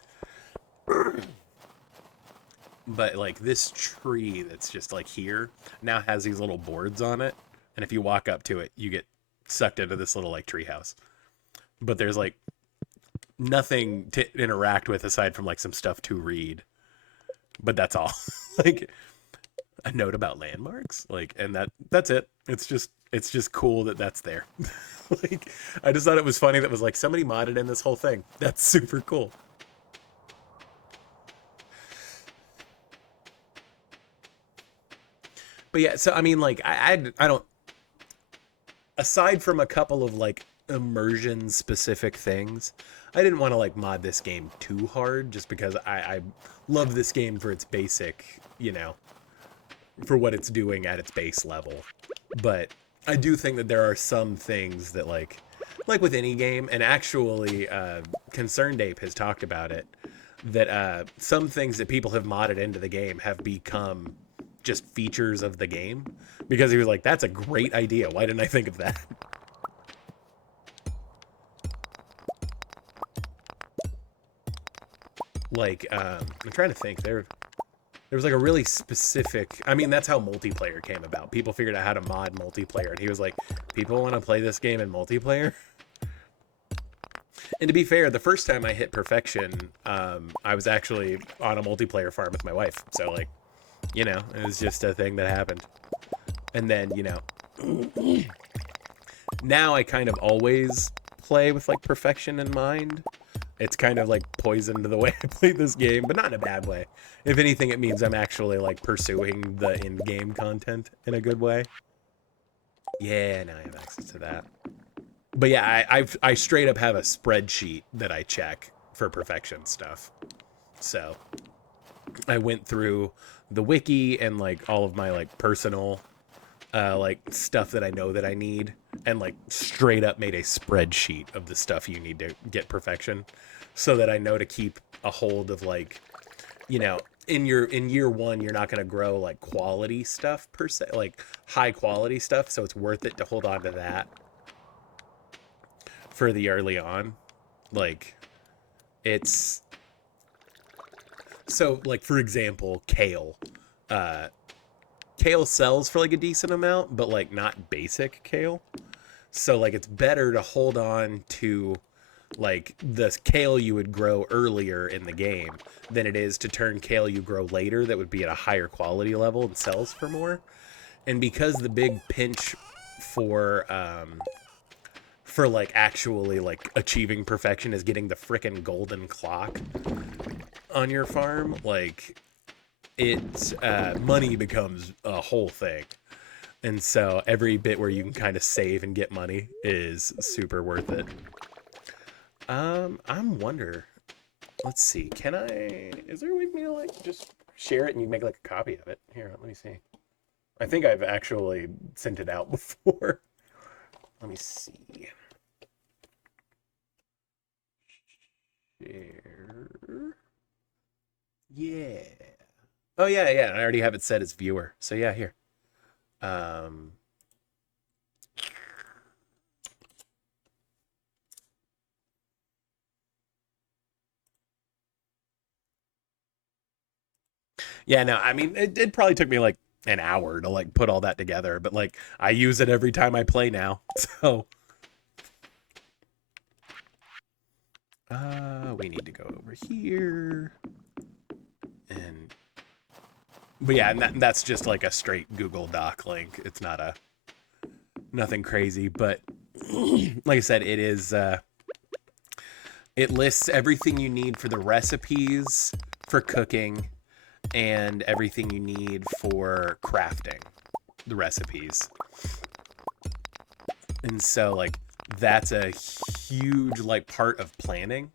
but like this tree that's just like here now has these little boards on it, and if you walk up to it, you get sucked into this little like tree house. But there's like nothing to interact with aside from like some stuff to read. But that's all. Like a note about landmarks, like, and that's it. It's just cool that that's there. Like, I just thought it was funny that was like somebody modded in this whole thing. That's super cool. But yeah, so I mean, like, I don't. Aside from a couple of like immersion specific things, I didn't want to like mod this game too hard, just because I love this game for its basic, you know, for what it's doing at its base level. But I do think that there are some things that like with any game, and actually Concerned Ape has talked about it, that some things that people have modded into the game have become just features of the game, because he was like, that's a great idea, why didn't I think of that? Like I'm trying to think, there was like a really specific, I mean, that's how multiplayer came about. People figured out how to mod multiplayer, and he was like, people want to play this game in multiplayer? And to be fair, the first time I hit perfection, I was actually on a multiplayer farm with my wife. So like, you know, it was just a thing that happened. And then, you know, now I kind of always play with like perfection in mind. It's kind of like poison to the way I play this game, but not in a bad way. If anything, it means I'm actually like pursuing the in-game content in a good way. Yeah, now I have access to that. But yeah, I straight up have a spreadsheet that I check for perfection stuff. So I went through the wiki and like all of my like personal like stuff that I know that I need, and like straight up made a spreadsheet of the stuff you need to get perfection, so that I know to keep a hold of, like, you know, in year one, you're not going to grow like quality stuff per se, like high quality stuff. So it's worth it to hold on to that for the early on. Like, it's so like, for example, kale, kale sells for like a decent amount, but like not basic kale. So like, it's better to hold on to like the kale you would grow earlier in the game than it is to turn kale you grow later that would be at a higher quality level and sells for more. And because the big pinch for like actually like achieving perfection is getting the frickin' golden clock on your farm, like, it's money becomes a whole thing. And so every bit where you can kind of save and get money is super worth it. I'm wonder, let's see, can I, is there a way for me to like just share it and you make like a copy of it? Here, let me see. I think I've actually sent it out before. Let me see. Share. Yeah. Oh yeah, yeah. I already have it set as viewer. So yeah, here. Yeah, no, I mean, it probably took me like an hour to like put all that together, but like I use it every time I play now. So we need to go over here. And but yeah, and that's just like a straight Google Doc link. It's not nothing crazy, but like I said, it is it lists everything you need for the recipes, for cooking, and everything you need for crafting the recipes. And so like, that's a huge like part of planning,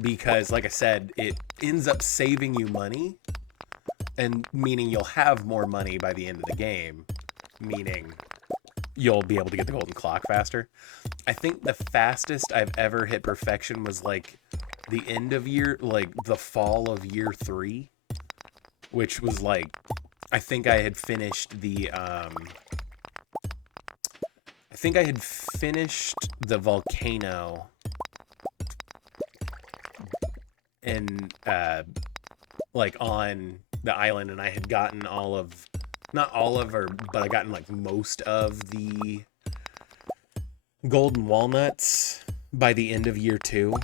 because like I said, it ends up saving you money and meaning you'll have more money by the end of the game, meaning you'll be able to get the golden clock faster. I think the fastest I've ever hit perfection was like the end of the fall of year 3, which was like, I think I had finished the volcano and like on the island, and I had gotten not all of, but I gotten like most of the golden walnuts by the end of year 2,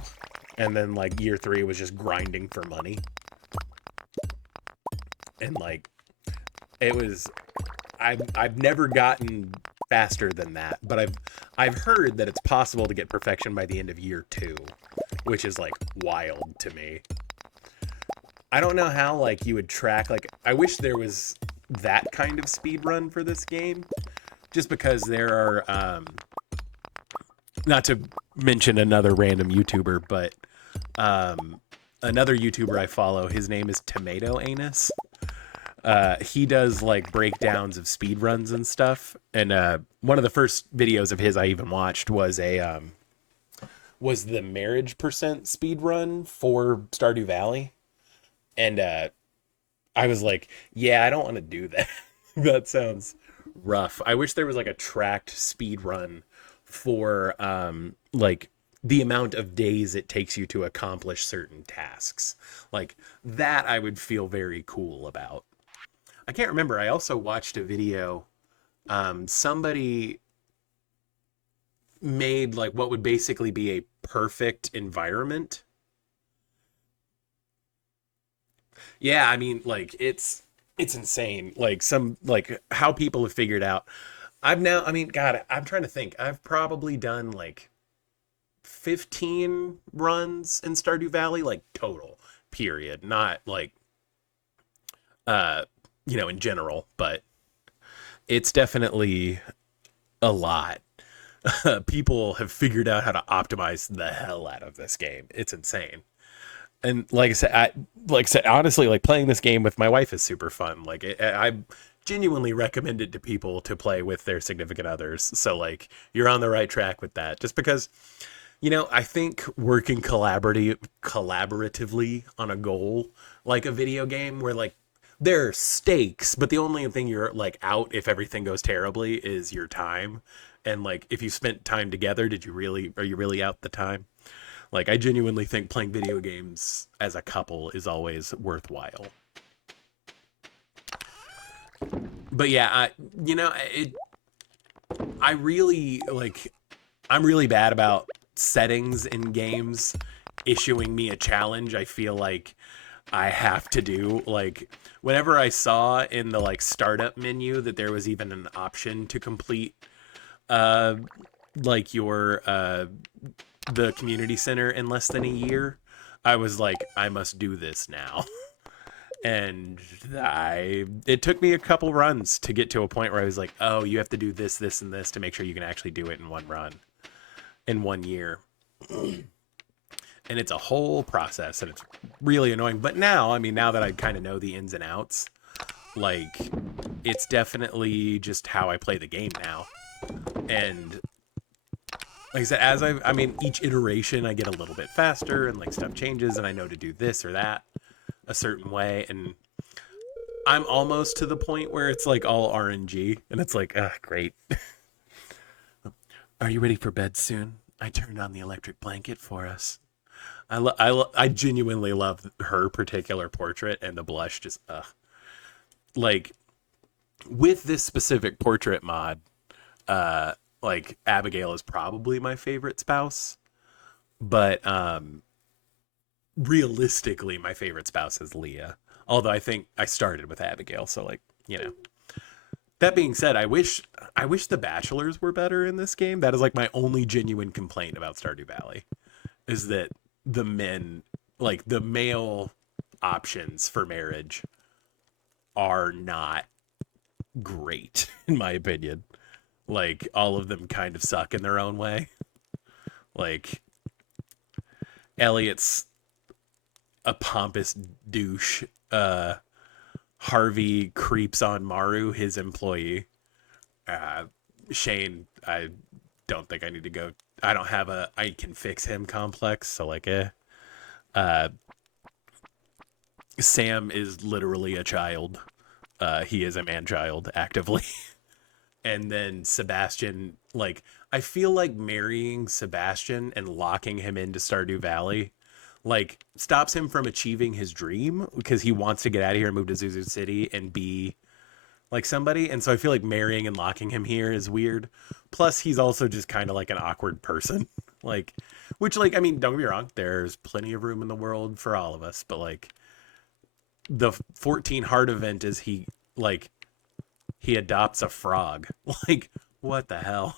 and then like year 3 was just grinding for money. And like it was, I've never gotten faster than that, but I've heard that it's possible to get perfection by the end of year 2, which is like wild to me. I don't know how like you would track, like I wish there was that kind of speed run for this game, just because there are not to mention another random YouTuber, but another YouTuber I follow, his name is Tomato Anus. He does like breakdowns of speed runs and stuff, and one of the first videos of his I even watched was was the marriage percent speed run for Stardew Valley, and I was like, yeah, I don't want to do that. That sounds rough. I wish there was like a tracked speed run for like the amount of days it takes you to accomplish certain tasks. Like that I would feel very cool about. I can't remember. I also watched a video. Somebody made like what would basically be a perfect environment. Yeah, I mean, like it's insane. Like like how people have figured out. I mean, God, I'm trying to think. I've probably done like 15 runs in Stardew Valley, like total, period. Not like in general, but it's definitely a lot. People have figured out how to optimize the hell out of this game. It's insane. And like I said, honestly, like playing this game with my wife is super fun. Like I genuinely recommend it to people to play with their significant others. So like you're on the right track with that. Just because, I think working collaboratively on a goal, like a video game where like there are stakes, but the only thing you're like out if everything goes terribly is your time. And like if you spent time together, are you really out the time? Like I genuinely think playing video games as a couple is always worthwhile. But yeah, I really like, I'm really bad about settings in games issuing me a challenge I feel like I have to do. Like whenever I saw in the like startup menu that there was even an option to complete like your the community center in less than a year, I was like, I must do this now. And it took me a couple runs to get to a point where I was like, oh, you have to do this, this, and this to make sure you can actually do it in one run, in 1 year. And it's a whole process, and it's really annoying. But now, I mean, now that I kind of know the ins and outs, like, it's definitely just how I play the game now. And like I said, I mean, each iteration I get a little bit faster, and like stuff changes, and I know to do this or that a certain way, and I'm almost to the point where it's like all RNG, and it's like, great. Are you ready for bed soon? I turned on the electric blanket for us. I genuinely love her particular portrait, and the blush just like with this specific portrait mod, like Abigail is probably my favorite spouse, but realistically my favorite spouse is Leah. Although I think I started with Abigail, so like, That being said, I wish the bachelors were better in this game. That is like my only genuine complaint about Stardew Valley, is that the men, like the male options for marriage, are not great in my opinion. Like all of them kind of suck in their own way. Like Elliot's a pompous douche. Harvey creeps on Maru, his employee. Shane, I don't think I need to go. I don't have a I can fix him complex, so like Sam is literally a child. He is a man-child actively. And then Sebastian, like, I feel like marrying Sebastian and locking him into Stardew Valley, like, stops him from achieving his dream because he wants to get out of here and move to Zuzu City and be like somebody. And so I feel like marrying and locking him here is weird. Plus, he's also just kind of like an awkward person. Like, which, like, I mean, don't get me wrong, there's plenty of room in the world for all of us, but like, the 14 heart event is he adopts a frog. Like, what the hell?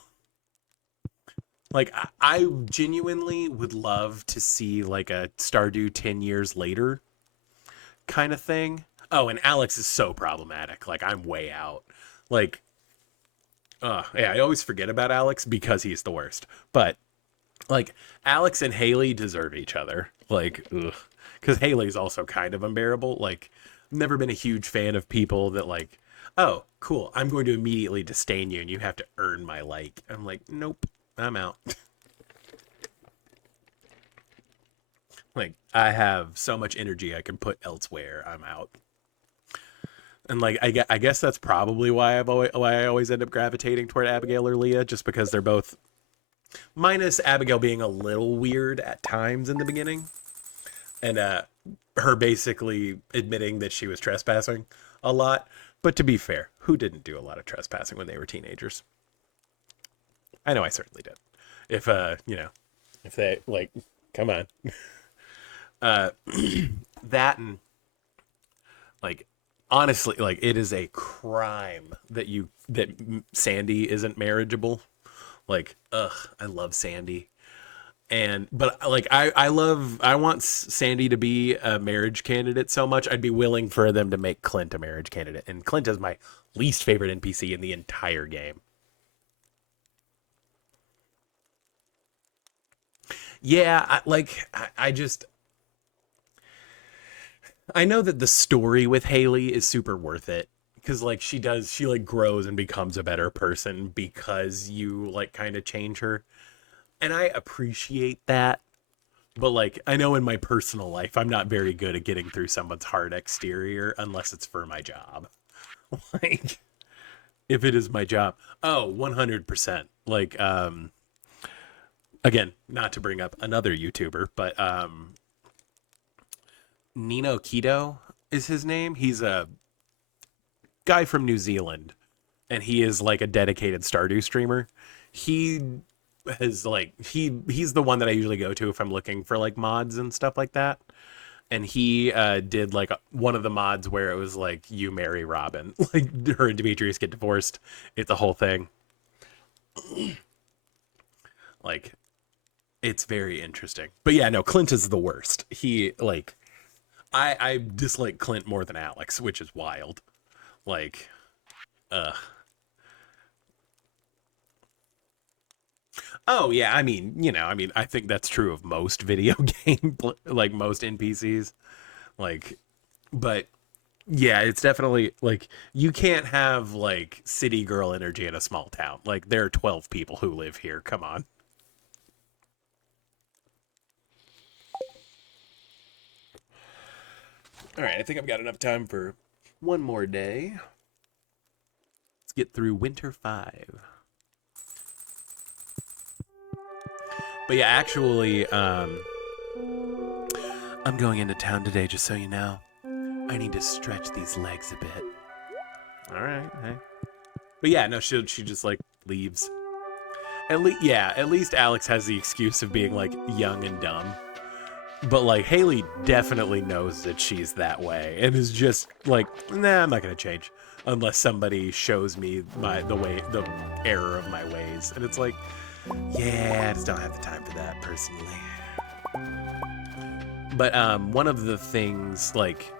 Like, I genuinely would love to see like a Stardew 10 years later kind of thing. Oh, and Alex is so problematic. Like, I'm way out. Like, yeah, I always forget about Alex because he's the worst. But like, Alex and Haley deserve each other. Like, ugh. Because Haley's also kind of unbearable. Like, never been a huge fan of people that like, oh, cool, I'm going to immediately disdain you and you have to earn my like. I'm like, nope, I'm out. Like, I have so much energy I can put elsewhere. I'm out. And like, I guess that's probably why I always end up gravitating toward Abigail or Leah, just because they're both, minus Abigail being a little weird at times in the beginning. And her basically admitting that she was trespassing a lot. But to be fair, who didn't do a lot of trespassing when they were teenagers? I know I certainly did. If, if they, like, come on. That and, like, honestly, like, it is a crime that Sandy isn't marriageable. Like, ugh, I love Sandy. But like, I want Sandy to be a marriage candidate so much, I'd be willing for them to make Clint a marriage candidate. And Clint is my least favorite NPC in the entire game. Yeah, I know that the story with Haley is super worth it. Because like she like grows and becomes a better person because you like kind of change her. And I appreciate that. But like, I know in my personal life, I'm not very good at getting through someone's hard exterior unless it's for my job. Like, if it is my job. Oh, 100%. Like, again, not to bring up another YouTuber, but Nino Keto is his name. He's a guy from New Zealand, and he is like a dedicated Stardew streamer. He is like he's the one that I usually go to if I'm looking for like mods and stuff like that. And he did like one of the mods where it was like you marry Robin, like her and Demetrius get divorced. It's a whole thing. Like, it's very interesting. But yeah, no, Clint is the worst. He like I dislike Clint more than Alex, which is wild. Like, oh yeah, I mean, I think that's true of most video game, like most NPCs. Like, but yeah, it's definitely like you can't have like city girl energy in a small town. Like, there are 12 people who live here. Come on. All right, I think I've got enough time for one more day. Let's get through Winter 5. But yeah, actually, I'm going into town today, just so you know. I need to stretch these legs a bit. All right, hey. But yeah, no, she just like leaves. At least Alex has the excuse of being like young and dumb. But like Haley definitely knows that she's that way and is just like, nah, I'm not gonna change unless somebody shows me the error of my ways. And it's like, yeah, I just don't have the time for that personally. But one of the things, like,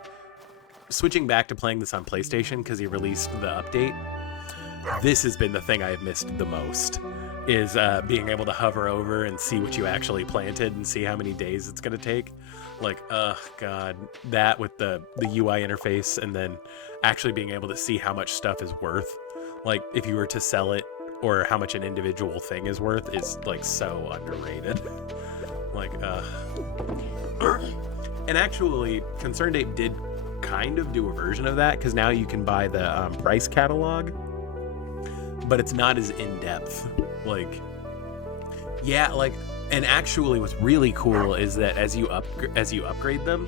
switching back to playing this on PlayStation because he released the update, this has been the thing I have missed the most. is being able to hover over and see what you actually planted and see how many days it's going to take. Like, God, that with the UI interface, and then actually being able to see how much stuff is worth. Like, if you were to sell it, or how much an individual thing is worth, is like so underrated. Like, and actually, Concerned Ape did kind of do a version of that, because now you can buy the price catalog, but it's not as in-depth. Like, yeah, like, and actually what's really cool is that as you upgrade them,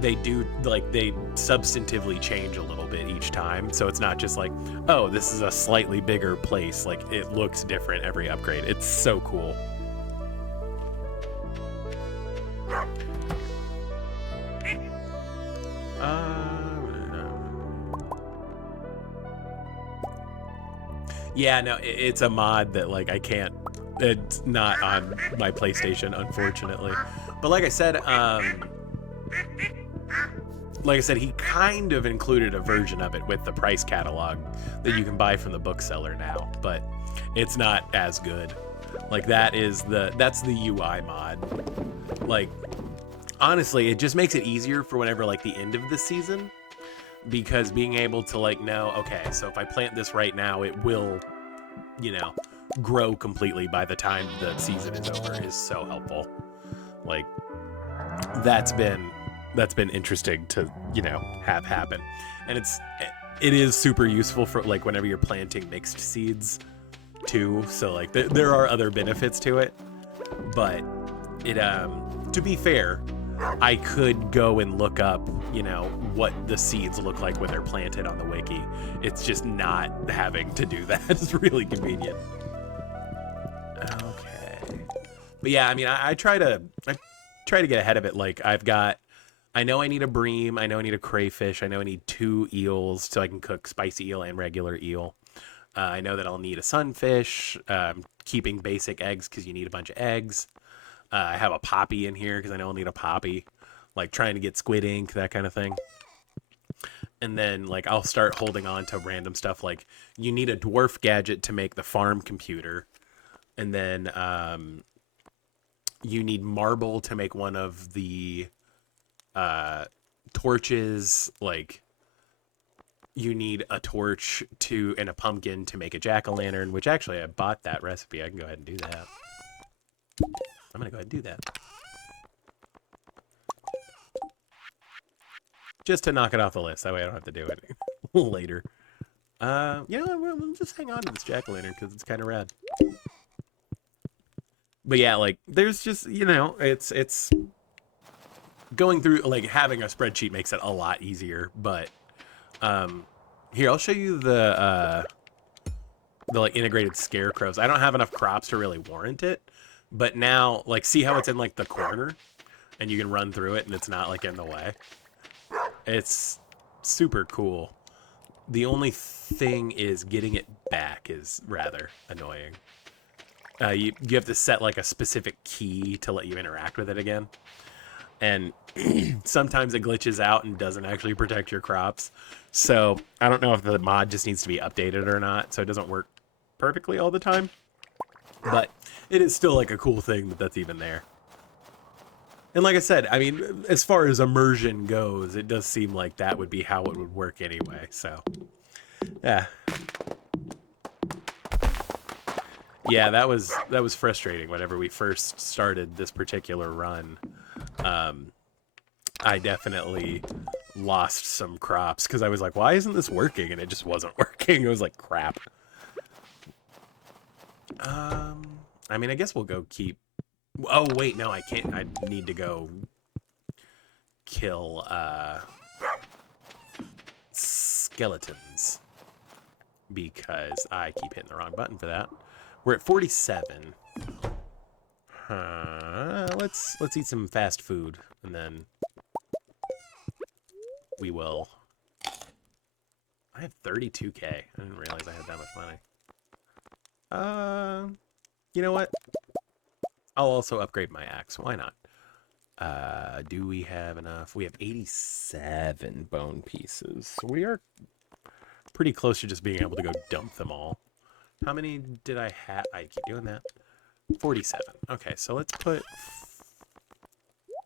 they do, like, they substantively change a little bit each time. So it's not just like, oh, this is a slightly bigger place. Like, it looks different every upgrade. It's so cool. Yeah, no, it's a mod that, like, I can't, it's not on my PlayStation, unfortunately. But like I said, he kind of included a version of it with the price catalog that you can buy from the bookseller now, but it's not as good. Like, that's the UI mod. Like, honestly, it just makes it easier for whenever, like, the end of the season, because being able to, like, know, okay, so if I plant this right now, it will, you know, grow completely by the time the season is over is so helpful. Like, that's been interesting to, you know, have happen. And it is super useful for, like, whenever you're planting mixed seeds too. So, like, there are other benefits to it, but it, to be fair, I could go and look up, you know, what the seeds look like when they're planted on the wiki. It's just not having to do that. It's really convenient. Okay. But yeah, I mean, I try to get ahead of it. Like, I know I need a bream, I know I need a crayfish, I know I need 2 eels so I can cook spicy eel and regular eel. I know that I'll need a sunfish, keeping basic eggs because you need a bunch of eggs. I have a poppy in here because I know I'll need a poppy, like trying to get squid ink, that kind of thing. And then, like, I'll start holding on to random stuff, like you need a dwarf gadget to make the farm computer. And then you need marble to make one of the torches. Like, you need a torch and a pumpkin to make a jack-o'-lantern, which actually I bought that recipe. I can go ahead and do that. I'm going to go ahead and do that. Just to knock it off the list. That way I don't have to do it later. We'll just hang on to this jack-o'-lantern because it's kind of rad. But yeah, like, there's just, you know, it's going through, like, having a spreadsheet makes it a lot easier. But here, I'll show you the like, integrated scarecrows. I don't have enough crops to really warrant it. But now, like, see how it's in, like, the corner? And you can run through it and it's not, like, in the way? It's super cool. The only thing is getting it back is rather annoying. You have to set, like, a specific key to let you interact with it again. And sometimes it glitches out and doesn't actually protect your crops. So I don't know if the mod just needs to be updated or not, so it doesn't work perfectly all the time. But it is still, like, a cool thing that's even there. And like I said, I mean, as far as immersion goes, it does seem like that would be how it would work anyway, so. Yeah. Yeah, that was frustrating whenever we first started this particular run. I definitely lost some crops because I was like, why isn't this working? And it just wasn't working. It was like, crap. I mean, I guess we'll go keep... Oh, wait, no, I can't. I need to go kill skeletons because I keep hitting the wrong button for that. We're at 47. Let's eat some fast food, and then we will... I have 32K. I didn't realize I had that much money. You know what? I'll also upgrade my axe. Why not? Do we have enough? We have 87 bone pieces. So we are pretty close to just being able to go dump them all. How many did I have? I keep doing that. 47. Okay, so let's put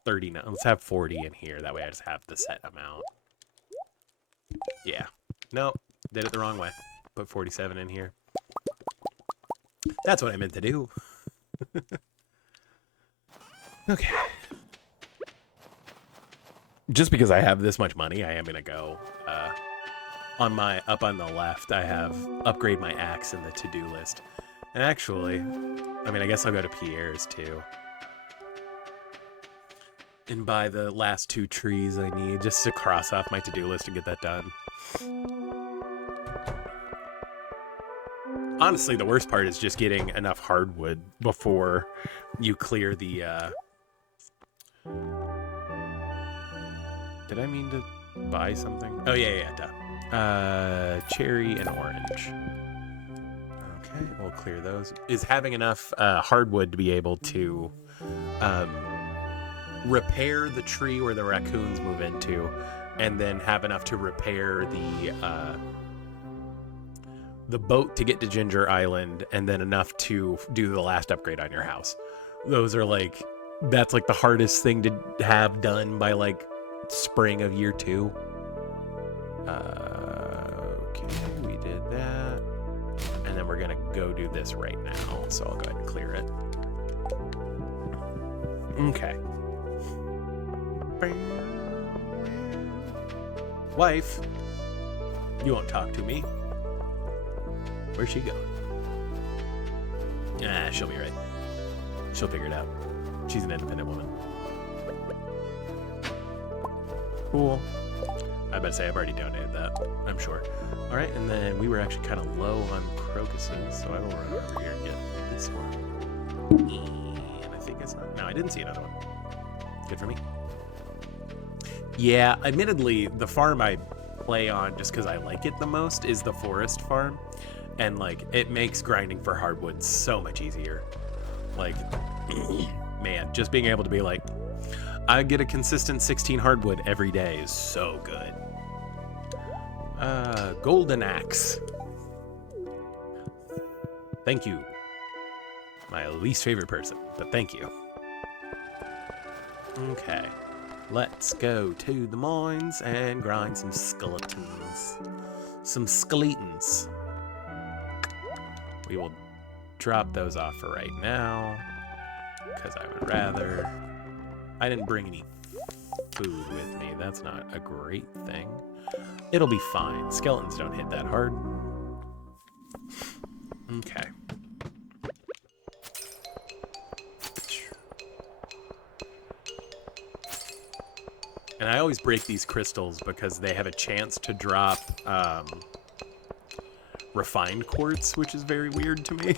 39. Let's have 40 in here. That way I just have the set amount. Yeah. Nope. Did it the wrong way. Put 47 in here. That's what I meant to do. Okay. Just because I have this much money, I am going to go on my up on the left. I have upgrade my axe in the to-do list. And actually, I mean, I guess I'll go to Pierre's too. And buy the last 2 trees I need just to cross off my to-do list and get that done. Honestly, the worst part is just getting enough hardwood before you clear the, Did I mean to buy something? Oh, yeah, duh. Cherry and orange. Okay, we'll clear those. Is having enough hardwood to be able to repair the tree where the raccoons move into, and then have enough to repair the boat to get to Ginger Island, and then enough to do the last upgrade on your house. Those are like, that's like the hardest thing to have done by like spring of year 2. Okay, we did that. And then we're gonna go do this right now. So I'll go ahead and clear it. Okay. Wife, you won't talk to me. Where's she going? Ah, she'll be right. She'll figure it out. She's an independent woman. Cool. I better say I've already donated that, I'm sure. All right, and then we were actually kind of low on crocuses, so I will run over here and get this one. And I think it's not. No, I didn't see another one. Good for me. Yeah, admittedly, the farm I play on just because I like it the most is the forest farm. And, like, it makes grinding for hardwood so much easier. Like, man, just being able to be like, I get a consistent 16 hardwood every day is so good. Golden axe. Thank you. My least favorite person, but thank you. Okay. Let's go to the mines and grind some skeletons. Some skeletons. We will drop those off for right now, because I would rather. I didn't bring any food with me. That's not a great thing. It'll be fine. Skeletons don't hit that hard. Okay. And I always break these crystals because they have a chance to drop refined quartz, which is very weird to me.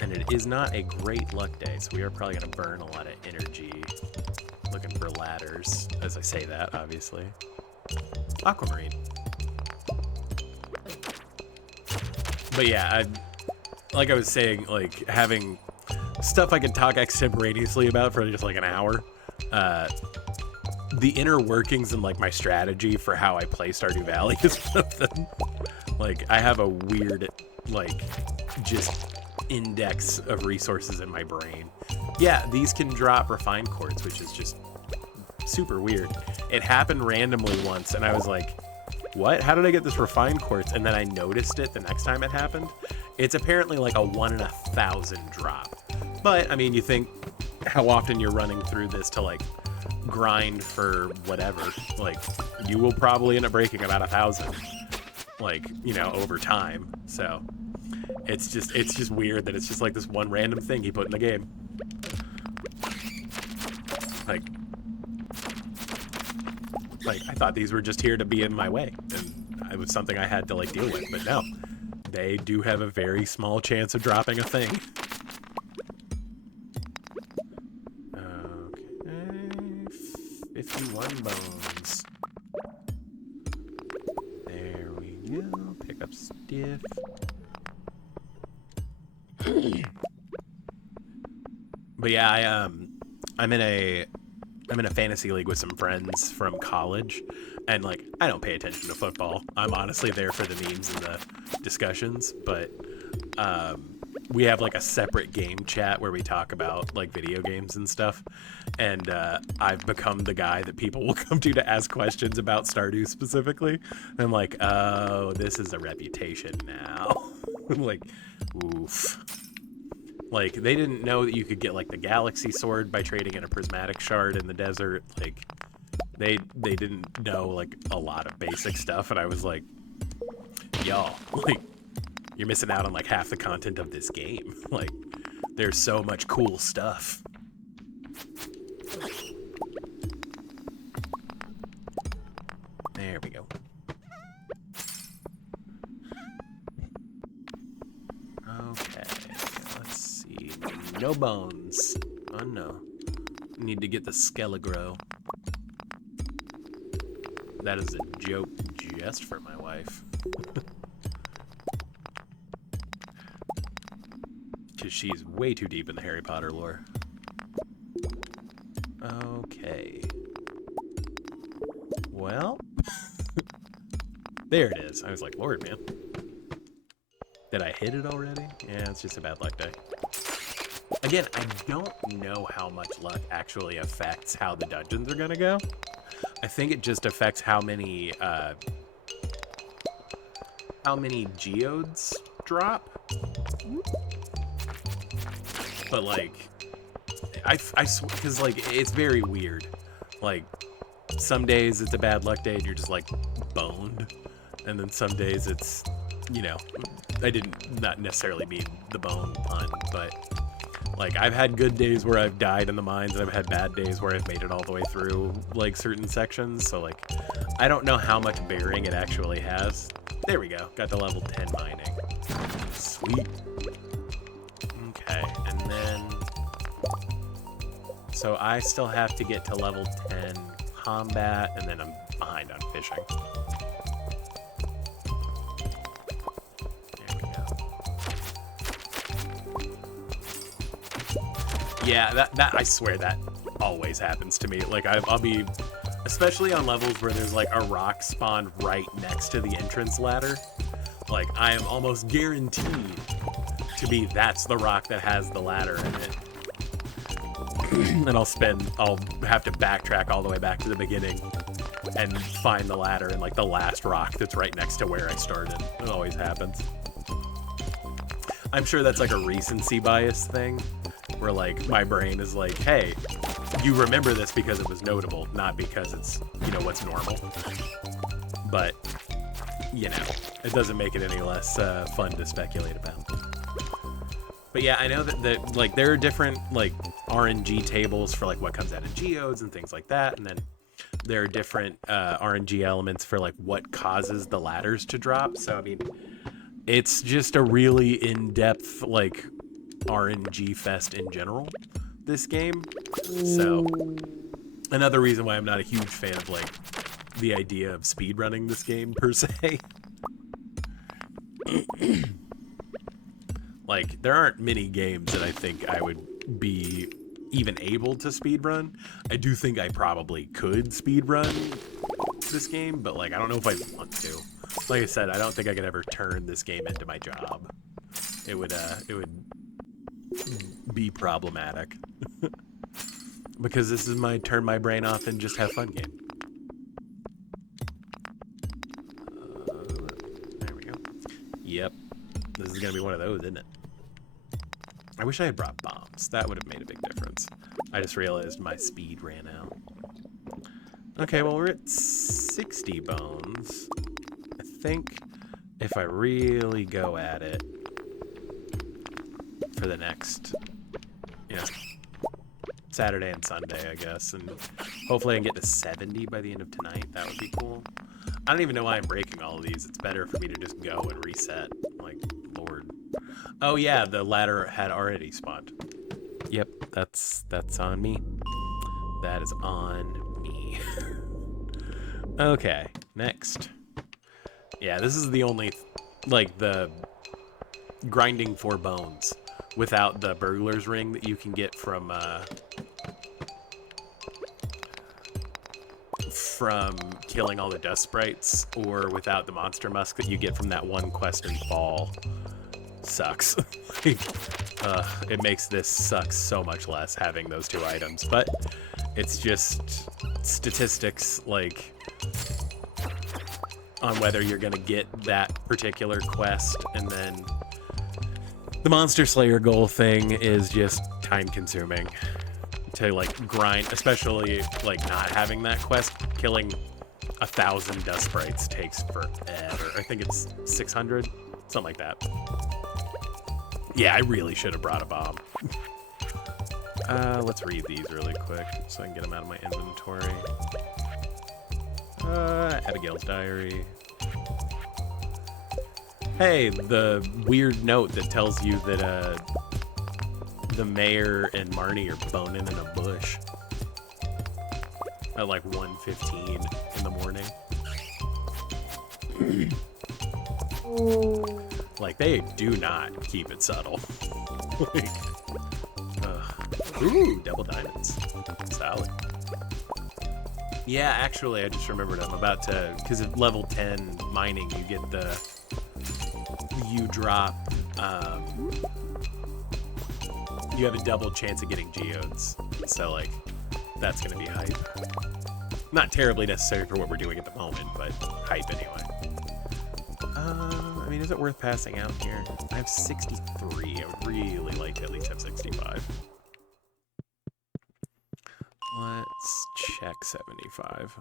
And it is not a great luck day, so we are probably going to burn a lot of energy looking for ladders, as I say that, obviously. Aquamarine. But yeah, like I was saying, like, having stuff I can talk extemporaneously about for just like an hour. The inner workings and like my strategy for how I play Stardew Valley is one of them. Like, I have a weird, like, just index of resources in my brain. Yeah, these can drop refined quartz, which is just super weird. It happened randomly once, and I was like, what? How did I get this refined quartz? And then I noticed it the next time it happened. It's apparently like a 1 in 1,000 drop. But, I mean, you think how often you're running through this to, like, grind for whatever. Like, you will probably end up breaking about 1,000, like, you know, over time. So it's just weird that it's just like this one random thing he put in the game. Like I thought these were just here to be in my way, and it was something I had to like deal with, but no, they do have a very small chance of dropping a thing. Okay, 51 bones. There we go. Pick up stiff. But yeah, I'm in a fantasy league with some friends from college, And, like, I don't pay attention to football. I'm honestly there for the memes and the discussions, but we have, like, a separate game chat where we talk about, like, video games and stuff. And I've become the guy that people will come to ask questions about Stardew specifically. And I'm like, oh, this is a reputation now. Like, oof. Like, they didn't know that you could get, like, the galaxy sword by trading in a prismatic shard in the desert. Like, they didn't know, like, a lot of basic stuff. And I was like, y'all, like, you're missing out on, like, half the content of this game. Like, there's so much cool stuff. There we go. Okay, let's see. No bones. Oh no. Need to get the Skelegro. That is a joke just for my wife. Because she's way too deep in the Harry Potter lore. Okay. Well. There it is. I was like, Lord, man. Did I hit it already? Yeah, it's just a bad luck day. Again, I don't know how much luck actually affects how the dungeons are gonna go. I think it just affects how many geodes drop. But like, I swear, because like it's very weird. Like, some days it's a bad luck day and you're just like boned, and then some days it's, you know, I didn't not necessarily mean the bone pun, but like I've had good days where I've died in the mines, and I've had bad days where I've made it all the way through like certain sections. So like, I don't know how much bearing it actually has. There we go. Got to level 10 mining. Sweet. Okay, and then so I still have to get to level 10 combat, and then I'm behind on fishing. There we go. Yeah, that I swear that always happens to me. Like I'll be, especially on levels where there's like a rock spawned right next to the entrance ladder. Like I am almost guaranteed to be that's the rock that has the ladder in it. And I'll have to backtrack all the way back to the beginning and find the ladder and like the last rock that's right next to where I started. It always happens. I'm sure that's like a recency bias thing where like my brain is like, hey, you remember this because it was notable, not because it's, you know, what's normal. But, you know, it doesn't make it any less fun to speculate about. But yeah, I know that like there are different like RNG tables for like what comes out of geodes and things like that, and then there are different RNG elements for like what causes the ladders to drop. So I mean, it's just a really in-depth like RNG fest in general, this game. So another reason why I'm not a huge fan of like the idea of speedrunning this game per se. Like, there aren't many games that I think I would be even able to speedrun. I do think I probably could speedrun this game, but like, I don't know if I want to. Like I said, I don't think I could ever turn this game into my job. It would be problematic. Because this is my turn my brain off and just have fun game. There we go. Yep. This is gonna be one of those, isn't it? I wish I had brought bombs. That would have made a big difference. I just realized my speed ran out. Okay, well, we're at 60 bones. I think if I really go at it for the next, you know, Saturday and Sunday, I guess, and hopefully I can get to 70 by the end of tonight. That would be cool. I don't even know why I'm breaking all of these. It's better for me to just go and reset. Like, Lord. Oh yeah, the ladder had already spawned. Yep, that's on me. That is on me. Okay, next. Yeah, this is the only, like, the grinding for bones without the burglar's ring that you can get from killing all the dust sprites or without the monster musk that you get from that one quest in fall sucks. It makes this suck so much less having those two items, but it's just statistics, like, on whether you're gonna get that particular quest, and then the Monster Slayer goal thing is just time consuming to like grind, especially like not having that quest. Killing 1,000 dust sprites takes forever. I think it's 600, something like that. Yeah, I really should have brought a bomb. Let's read these really quick so I can get them out of my inventory. Abigail's diary. Hey, the weird note that tells you that the mayor and Marnie are boning in a bush at like 1:15 in the morning. Like, they do not keep it subtle. Like, ooh, double diamonds. Solid. Yeah, actually, I just remembered I'm about to, because at level 10 mining, you get you drop, you have a double chance of getting geodes. So, like, that's going to be hype. Not terribly necessary for what we're doing at the moment, but hype anyway. I mean, is it worth passing out here? I have 63. I would really like to at least have 65. Let's check 75.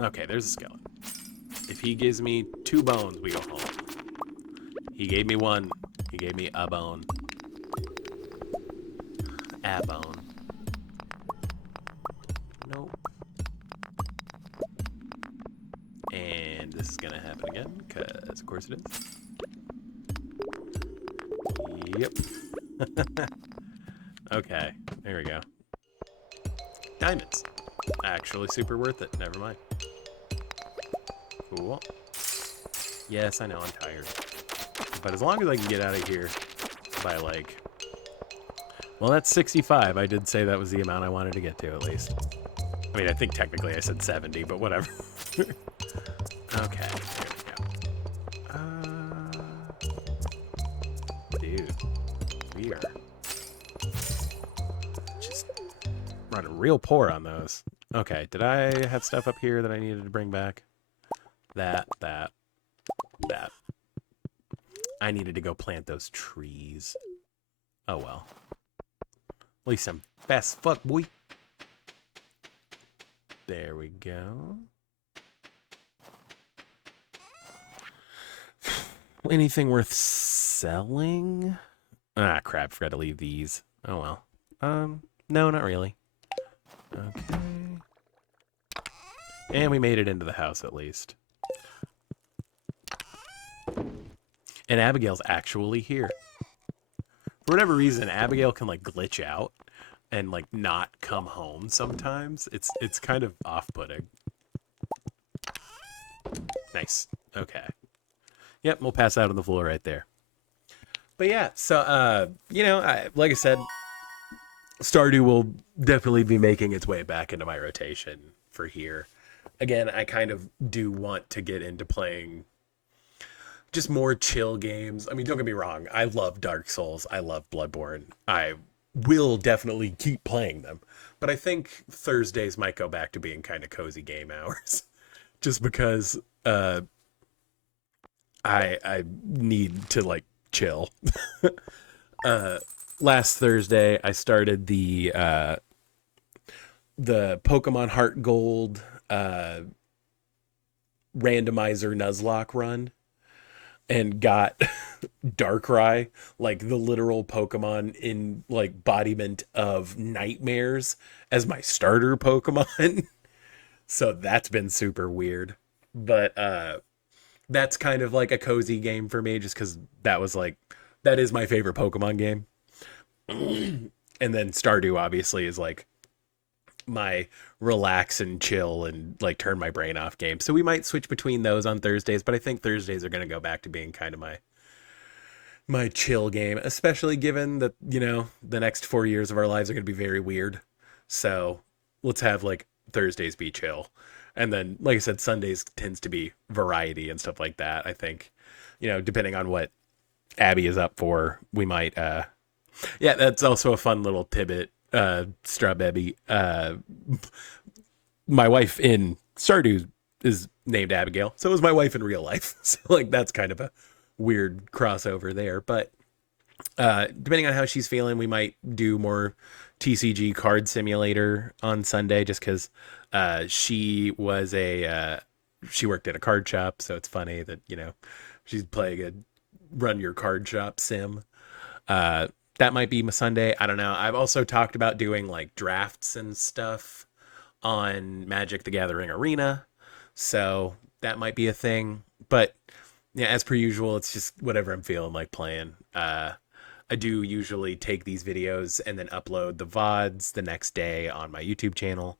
Okay, there's a skeleton. If he gives me 2 bones, we go home. He gave me 1. He gave me a bone. A bone. Nope. And this is gonna happen again, because of course it is. Yep. Okay, there we go. Diamonds. Actually super worth it. Never mind. Cool. Yes, I know, I'm tired. But as long as I can get out of here by, like... Well, that's 65. I did say that was the amount I wanted to get to, at least. I mean, I think technically I said 70, but whatever. Okay, there we go. Dude, we are just running real poor on those. Okay, did I have stuff up here that I needed to bring back? That. I needed to go plant those trees. Oh well. At least I'm fast fuck, boy. There we go. Anything worth selling? Ah, crap, forgot to leave these. Oh well. No, not really. Okay. And we made it into the house at least. And Abigail's actually here. For whatever reason, Abigail can like glitch out and like not come home sometimes. It's kind of off-putting. Nice. Okay. Yep, we'll pass out on the floor right there. But yeah, so you know, like I said, Stardew will definitely be making its way back into my rotation for here. Again, I kind of do want to get into playing just more chill games. I mean, don't get me wrong. I love Dark Souls. I love Bloodborne. I will definitely keep playing them. But I think Thursdays might go back to being kind of cozy game hours. Just because I need to, like, chill. Last Thursday, I started the Pokemon Heart Gold randomizer Nuzlocke run. And got Darkrai, like the literal Pokemon in like embodiment of nightmares, as my starter Pokemon. So that's been super weird. But that's kind of like a cozy game for me, just because that is my favorite Pokemon game. And then Stardew obviously is like my relax and chill and like turn my brain off game. So we might switch between those on Thursdays, but I think Thursdays are going to go back to being kind of my chill game, especially given that, you know, the next 4 years of our lives are going to be very weird. So let's have like Thursdays be chill. And then, like I said, Sundays tends to be variety and stuff like that. I think, depending on what Abby is up for, we might, yeah, that's also a fun little tidbit, Strawberry. My wife in Stardew is named Abigail. So is my wife in real life. So, like, that's kind of a weird crossover there. But depending on how she's feeling, we might do more TCG card simulator on Sunday just because she was she worked at a card shop. So it's funny that, she's playing a run your card shop sim. That might be my Sunday. I don't know. I've also talked about doing like drafts and stuff on Magic the Gathering Arena. So that might be a thing. But yeah, as per usual, it's just whatever I'm feeling like playing. I do usually take these videos and then upload the VODs the next day on my YouTube channel.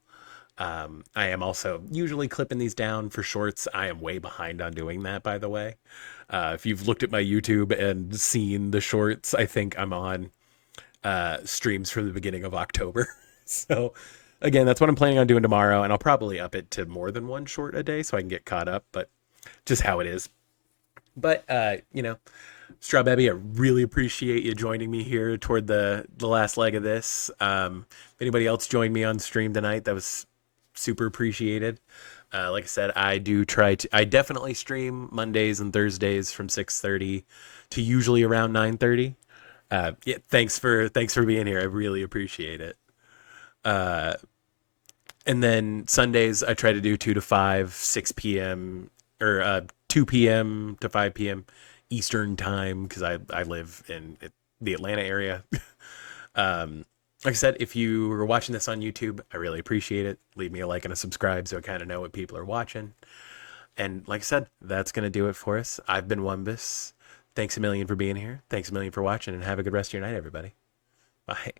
I am also usually clipping these down for shorts. I am way behind on doing that, by the way. If you've looked at my YouTube and seen the shorts, I think I'm on streams from the beginning of October. So again, that's what I'm planning on doing tomorrow, and I'll probably up it to more than one short a day so I can get caught up, but just how it is. But Strawberry, I really appreciate you joining me here toward the last leg of this. If anybody else joined me on stream tonight, that was super appreciated. Like I said, I definitely stream Mondays and Thursdays from 6:30 to usually around 9:30. Yeah, thanks for being here. I really appreciate it. And then Sundays I try to do 2 to 5, 6 p.m. or 2 p.m. to 5 p.m. Eastern time because I live in the Atlanta area. Like I said, if you were watching this on YouTube, I really appreciate it. Leave me a like and a subscribe so I kind of know what people are watching. And like I said, that's going to do it for us. I've been Wumbus. Thanks a million for being here. Thanks a million for watching, and have a good rest of your night, everybody. Bye.